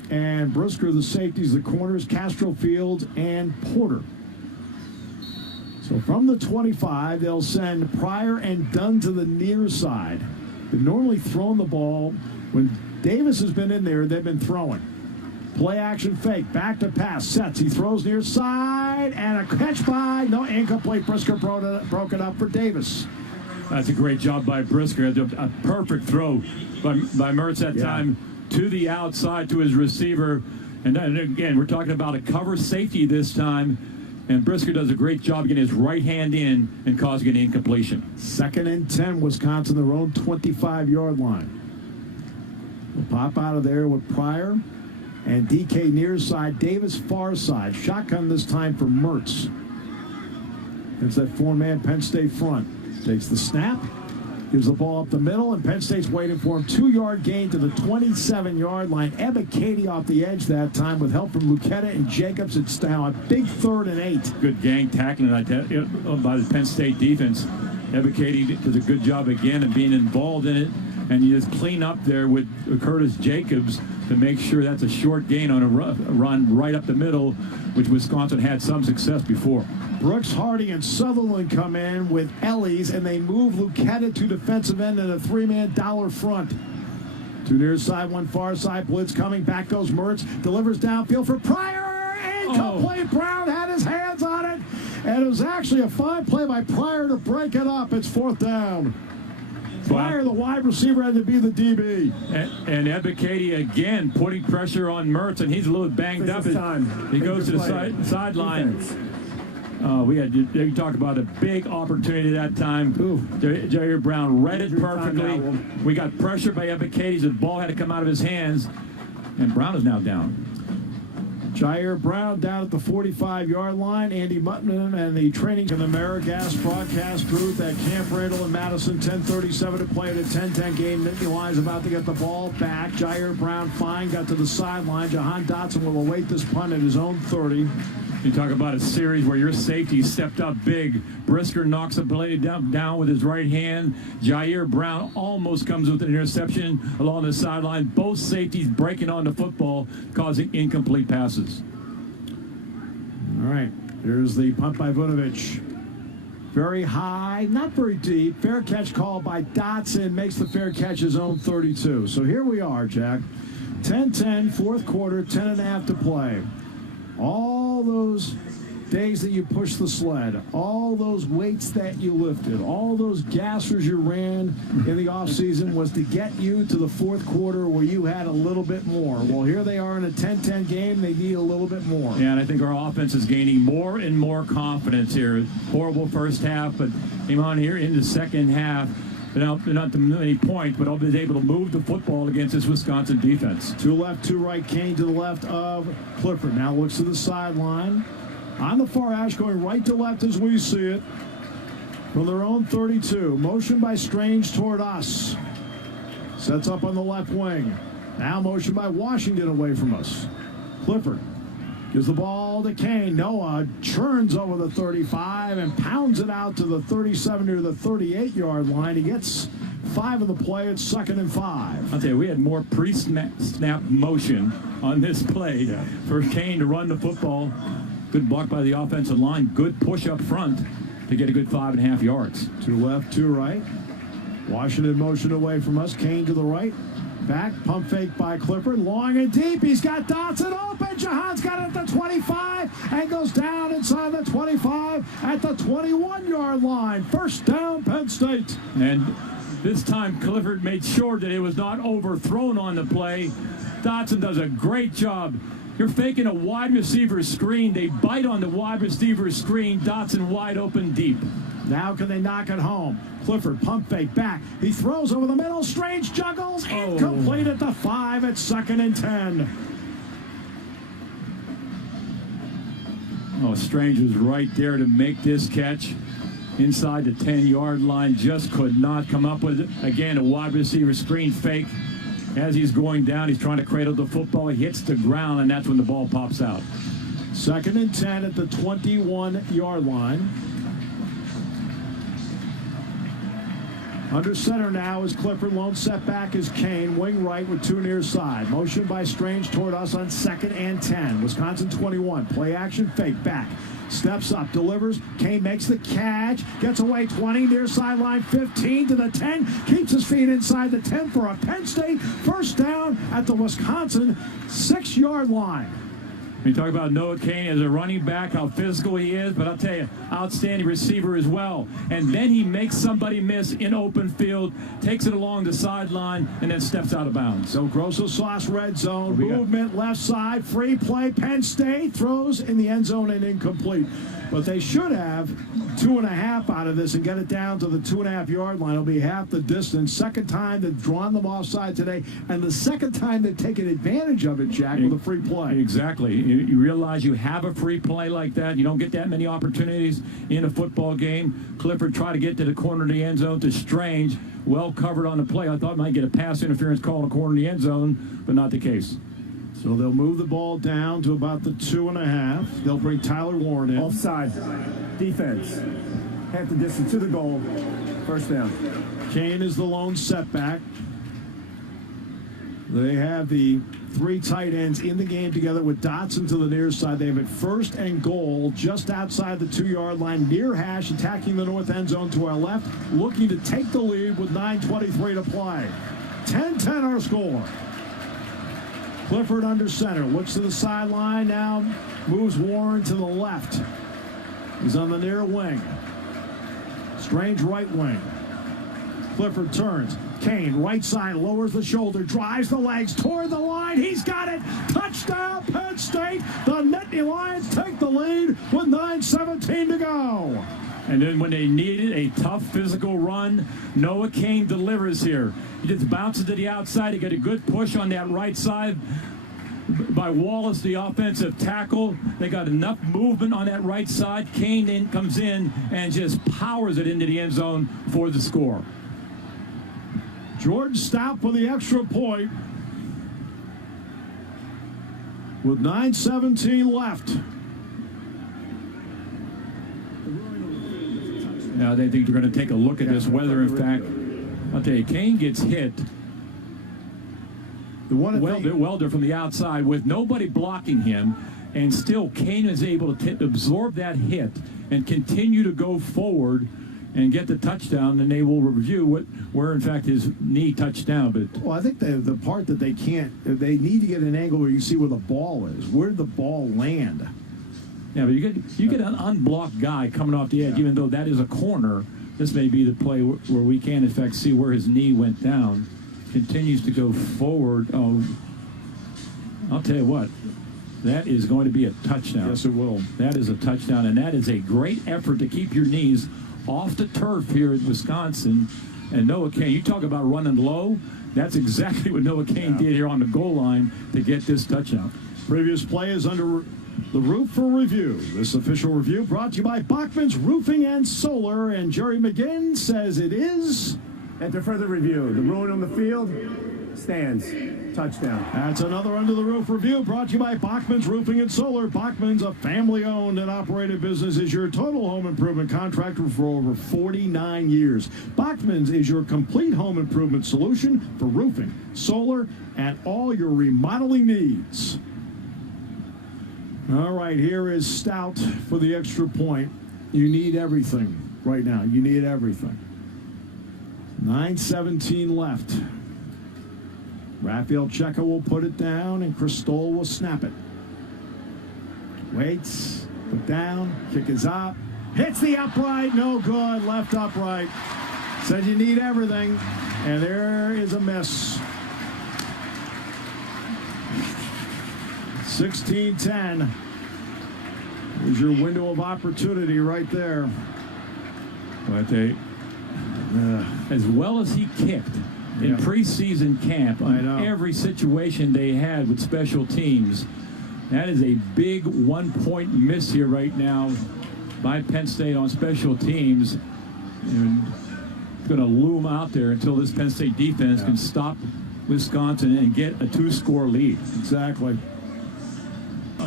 and Brisker, the safeties, the corners, Castro Fields, and Porter. So from the 25, they'll send Pryor and Dunn to the near side. They've normally thrown the ball. When Davis has been in there, they've been throwing. Play action fake, back to pass, sets. He throws near side, and a catch by, no, incomplete. Brisker broke it up for Davis. That's a great job by Brisker. A perfect throw by Mertz that time to the outside to his receiver. And then again, we're talking about a cover safety this time. And Brisker does a great job getting his right hand in and causing an incompletion. 2nd and 10, Wisconsin, their own 25-yard line. We'll pop out of there with Pryor and DK near side, Davis far side. Shotgun this time for Mertz. It's that 4-man Penn State front. Takes the snap, gives the ball up the middle, and Penn State's waiting for him. 2-yard gain to the 27-yard line. Ebiketie off the edge that time with help from Luquetta and Jacobs. It's now a big 3rd and 8. Good gang tackling by the Penn State defense. Ebiketie does a good job again of being involved in it. And you just clean up there with Curtis Jacobs to make sure that's a short gain on a run right up the middle, which Wisconsin had some success before. Brooks, Hardy, and Sutherland come in with Ellis, and they move Luquetta to defensive end in a 3-man dollar front. 2 near side, 1 far side. Blitz coming. Back goes Mertz. Delivers downfield for Pryor. Incomplete. Brown had his hands on it. And it was actually a fine play by Pryor to break it up. It's 4th down. Pryor, the wide receiver, had to be the DB. And Ebiketie again putting pressure on Mertz, and he's a little banged up. He goes to the sideline. You talk about a big opportunity that time. Jair Brown read it perfectly. We got pressure by Ebiketie. The ball had to come out of his hands, and Brown is now down. Jair Brown down at the 45-yard line. Andy Muttman and the training of the AmeriGas broadcast booth at Camp Randall in Madison. 10:37 to play at a 10-10 game. Nittany Lions about to get the ball back. Jair Brown fine, got to the sideline. Jahan Dotson will await this punt at his own 30. You talk about a series where your safety stepped up big. Brisker knocks the play down with his right hand. Jair Brown almost comes with an interception along the sideline. Both safeties breaking on the football, causing incomplete passes. All right, here's the punt by Vunovich. Very high, not very deep. Fair catch called by Dotson. Makes the fair catch his own 32. So here we are, Jack. 10-10, 4th quarter, 10.5 to play. All those days that you pushed the sled, all those weights that you lifted, all those gassers you ran in the offseason was to get you to the 4th quarter where you had a little bit more. Well, here they are in a 10-10 game. They need a little bit more. Yeah, and I think our offense is gaining more and more confidence here. Horrible first half, but came on here in the second half. Not to many points, but was able to move the football against this Wisconsin defense. 2 left, 2 right. Kane to the left of Clifford. Now looks to the sideline. On the far hash, going right to left as we see it. From their own 32. Motion by Strange toward us. Sets up on the left wing. Now motion by Washington away from us. Clifford gives the ball to Kane. Noah churns over the 35 and pounds it out to the 37 or the 38-yard line. He gets 5 of the play. It's 2nd and 5. I'll tell you, we had more pre-snap motion on this play for Kane to run the football. Good block by the offensive line. Good push up front to get a good 5.5 yards. 2 left, 2 right. Washington motion away from us. Kane to the right. Back, pump fake by Clifford. Long and deep. He's got Dotson open. Jahan's got it at the 25 and goes down inside the 25 at the 21-yard line. 1st down, Penn State. And this time Clifford made sure that it was not overthrown on the play. Dotson does a great job. You're faking a wide receiver screen. They bite on the wide receiver screen. Dotson wide open deep. Now can they knock it home? Clifford, pump fake, back. He throws over the middle. Strange juggles. Incomplete at the 5. It's 2nd and 10. Strange was right there to make this catch inside the 10-yard line. Just could not come up with it. Again, a wide receiver screen fake. as he's going down, he's trying to cradle the football. He hits the ground, and that's when the ball pops out. 2nd and 10 at the 21-yard line. Under center now is Clifford. Lone setback is Kane. Wing right with 2 near side. Motion by Strange toward us on 2nd and 10. Wisconsin 21. Play action fake back. Steps up, delivers. Kane makes the catch. Gets away 20 near sideline 15 to the 10. Keeps his feet inside the 10 for a Penn State first down at the Wisconsin 6-yard line. We talk about Noah Kane as a running back, how physical he is, but I'll tell you, outstanding receiver as well. And then he makes somebody miss in open field, takes it along the sideline, and then steps out of bounds. So Grosso Sauce red zone, movement left side, free play, Penn State throws in the end zone and incomplete. But they should have 2.5 out of this and get it down to the 2.5-yard line. It'll be half the distance. Second time they've drawn them offside today, and the second time they've taken advantage of it, Jack, with a free play. Exactly. You realize you have a free play like that. You don't get that many opportunities in a football game. Clifford tried to get to the corner of the end zone to Strange. Well covered on the play. I thought he might get a pass interference call in the corner of the end zone, but not the case. So they'll move the ball down to about the 2.5. They'll bring Tyler Warren in. Offside. Defense. Half the distance to the goal. First down. Kane is the lone setback. They have the 3 tight ends in the game together with Dotson to the near side. They have it 1st and goal just outside the 2-yard line, near hash, attacking the north end zone to our left, looking to take the lead with 9:23 to play. 10-10 our score. Clifford under center, looks to the sideline now, moves Warren to the left. He's on the near wing. Strange right wing. Clifford turns. Kane, right side, lowers the shoulder, drives the legs toward the line. He's got it. Touchdown, Penn State. The Nittany Lions take the lead with 9:17 to go. And then when they needed a tough physical run, Noah Kane delivers here. He just bounces to the outside. He got a good push on that right side by Wallace, the offensive tackle. They got enough movement on that right side. Kane comes in and just powers it into the end zone for the score. Jordan Stout for the extra point with 9:17 left. Now they think they're going to take a look at this, whether in fact, I'll tell you, Kane gets hit. Welder from the outside with nobody blocking him, and still Kane is able to absorb that hit and continue to go forward and get the touchdown, and they will review where in fact his knee touched down. But well, I think the part that they need to get an angle where you see where the ball is. Where did the ball land? Yeah, but you get an unblocked guy coming off the edge, even though that is a corner. This may be the play where we can, in fact, see where his knee went down. Continues to go forward. Oh, I'll tell you what, that is going to be a touchdown. Yes, it will. That is a touchdown, and that is a great effort to keep your knees off the turf here in Wisconsin. And Noah Kane, you talk about running low, that's exactly what Noah Kane did here on the goal line to get this touchdown. Previous play is under the roof for review. This official review brought to you by Bachman's Roofing and Solar, and Jerry McGinn says it is. After further review, the ruling on the field stands. Touchdown. That's another Under the Roof review brought to you by Bachman's Roofing and Solar. Bachman's, a family-owned and operated business, is your total home improvement contractor for over 49 years. Bachman's is your complete home improvement solution for roofing, solar, and all your remodeling needs. All right, here is Stout for the extra point. You need everything right now. You need everything. 9:17 left. Raphael Checa will put it down, and Cristol will snap it. Waits, put down, kick is up. Hits the upright, no good, left upright. Said you need everything, and there is a miss. 16-10. There's your window of opportunity right there. But as well as he kicked in preseason camp on every situation they had with special teams, that is a big 1-point miss here right now by Penn State on special teams. And it's going to loom out there until this Penn State defense can stop Wisconsin and get a 2-score lead. Exactly.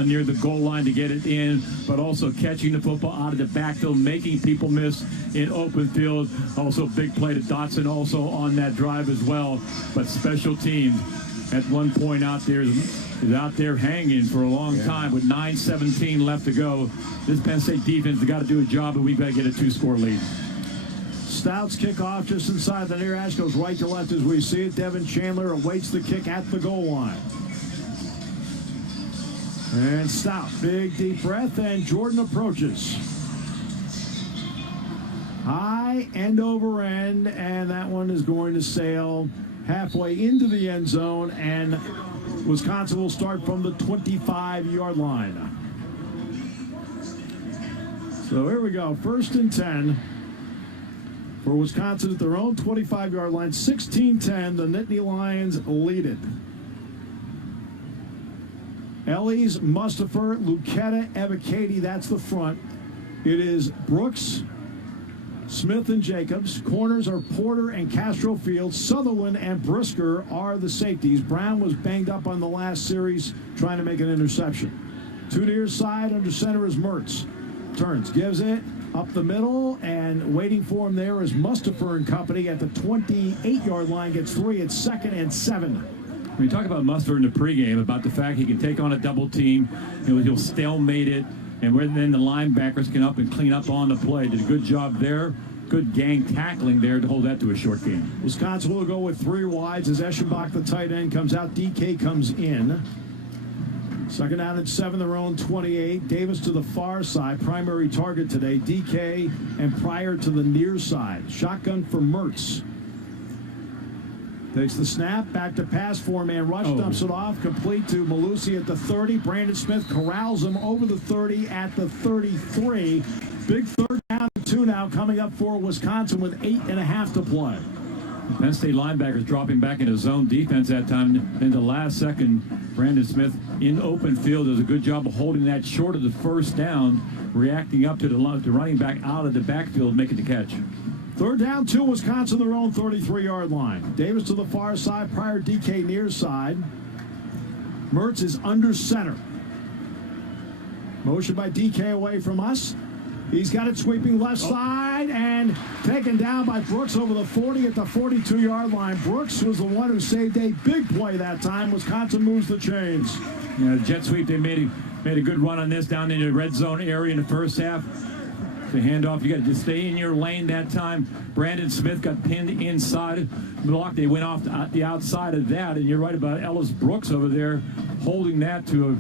Near the goal line to get it in, but also catching the football out of the backfield, making people miss in open field. Also big play to Dotson also on that drive as well. But special teams at one point out there is out there hanging for a long time with 9:17 left to go. This Penn State defense has got to do a job, and we've got to get a 2-score lead. Stouts kickoff just inside the near hash, goes right to left as we see it. Devin Chandler awaits the kick at the goal line. And Stout, big deep breath, and Jordan approaches. High end over end, and that one is going to sail halfway into the end zone, and Wisconsin will start from the 25-yard line. So here we go, 1st and 10 for Wisconsin at their own 25-yard line. 16-10, the Nittany Lions lead it. Ellies, Mustipher, Lucetta, Ebiketie, that's the front. It is Brooks, Smith, and Jacobs. Corners are Porter and Castro Fields. Sutherland and Brisker are the safeties. Brown was banged up on the last series trying to make an interception. To near side, under center is Mertz. Turns, gives it up the middle, and waiting for him there is Mustipher and company at the 28-yard line. Gets 3 at 2nd and 7. We talk about Mustipher in the pregame about the fact he can take on a double team. He'll stalemate it, and then the linebackers can up and clean up on the play. Did a good job there. Good gang tackling there to hold that to a short game. Wisconsin will go with 3 wides as Eschenbach, the tight end, comes out. DK comes in. 2nd down and 7, their own 28. Davis to the far side, primary target today. DK and Pryor to the near side. Shotgun for Mertz. Takes the snap, back to pass, 4-man rush, dumps it off, complete to Malusi at the 30. Brandon Smith corrals him over the 30 at the 33. Big 3rd down and 2 now coming up for Wisconsin with 8.5 to play. Penn State linebackers dropping back into zone defense that time. In the last second, Brandon Smith in open field does a good job of holding that short of the 1st down, reacting up to the running back out of the backfield, making the catch. 3rd down, 2, Wisconsin, their own 33-yard line. Davis to the far side, Pryor, DK near side. Mertz is under center. Motion by DK away from us. He's got it sweeping left side and taken down by Brooks over the 40 at the 42-yard line. Brooks was the one who saved a big play that time. Wisconsin moves the chains. Yeah, jet sweep, they made a good run on this down in the red zone area in the first half. The handoff, you got to just stay in your lane that time. Brandon Smith got pinned inside block. They went off the outside of that, and you're right about Ellis Brooks over there holding that to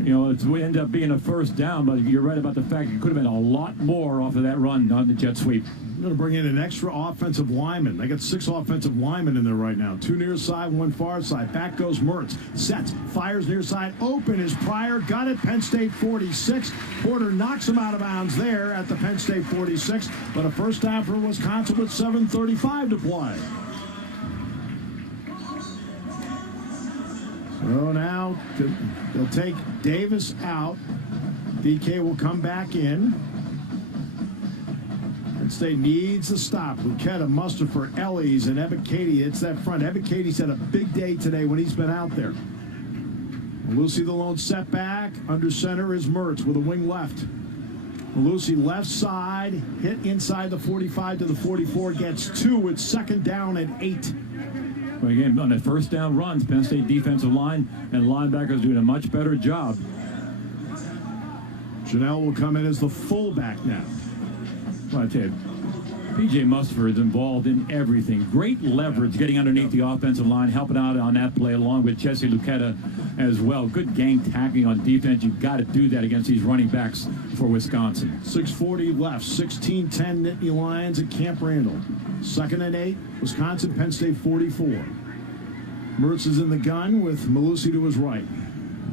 it ended up being a 1st down, but you're right about the fact it could have been a lot more off of that run on the jet sweep. I'm going to bring in an extra offensive lineman. They got 6 offensive linemen in there right now. 2 near side, 1 far side. Back goes Mertz. Sets, fires near side. Open is Pryor. Got it. Penn State 46. Porter knocks him out of bounds there at the Penn State 46. But a 1st down for Wisconsin with 7:35 to play. So now they'll take Davis out. DK will come back in. Penn State needs a stop. Lucetta, Mustipher, Ellies, and Ebiketie. It's that front. Ebiketie's had a big day today when he's been out there. Malusi the lone setback. Under center is Mertz with a wing left. Malusi left side, hit inside the 45 to the 44, gets 2. It's 2nd down and 8. Well, again, on the 1st down runs, Penn State defensive line and linebackers doing a much better job. Janelle will come in as the fullback now. Well, I tell you, P.J. Mustipher is involved in everything. Great leverage getting underneath the offensive line, helping out on that play along with Jesse Lucetta as well. Good gang tackling on defense. You've got to do that against these running backs for Wisconsin. 6:40 left. 16-10 Nittany Lions at Camp Randall. 2nd and 8. Wisconsin, Penn State 44. Mertz is in the gun with Malusi to his right.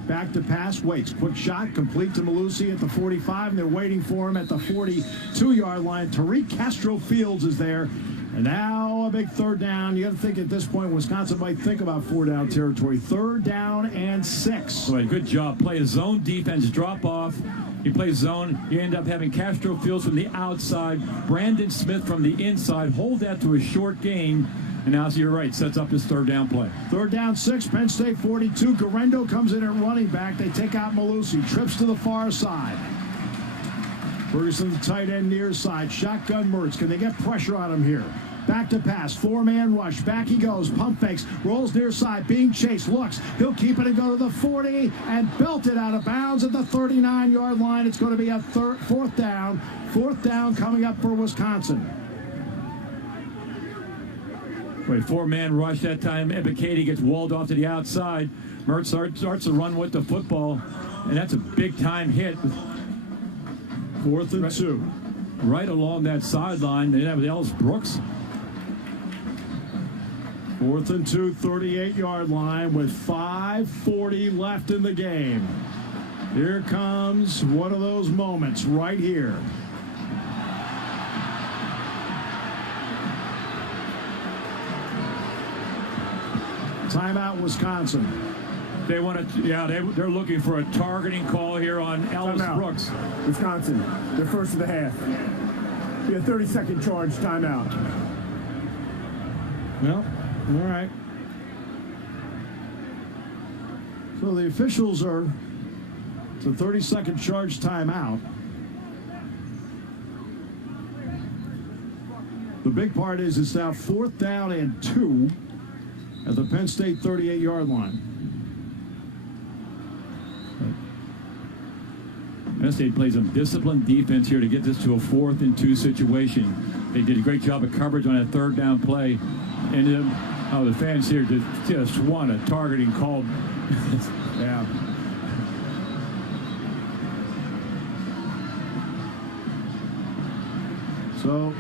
Back to pass, waits. Quick shot, complete to Malusi at the 45, and they're waiting for him at the 42-yard line. Tariq Castro Fields is there. And now a big 3rd down. You got to think at this point, Wisconsin might think about 4-down territory. 3rd down and 6. Boy, good job. Play a zone defense, drop off. You play zone, you end up having Castro Fields from the outside, Brandon Smith from the inside. Hold that to a short gain. And now, so you're right, sets up this third down play. Third down 6, Penn State 42. Garendo comes in at running back. They take out Malusi. Trips to the far side. Ferguson, the tight end, near side. Shotgun Mertz. Can they get pressure on him here? Back to pass. 4-man rush. Back he goes. Pump fakes. Rolls near side. Being chased. Looks. He'll keep it and go to the 40 and belt it out of bounds at the 39-yard line. It's going to be a fourth down. Fourth down coming up for Wisconsin. Wait, 4-man rush that time. Ebiketie gets walled off to the outside. Mertz starts to run with the football, and that's a big-time hit. 4th and 2. Right along that sideline. They have Ellis Brooks. 4th and 2, 38-yard line with 5:40 left in the game. Here comes one of those moments right here. Timeout, Wisconsin. They want to, they're looking for a targeting call here on Ellis Brooks. Wisconsin, they're first of the half. Be a 30-second charge timeout. Well, all right. So the officials are, it's a 30-second charge timeout. The big part is it's now 4th down and 2 at the Penn State 38-yard line. Penn State plays some disciplined defense here to get this to a 4th and 2 situation. They did a great job of coverage on that third down play. And the fans here just want a targeting call. Yeah. So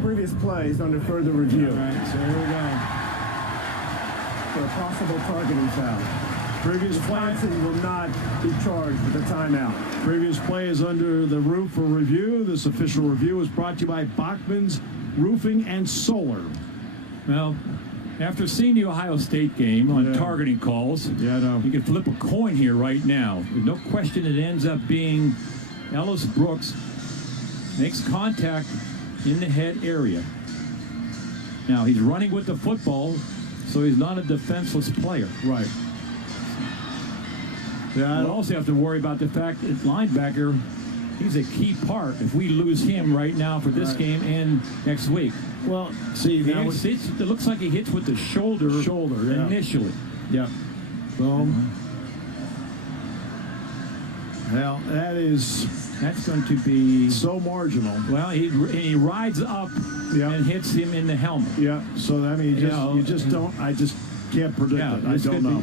Previous plays under further review. all right, so here we go. For a possible targeting foul. Previous play. Wisconsin will not be charged with a timeout. Previous play is under the roof for review. This official review is brought to you by Bachman's Roofing and Solar. Well, after seeing the Ohio State game on targeting calls, you can flip a coin here right now. There's no question it ends up being Ellis Brooks makes contact in the head area. Now, he's running with the football, so he's not a defenseless player. Right. Yeah, I also have to worry about the fact that linebacker, he's a key part if we lose him right now for this game and next week. Well, see, it looks like he hits with the shoulder initially. Yep. Boom. Well, that's going to be so marginal. Well, he rides up and hits him in the helmet. Yeah. So I mean, you just don't. I just can't predict it. I don't know.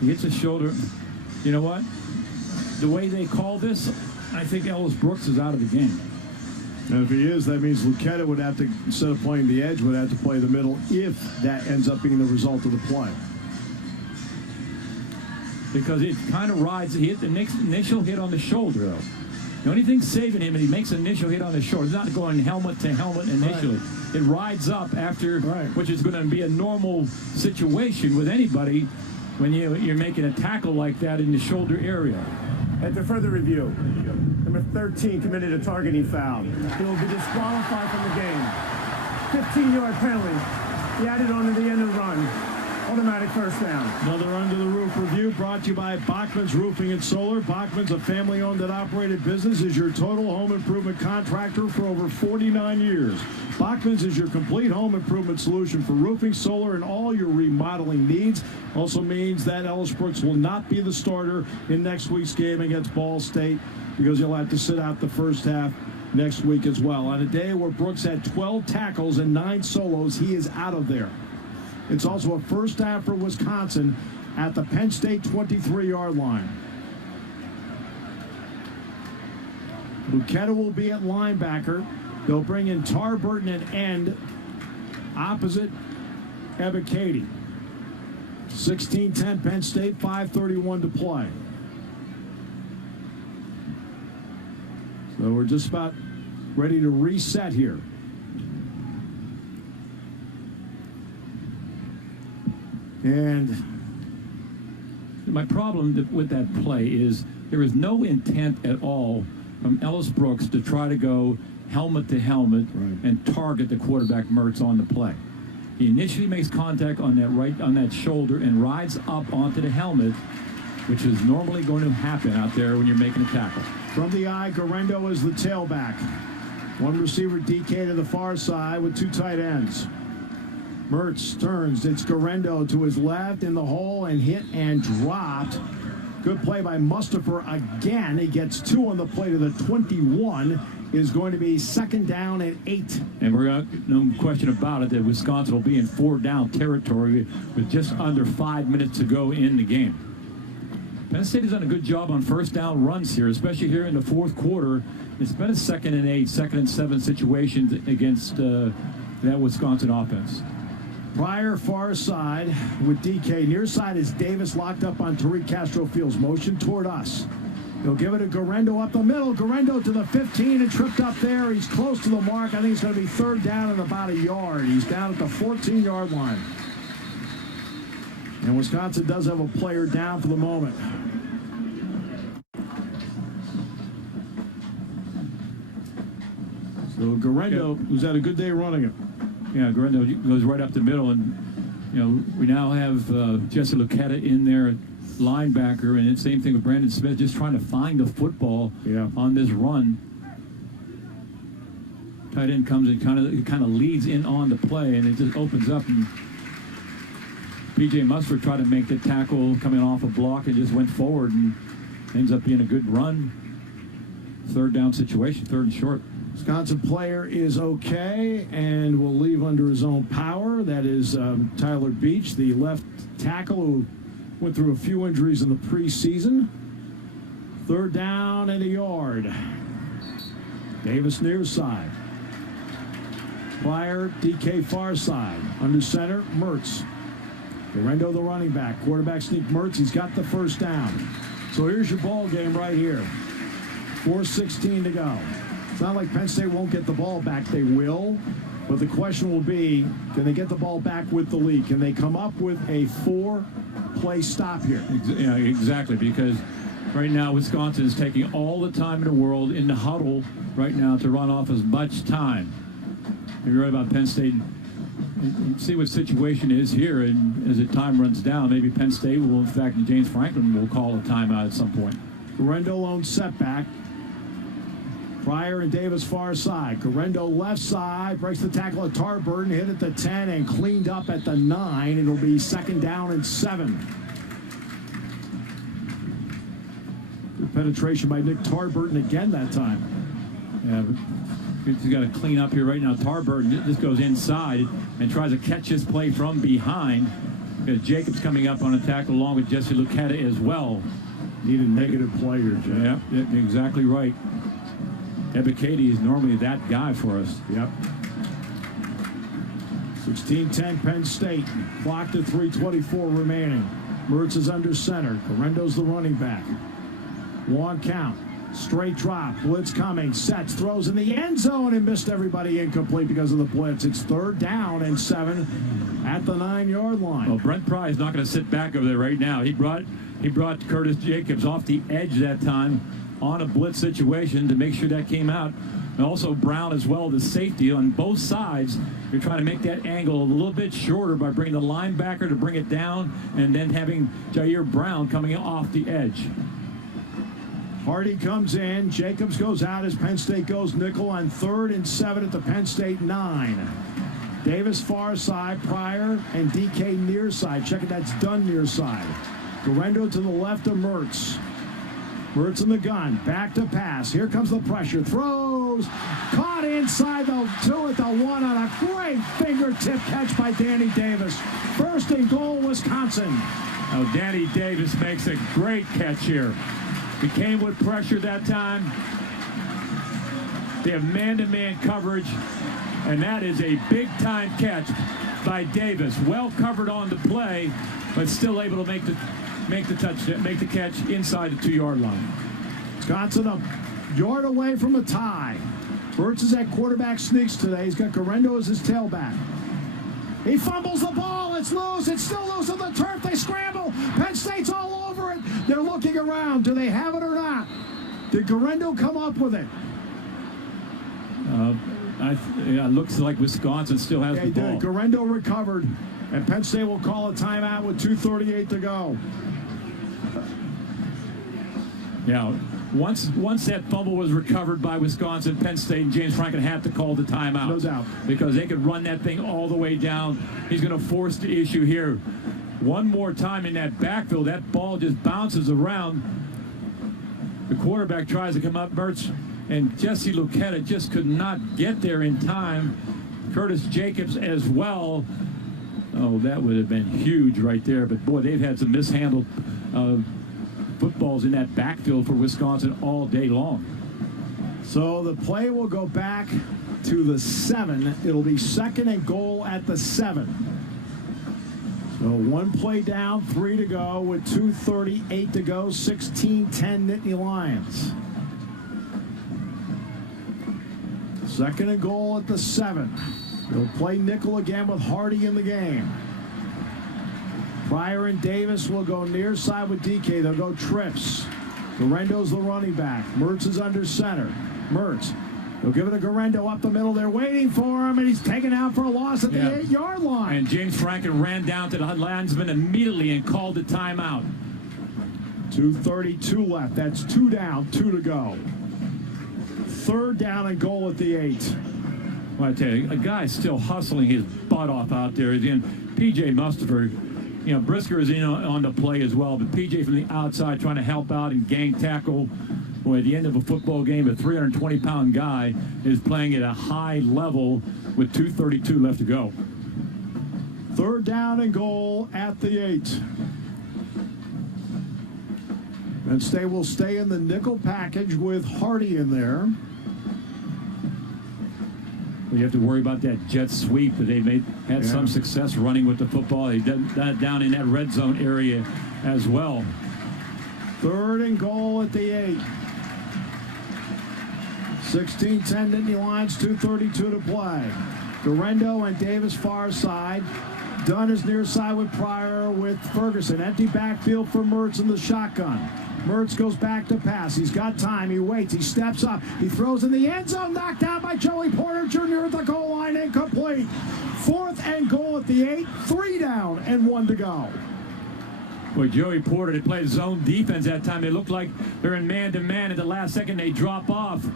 He hits his shoulder. You know what? The way they call this, I think Ellis Brooks is out of the game. And if he is, that means Lucchetta would have to, instead of playing the edge, would have to play the middle if that ends up being the result of the play. Because it kind of rides. He hit the initial hit on the shoulder, though. The only thing saving him is he makes an initial hit on the shoulder. It's not going helmet to helmet initially. Right. It rides up after, which is going to be a normal situation with anybody when you're making a tackle like that in the shoulder area. After further review, number 13 committed a targeting foul. He will be disqualified from the game. 15-yard penalty. He added on to the end of the run. Automatic first down. Another under the roof review brought to you by Bachman's Roofing and Solar. Bachman's, a family-owned and operated business, is your total home improvement contractor for over 49 years. Bachman's is your complete home improvement solution for roofing, solar, and all your remodeling needs. Also means that Ellis Brooks will not be the starter in next week's game against Ball State because he'll have to sit out the first half next week as well. On a day where Brooks had 12 tackles and 9 solos, he is out of there. It's also a first down for Wisconsin at the Penn State 23-yard line. Lucchetta will be at linebacker. They'll bring in Tarburton at end opposite Ebiketie. 16-10 Penn State, 5:31 to play. So we're just about ready to reset here. And my problem with that play is there is no intent at all from Ellis Brooks to try to go helmet to helmet and target the quarterback Mertz on the play. He initially makes contact on that shoulder and rides up onto the helmet, which is normally going to happen out there when you're making a tackle. From the eye, Garendo is the tailback. One receiver, DK, to the far side with two tight ends. Mertz turns. It's Garendo to his left in the hole and hit and dropped. Good play by Mustafa again. He gets 2 on the play to the 21. Is going to be 2nd down and 8. And we're no question about it that Wisconsin will be in 4-down territory with just under 5 minutes to go in the game. Penn State has done a good job on 1st down runs here, especially here in the 4th quarter. It's been a 2nd and 8, 2nd and 7 situations against that Wisconsin offense. Pryor far side with DK. Near side is Davis locked up on Tariq Castro Fields. Motion toward us. He'll give it to Garendo up the middle. Garendo to the 15 and tripped up there. He's close to the mark. I think it's going to be 3rd down and about a yard. He's down at the 14-yard line. And Wisconsin does have a player down for the moment. So Garendo, who's had a good day running it. Yeah, Garendo goes right up the middle, and we now have Jesse Lucetta in there, linebacker, and the same thing with Brandon Smith, just trying to find the football on this run. Tight end comes and kind of leads in on the play, and it just opens up. And P.J. Mustard tried to make the tackle coming off a block and just went forward, and ends up being a good run. 3rd down situation, 3rd and short. Wisconsin player is okay and will leave under his own power. That is Tyler Beach, the left tackle who went through a few injuries in the preseason. 3rd down and a yard. Davis near side. Pryor, DK far side. Under center, Mertz. Garendo the running back. Quarterback sneak Mertz. He's got the 1st down. So here's your ball game right here. 4:16 to go. It's not like Penn State won't get the ball back. They will. But the question will be, can they get the ball back with the lead? Can they come up with a 4-play stop here? Yeah, exactly, because right now Wisconsin is taking all the time in the world in the huddle right now to run off as much time. You're right about Penn State. And see what situation is here, and as the time runs down, maybe Penn State will, in fact, and James Franklin will call a timeout at some point. Garendo lone setback. Pryor and Davis far side. Garendo left side, breaks the tackle at Tarburton, hit at the 10 and cleaned up at the 9. It'll be 2nd down and 7. Good penetration by Nick Tarburton again that time. Yeah, but he's got to clean up here right now. Tarburton just goes inside and tries to catch his play from behind. Jacobs coming up on a tackle along with Jesse Lucetta as well. Need a negative play here, Jeff. Yep, exactly right. Ebikadi is normally that guy for us. Yep. 16-10 Penn State. Clocked at 3:24 remaining. Mertz is under center. Garendo's the running back. 1 count. Straight drop. Blitz coming. Sets. Throws in the end zone and missed everybody, incomplete because of the blitz. It's 3rd down and 7 at the 9-yard line. Well, Brent Pry is not going to sit back over there right now. He brought Curtis Jacobs off the edge that time on a blitz situation to make sure that came out. And also Brown as well, the safety on both sides. You're trying to make that angle a little bit shorter by bringing the linebacker to bring it down and then having Jair Brown coming off the edge. Hardy comes in. Jacobs goes out as Penn State goes nickel on 3rd and 7 at the Penn State 9. Davis far side, Pryor and DK near side. Check it, that's Dunn near side. Garendo to the left of Mertz. Mertz in the gun, back to pass. Here comes the pressure. Throws, caught inside the 2 at the 1 on a great fingertip catch by Danny Davis. 1st and goal, Wisconsin. Now Danny Davis makes a great catch here. He came with pressure that time. They have man-to-man coverage, and that is a big-time catch by Davis. Well covered on the play, but still able to make the catch inside the 2-yard line. Wisconsin a yard away from a tie. Mertz is at quarterback sneaks today. He's got Garendo as his tailback. He fumbles the ball. It's loose. It's still loose on the turf. They scramble. Penn State's all over it. They're looking around. Do they have it or not? Did Garendo come up with it? It looks like Wisconsin still has the ball. Garendo recovered, and Penn State will call a timeout with 2:38 to go. Yeah, once that fumble was recovered by Wisconsin, Penn State and James Franklin have to call the timeout. No doubt. Because they could run that thing all the way down. He's going to force the issue here. One more time in that backfield, that ball just bounces around. The quarterback tries to come up, Mertz, and Jesse Lucchetta just could not get there in time. Curtis Jacobs as well. Oh, that would have been huge right there. But, boy, they've had some mishandled footballs in that backfield for Wisconsin all day long. So the play will go back to the 7. It'll be 2nd and goal at the 7. So one play down, 3 to go with 2:38 to go, 16-10 Nittany Lions. 2nd and goal at the 7. They'll play nickel again with Hardy in the game. Pryor and Davis will go near side with DK. They'll go trips. Garendo's the running back. Mertz is under center. Mertz. They'll give it to Garendo up the middle. They're waiting for him, and he's taken out for a loss at the 8-yard line. And James Franklin ran down to the linesman immediately and called the timeout. 2:32 left. That's 2 down, 2 to go. 3rd down and goal at the 8. Well, I tell you, a guy's still hustling his butt off out there. Again, P.J. Mustipher, Brisker is in on the play as well, but P.J. from the outside trying to help out and gang tackle. Boy, at the end of a football game, a 320-pound guy is playing at a high level with 2:32 left to go. 3rd down and goal at the 8. Penn State will stay in the nickel package with Hardy in there. You have to worry about that jet sweep that they had some success running with the football. They did that down in that red zone area as well. 3rd and goal at the 8. 16-10 Nittany Lions, 2:32 to play. Garendo and Davis far side. Dunn is near side with Pryor with Ferguson. Empty backfield for Mertz in the shotgun. Mertz goes back to pass. He's got time. He waits. He steps up. He throws in the end zone. Knocked down by Joey Porter Jr. at the goal line. Incomplete. 4th and goal at the 8. 3 down and 1 to go. Boy, Joey Porter, they played zone defense that time. They look like they're in man-to-man. At the last second, they drop off.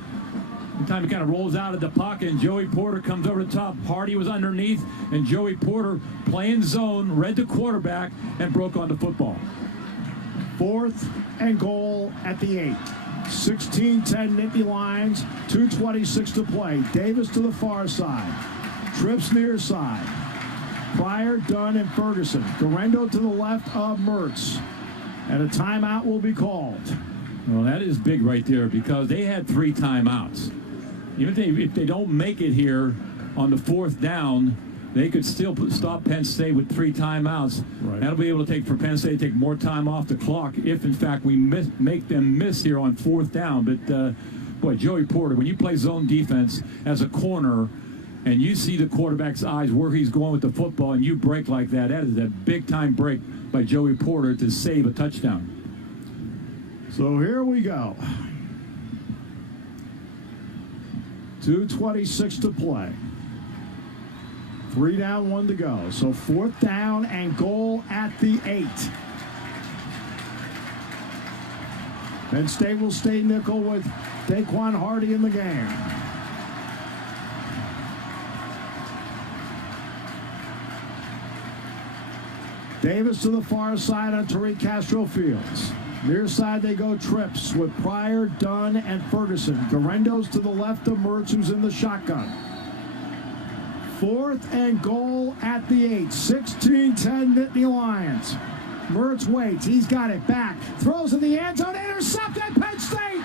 The time he kind of rolls out of the pocket, and Joey Porter comes over the top. Hardy was underneath, and Joey Porter playing zone, read the quarterback, and broke on the football. 4th and goal at the 8. 16-10 Nittany Lions, 2:26 to play. Davis to the far side. Trips near side. Pryor, Dunn, and Ferguson. Garendo to the left of Mertz. And a timeout will be called. Well, that is big right there because they had 3 timeouts. Even if they don't make it here on the 4th down, they could still stop Penn State with 3 timeouts. Right. That'll be able to take for Penn State to take more time off the clock if, in fact, we make them miss here on 4th down. But, boy, Joey Porter, when you play zone defense as a corner and you see the quarterback's eyes where he's going with the football and you break like that, that is a big-time break by Joey Porter to save a touchdown. So here we go. 2:26 to play. 3 down, 1 to go. So 4th down and goal at the 8. Penn State will stay nickel with Daquan Hardy in the game. Davis to the far side on Tariq Castro Fields. Near side they go trips with Pryor, Dunn, and Ferguson. Garendo's to the left of Mertz, who's in the shotgun. 4th and goal at the 8. 16-10 Nittany Lions. Mertz waits. He's got it back. Throws in the end zone. Intercepted. Penn State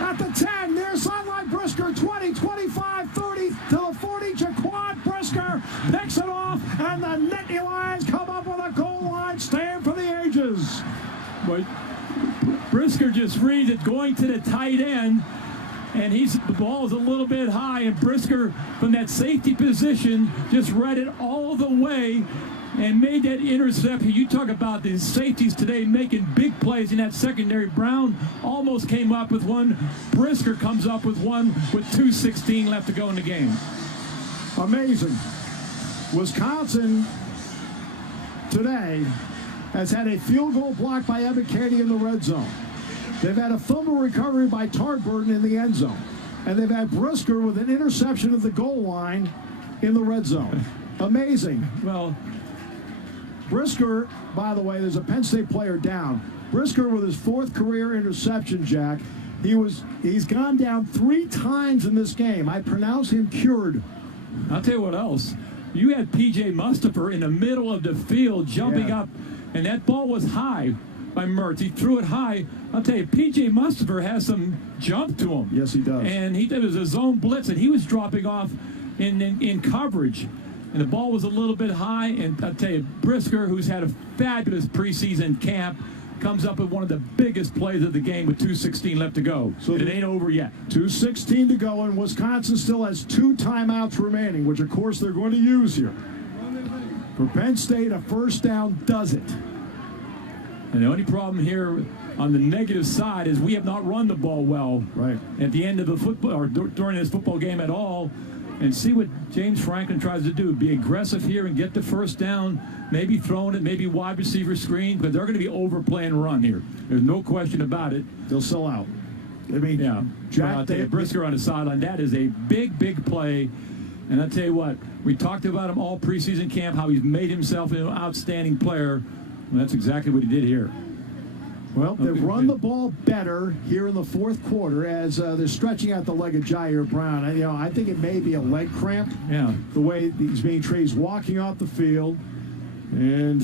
at the 10. Near sideline Brisker. 20, 25, 30 to the 40. Jaquan Brisker picks it off. And the Nittany Lions come up with a goal line stand for the ages. But Brisker just reads it going to the tight end. And the ball is a little bit high, and Brisker from that safety position just read it all the way and made that interception. You talk about the safeties today making big plays in that secondary. Brown almost came up with one. Brisker comes up with one with 2:16 left to go in the game. Amazing. Wisconsin today has had a field goal blocked by Evan Kennedy in the red zone. They've had a fumble recovery by Tarburton in the end zone. And they've had Brisker with an interception of the goal line in the red zone. Amazing. Well, Brisker, by the way, there's a Penn State player down. Brisker with his 4th career interception, Jack. He's gone down 3 times in this game. I pronounce him cured. I'll tell you what else. You had P.J. Mustipher in the middle of the field jumping up, and that ball was high by Mertz. He threw it high. I'll tell you, P.J. Mustipher has some jump to him. Yes, he does. And it was a zone blitz, and he was dropping off in coverage. And the ball was a little bit high, and I'll tell you, Brisker, who's had a fabulous preseason camp, comes up with one of the biggest plays of the game with 2:16 left to go. So it ain't over yet. 2:16 to go, and Wisconsin still has 2 timeouts remaining, which, of course, they're going to use here. For Penn State, a first down does it. And the only problem here on the negative side is we have not run the ball well at the end of the football or during this football game at all. And see what James Franklin tries to do. Be aggressive here and get the first down, maybe throwing it, maybe wide receiver screen, but they're going to be overplaying run here. There's no question about it. They'll sell out. I mean, yeah. Jack, Brisker on the sideline, that is a big, big play. And I'll tell you what, we talked about him all preseason camp, how he's made himself an outstanding player. And that's exactly what he did here. Well, they've run the ball better here in the 4th quarter as they're stretching out the leg of Jair Brown. I think it may be a leg cramp. Yeah. The way he's being treated, he's walking off the field, and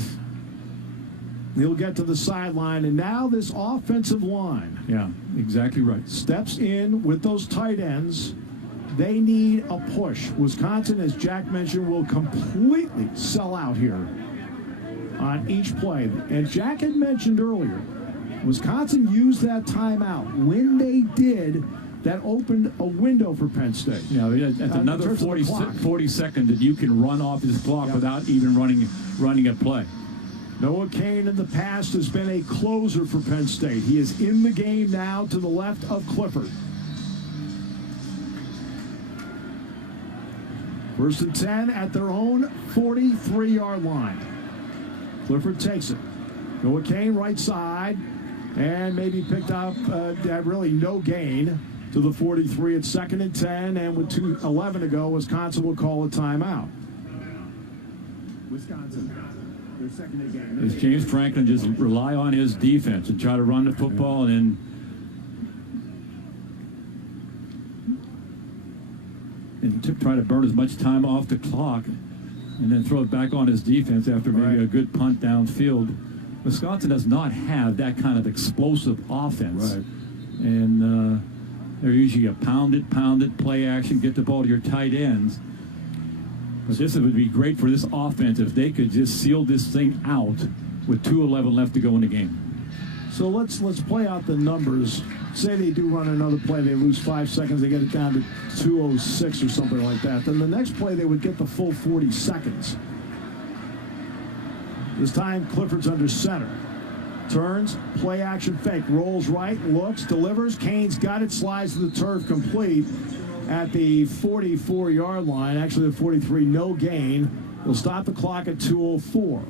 he'll get to the sideline. And now this offensive line. Yeah, exactly right. Steps in with those tight ends. They need a push. Wisconsin, as Jack mentioned, will completely sell out here on each play. And Jack had mentioned earlier, Wisconsin used that timeout. When they did, that opened a window for Penn State. Yeah, that's another 40 seconds that you can run off this clock without even running a play. Noah Cain in the past has been a closer for Penn State. He is in the game now to the left of Clifford. 1st and 10 at their own 43-yard line. Clifford takes it. Noah Cain right side. And maybe picked up really no gain to the 43 at 2nd and 10. And with 2:11 to go, Wisconsin will call a timeout. Wisconsin, their second again. Does James Franklin just rely on his defense and try to run the football and try to burn as much time off the clock and then throw it back on his defense after maybe a good punt downfield? Wisconsin does not have that kind of explosive offense. Right. And they're usually a pounded, play action, get the ball to your tight ends. But this would be great for this offense if they could just seal this thing out with 2:11 left to go in the game. So let's play out the numbers. Say they do run another play, they lose 5 seconds, they get it down to 2:06 or something like that. Then the next play, they would get the full 40 seconds. This time, Clifford's under center. Turns, play action fake, rolls right, looks, delivers. Cain's got it, slides to the turf, complete at the 44-yard line. Actually, the 43, no gain. They'll stop the clock at 2:04.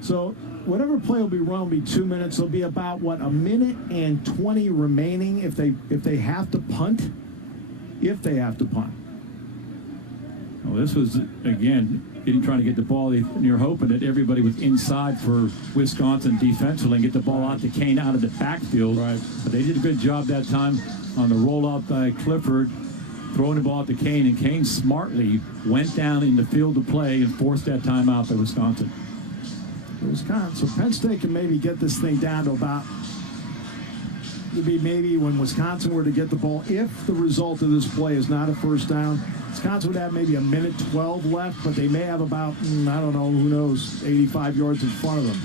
So whatever play will be run will be 2 minutes. There'll be about, a minute and 20 remaining if they have to punt. If they have to punt. Well, this was, again, trying to get the ball. You're hoping that everybody was inside for Wisconsin defensively and get the ball out to Cain out of the backfield. Right. But they did a good job that time on the rollout by Clifford, throwing the ball out to Cain, and Cain smartly went down in the field of play and forced that timeout by Wisconsin. So Penn State can maybe get this thing down to about, maybe when Wisconsin were to get the ball, if the result of this play is not a first down, Wisconsin would have maybe a minute 12 left, but they may have about, I don't know, who knows, 85 yards in front of them.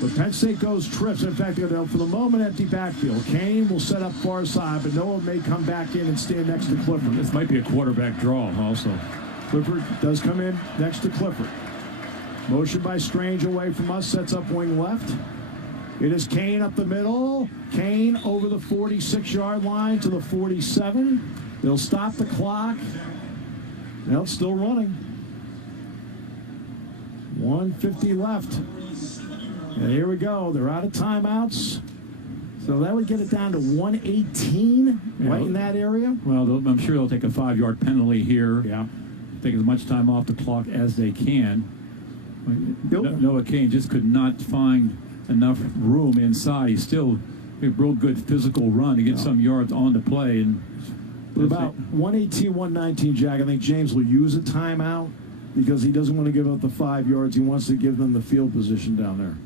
But Penn State goes trips. In fact, they'll, for the moment, empty backfield. Cain will set up far side, but Noah may come back in and stand next to Clifford. This might be a quarterback draw also. Clifford does come in next to Clifford. Motion by Strange away from us, sets up wing left. It is Kane up the middle. Kane over the 46-yard line to the 47. They'll stop the clock. Now it's still running. 1:50 left. And here we go. They're out of timeouts. So that would get it down to 1:18, right in that area. Well, I'm sure they'll take a 5-yard penalty here. Yeah. Take as much time off the clock as they can. Noah Kane just could not find enough room inside. He's still a real good physical run to get some yards on the play. And with about 1:18, 1:19, Jack, I think James will use a timeout because he doesn't want to give up the 5 yards. He wants to give them the field position down there.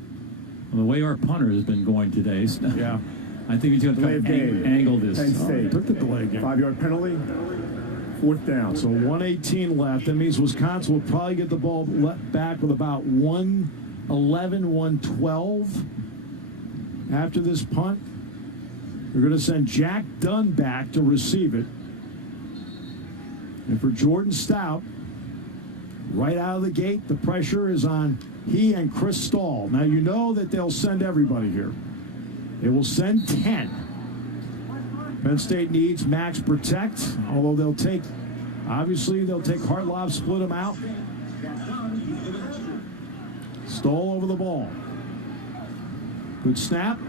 Well, the way our punter has been going today, yeah, I think he's going to angle this. Penn State. Took the delay game. 5-yard penalty. 4th down. So 1:18 left. That means Wisconsin will probably get the ball back with about 1:11, 1:12 after this punt. We're going to send Jack Dunn back to receive it. And for Jordan Stout, right out of the gate, the pressure is on he and Chris Stahl. Now, you know that they'll send everybody here. They will send 10. Penn State needs max protect, although they'll take Hartlov, split them out. Stahl over the ball. Good snap.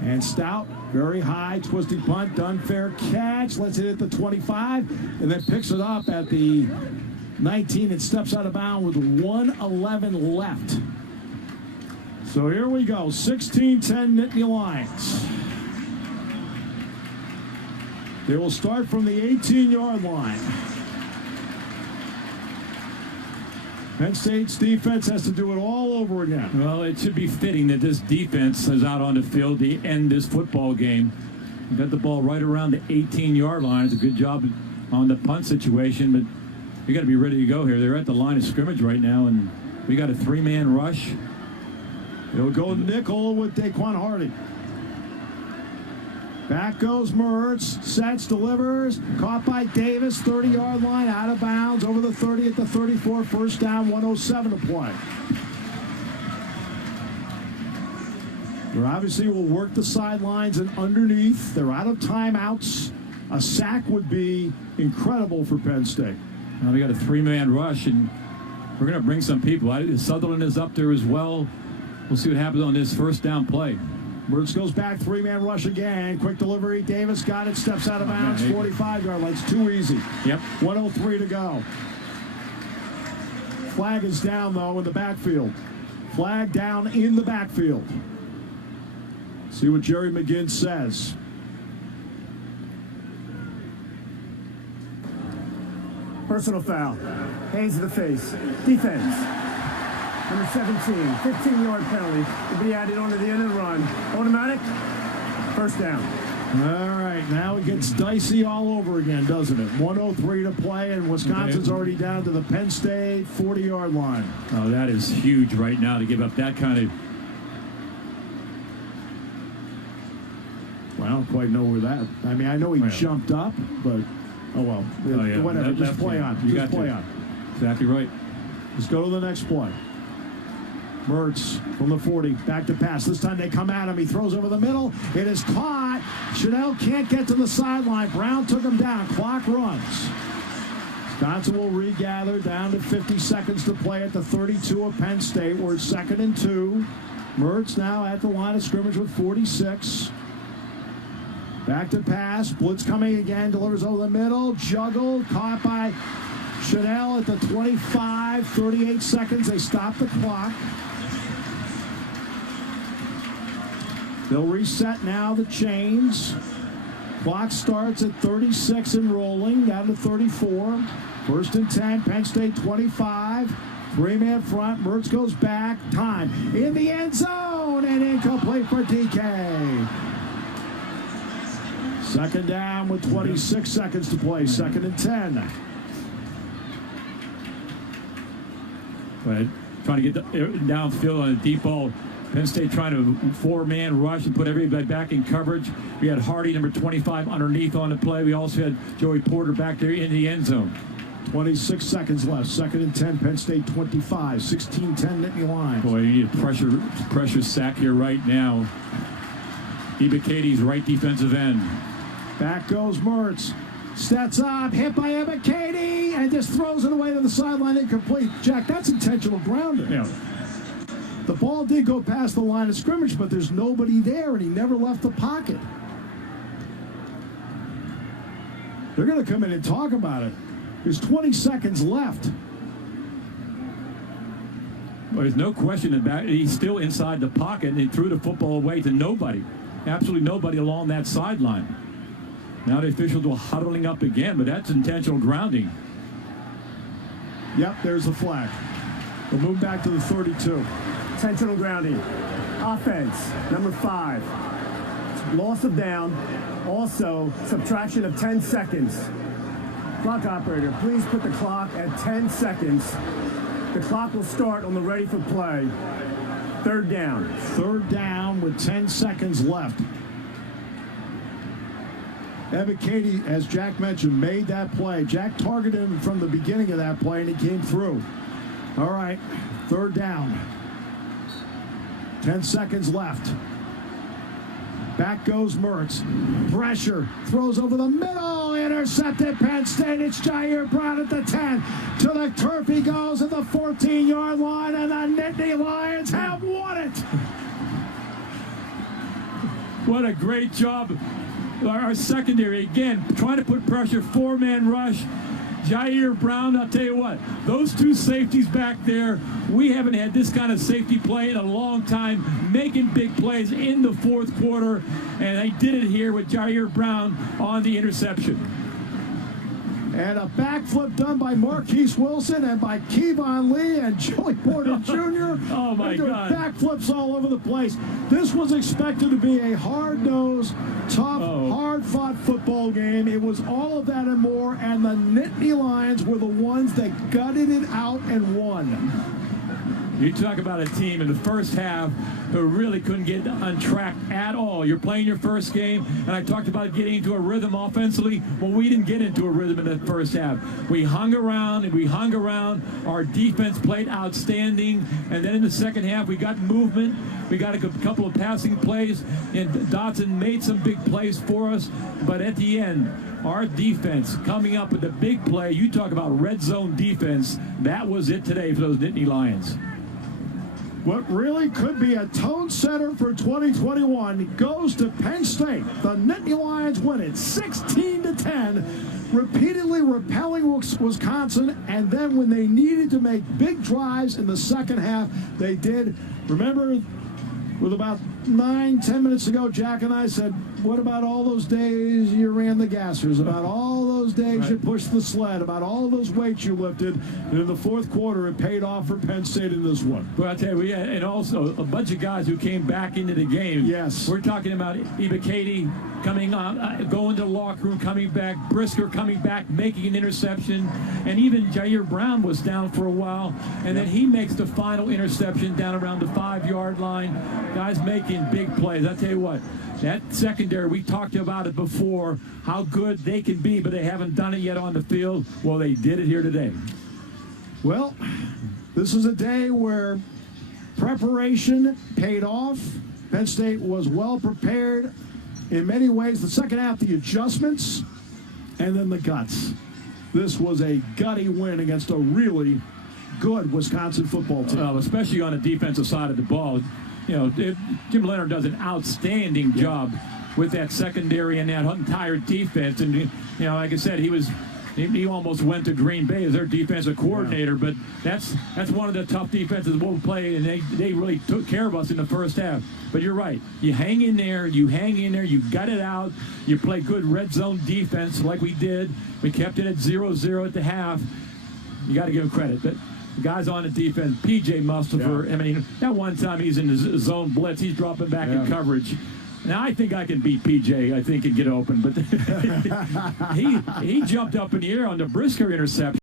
And Stout, very high, twisting punt, done, fair catch, lets it hit the 25, and then picks it up at the 19 and steps out of bounds with 1:11 left. So here we go, 16-10 Nittany Lions. They will start from the 18-yard line. Penn State's defense has to do it all over again. Well, it should be fitting that this defense is out on the field to end this football game. You got the ball right around the 18-yard line. It's a good job on the punt situation, but you got to be ready to go here. They're at the line of scrimmage right now, and we got a 3-man rush. They'll go nickel with Daquan Hardy. Back goes Mertz, sets, delivers, caught by Davis, 30-yard line, out of bounds, over the 30 at the 34, first down, 1:07 to play. They obviously will work the sidelines and underneath. They're out of timeouts. A sack would be incredible for Penn State. Now we got a 3-man rush, and we're going to bring some people. Sutherland is up there as well. We'll see what happens on this first down play. Mertz goes back, 3-man rush again. Quick delivery. Davis got it, steps out of bounds, 45-yard line. It's too easy. Yep. 1:03 to go. Flag is down, though, in the backfield. Flag down in the backfield. See what Jerry McGinn says. Personal foul. Hands to the face. Defense. Number 17, 15-yard penalty to be added onto the end of the run. Automatic, first down. All right, now it gets dicey all over again, doesn't it? 1:03 to play, and Wisconsin's already down to the Penn State 40-yard line. Oh, that is huge right now to give up that kind of... Well, I don't quite know where that... I mean, I know he jumped up, but... Oh, well. Whatever, just play on. Just play on. Exactly right. Let's go to the next play. Mertz from the 40, back to pass. This time they come at him. He throws over the middle. It is caught. Chanel can't get to the sideline. Brown took him down. Clock runs. Wisconsin will regather down to 50 seconds to play at the 32 of Penn State. We're 2nd and 2. Mertz now at the line of scrimmage with 46. Back to pass. Blitz coming again. Delivers over the middle. Juggled. Caught by Chanel at the 25. 38 seconds. They stop the clock. They'll reset now the chains. Clock starts at 36 and rolling, down to 34. 1st and 10, Penn State 25. 3-man front, Mertz goes back. Time in the end zone and incomplete for DK. 2nd down with 26 seconds to play, 2nd and 10. Right. Trying to get downfield on a deep ball. Penn State trying to 4-man rush and put everybody back in coverage. We had Hardy, number 25, underneath on the play. We also had Joey Porter back there in the end zone. 26 seconds left. 2nd and 10, Penn State 25. 16-10 Nittany Lions. Boy, you need a pressure sack here right now. Ebikete's right defensive end. Back goes Mertz. Stats up, hit by Ebikete, and just throws it away to the sideline, incomplete. Jack, that's intentional grounding. Yeah. The ball did go past the line of scrimmage, but there's nobody there, and he never left the pocket. They're going to come in and talk about it. There's 20 seconds left. Well, there's no question about it. He's still inside the pocket, and he threw the football away to nobody. Absolutely nobody along that sideline. Now the officials are huddling up again, but that's intentional grounding. Yep, there's the flag. We'll move back to the 32. Intentional grounding. Offense, number 5. Loss of down. Also, subtraction of 10 seconds. Clock operator, please put the clock at 10 seconds. The clock will start on the ready for play. 3rd down. 3rd down with 10 seconds left. Ebikete, as Jack mentioned, made that play. Jack targeted him from the beginning of that play, and he came through. All right, 3rd down. 10 seconds left. Back goes Mertz. Pressure. Throws over the middle. Intercepted Penn State. It's Jair Brown at the 10. To the turf he goes at the 14-yard line, and the Nittany Lions have won it. What a great job. Our secondary, again, trying to put pressure, 4-man rush. Jair Brown, I'll tell you what, those 2 safeties back there, we haven't had this kind of safety play in a long time, making big plays in the 4th quarter, and they did it here with Jair Brown on the interception. And a backflip done by Marquise Wilson and by Kevon Lee and Joey Porter Jr. Oh, my God. Backflips all over the place. This was expected to be a hard-nosed, tough, hard-fought football game. It was all of that and more, and the Nittany Lions were the ones that gutted it out and won. You talk about a team in the first half who really couldn't get on track at all. You're playing your first game, and I talked about getting into a rhythm offensively. Well, we didn't get into a rhythm in the first half. We hung around, and we hung around. Our defense played outstanding, and then in the second half, we got movement. We got a couple of passing plays, and Dotson made some big plays for us, but at the end, our defense coming up with the big play. You talk about red zone defense. That was it today for those Nittany Lions. What really could be a tone setter for 2021 goes to Penn State. The Nittany Lions win it 16-10, repeatedly repelling Wisconsin, and then when they needed to make big drives in the second half, they did. Remember, with about 9-10 minutes ago, Jack and I said, what about all those days you ran the gassers, about all those days you pushed the sled, about all those weights you lifted, and in the 4th quarter it paid off for Penn State in this one. Well, I'll tell you, we had, and also a bunch of guys who came back into the game. Yes. We're talking about Ebikete coming on, going to the locker room, coming back, Brisker coming back, making an interception, and even Jair Brown was down for a while, and then he makes the final interception down around the 5-yard line. Guys making big plays. I'll tell you what, that secondary, we talked about it before, how good they can be, but they haven't done it yet on the field. Well, they did it here today. Well, this is a day where preparation paid off. Penn State was well prepared in many ways. The second half, the adjustments, and then the guts. This was a gutty win against a really good Wisconsin football team. Well, especially on the defensive side of the ball. You know, Jim Leonard does an outstanding job with that secondary and that entire defense. And, you know, like I said, he almost went to Green Bay as their defensive coordinator, but that's one of the tough defenses we'll play, and they really took care of us in the first half. But you're right. You hang in there, you gut it out, you play good red zone defense like we did. We kept it at 0-0 at the half. You got to give him credit. But the guys on the defense, P.J. Mustipher, I mean, that one time he's in the zone blitz, he's dropping back in coverage. Now, I think I can beat P.J., I think, and get open. But he jumped up in the air on the Brisker interception.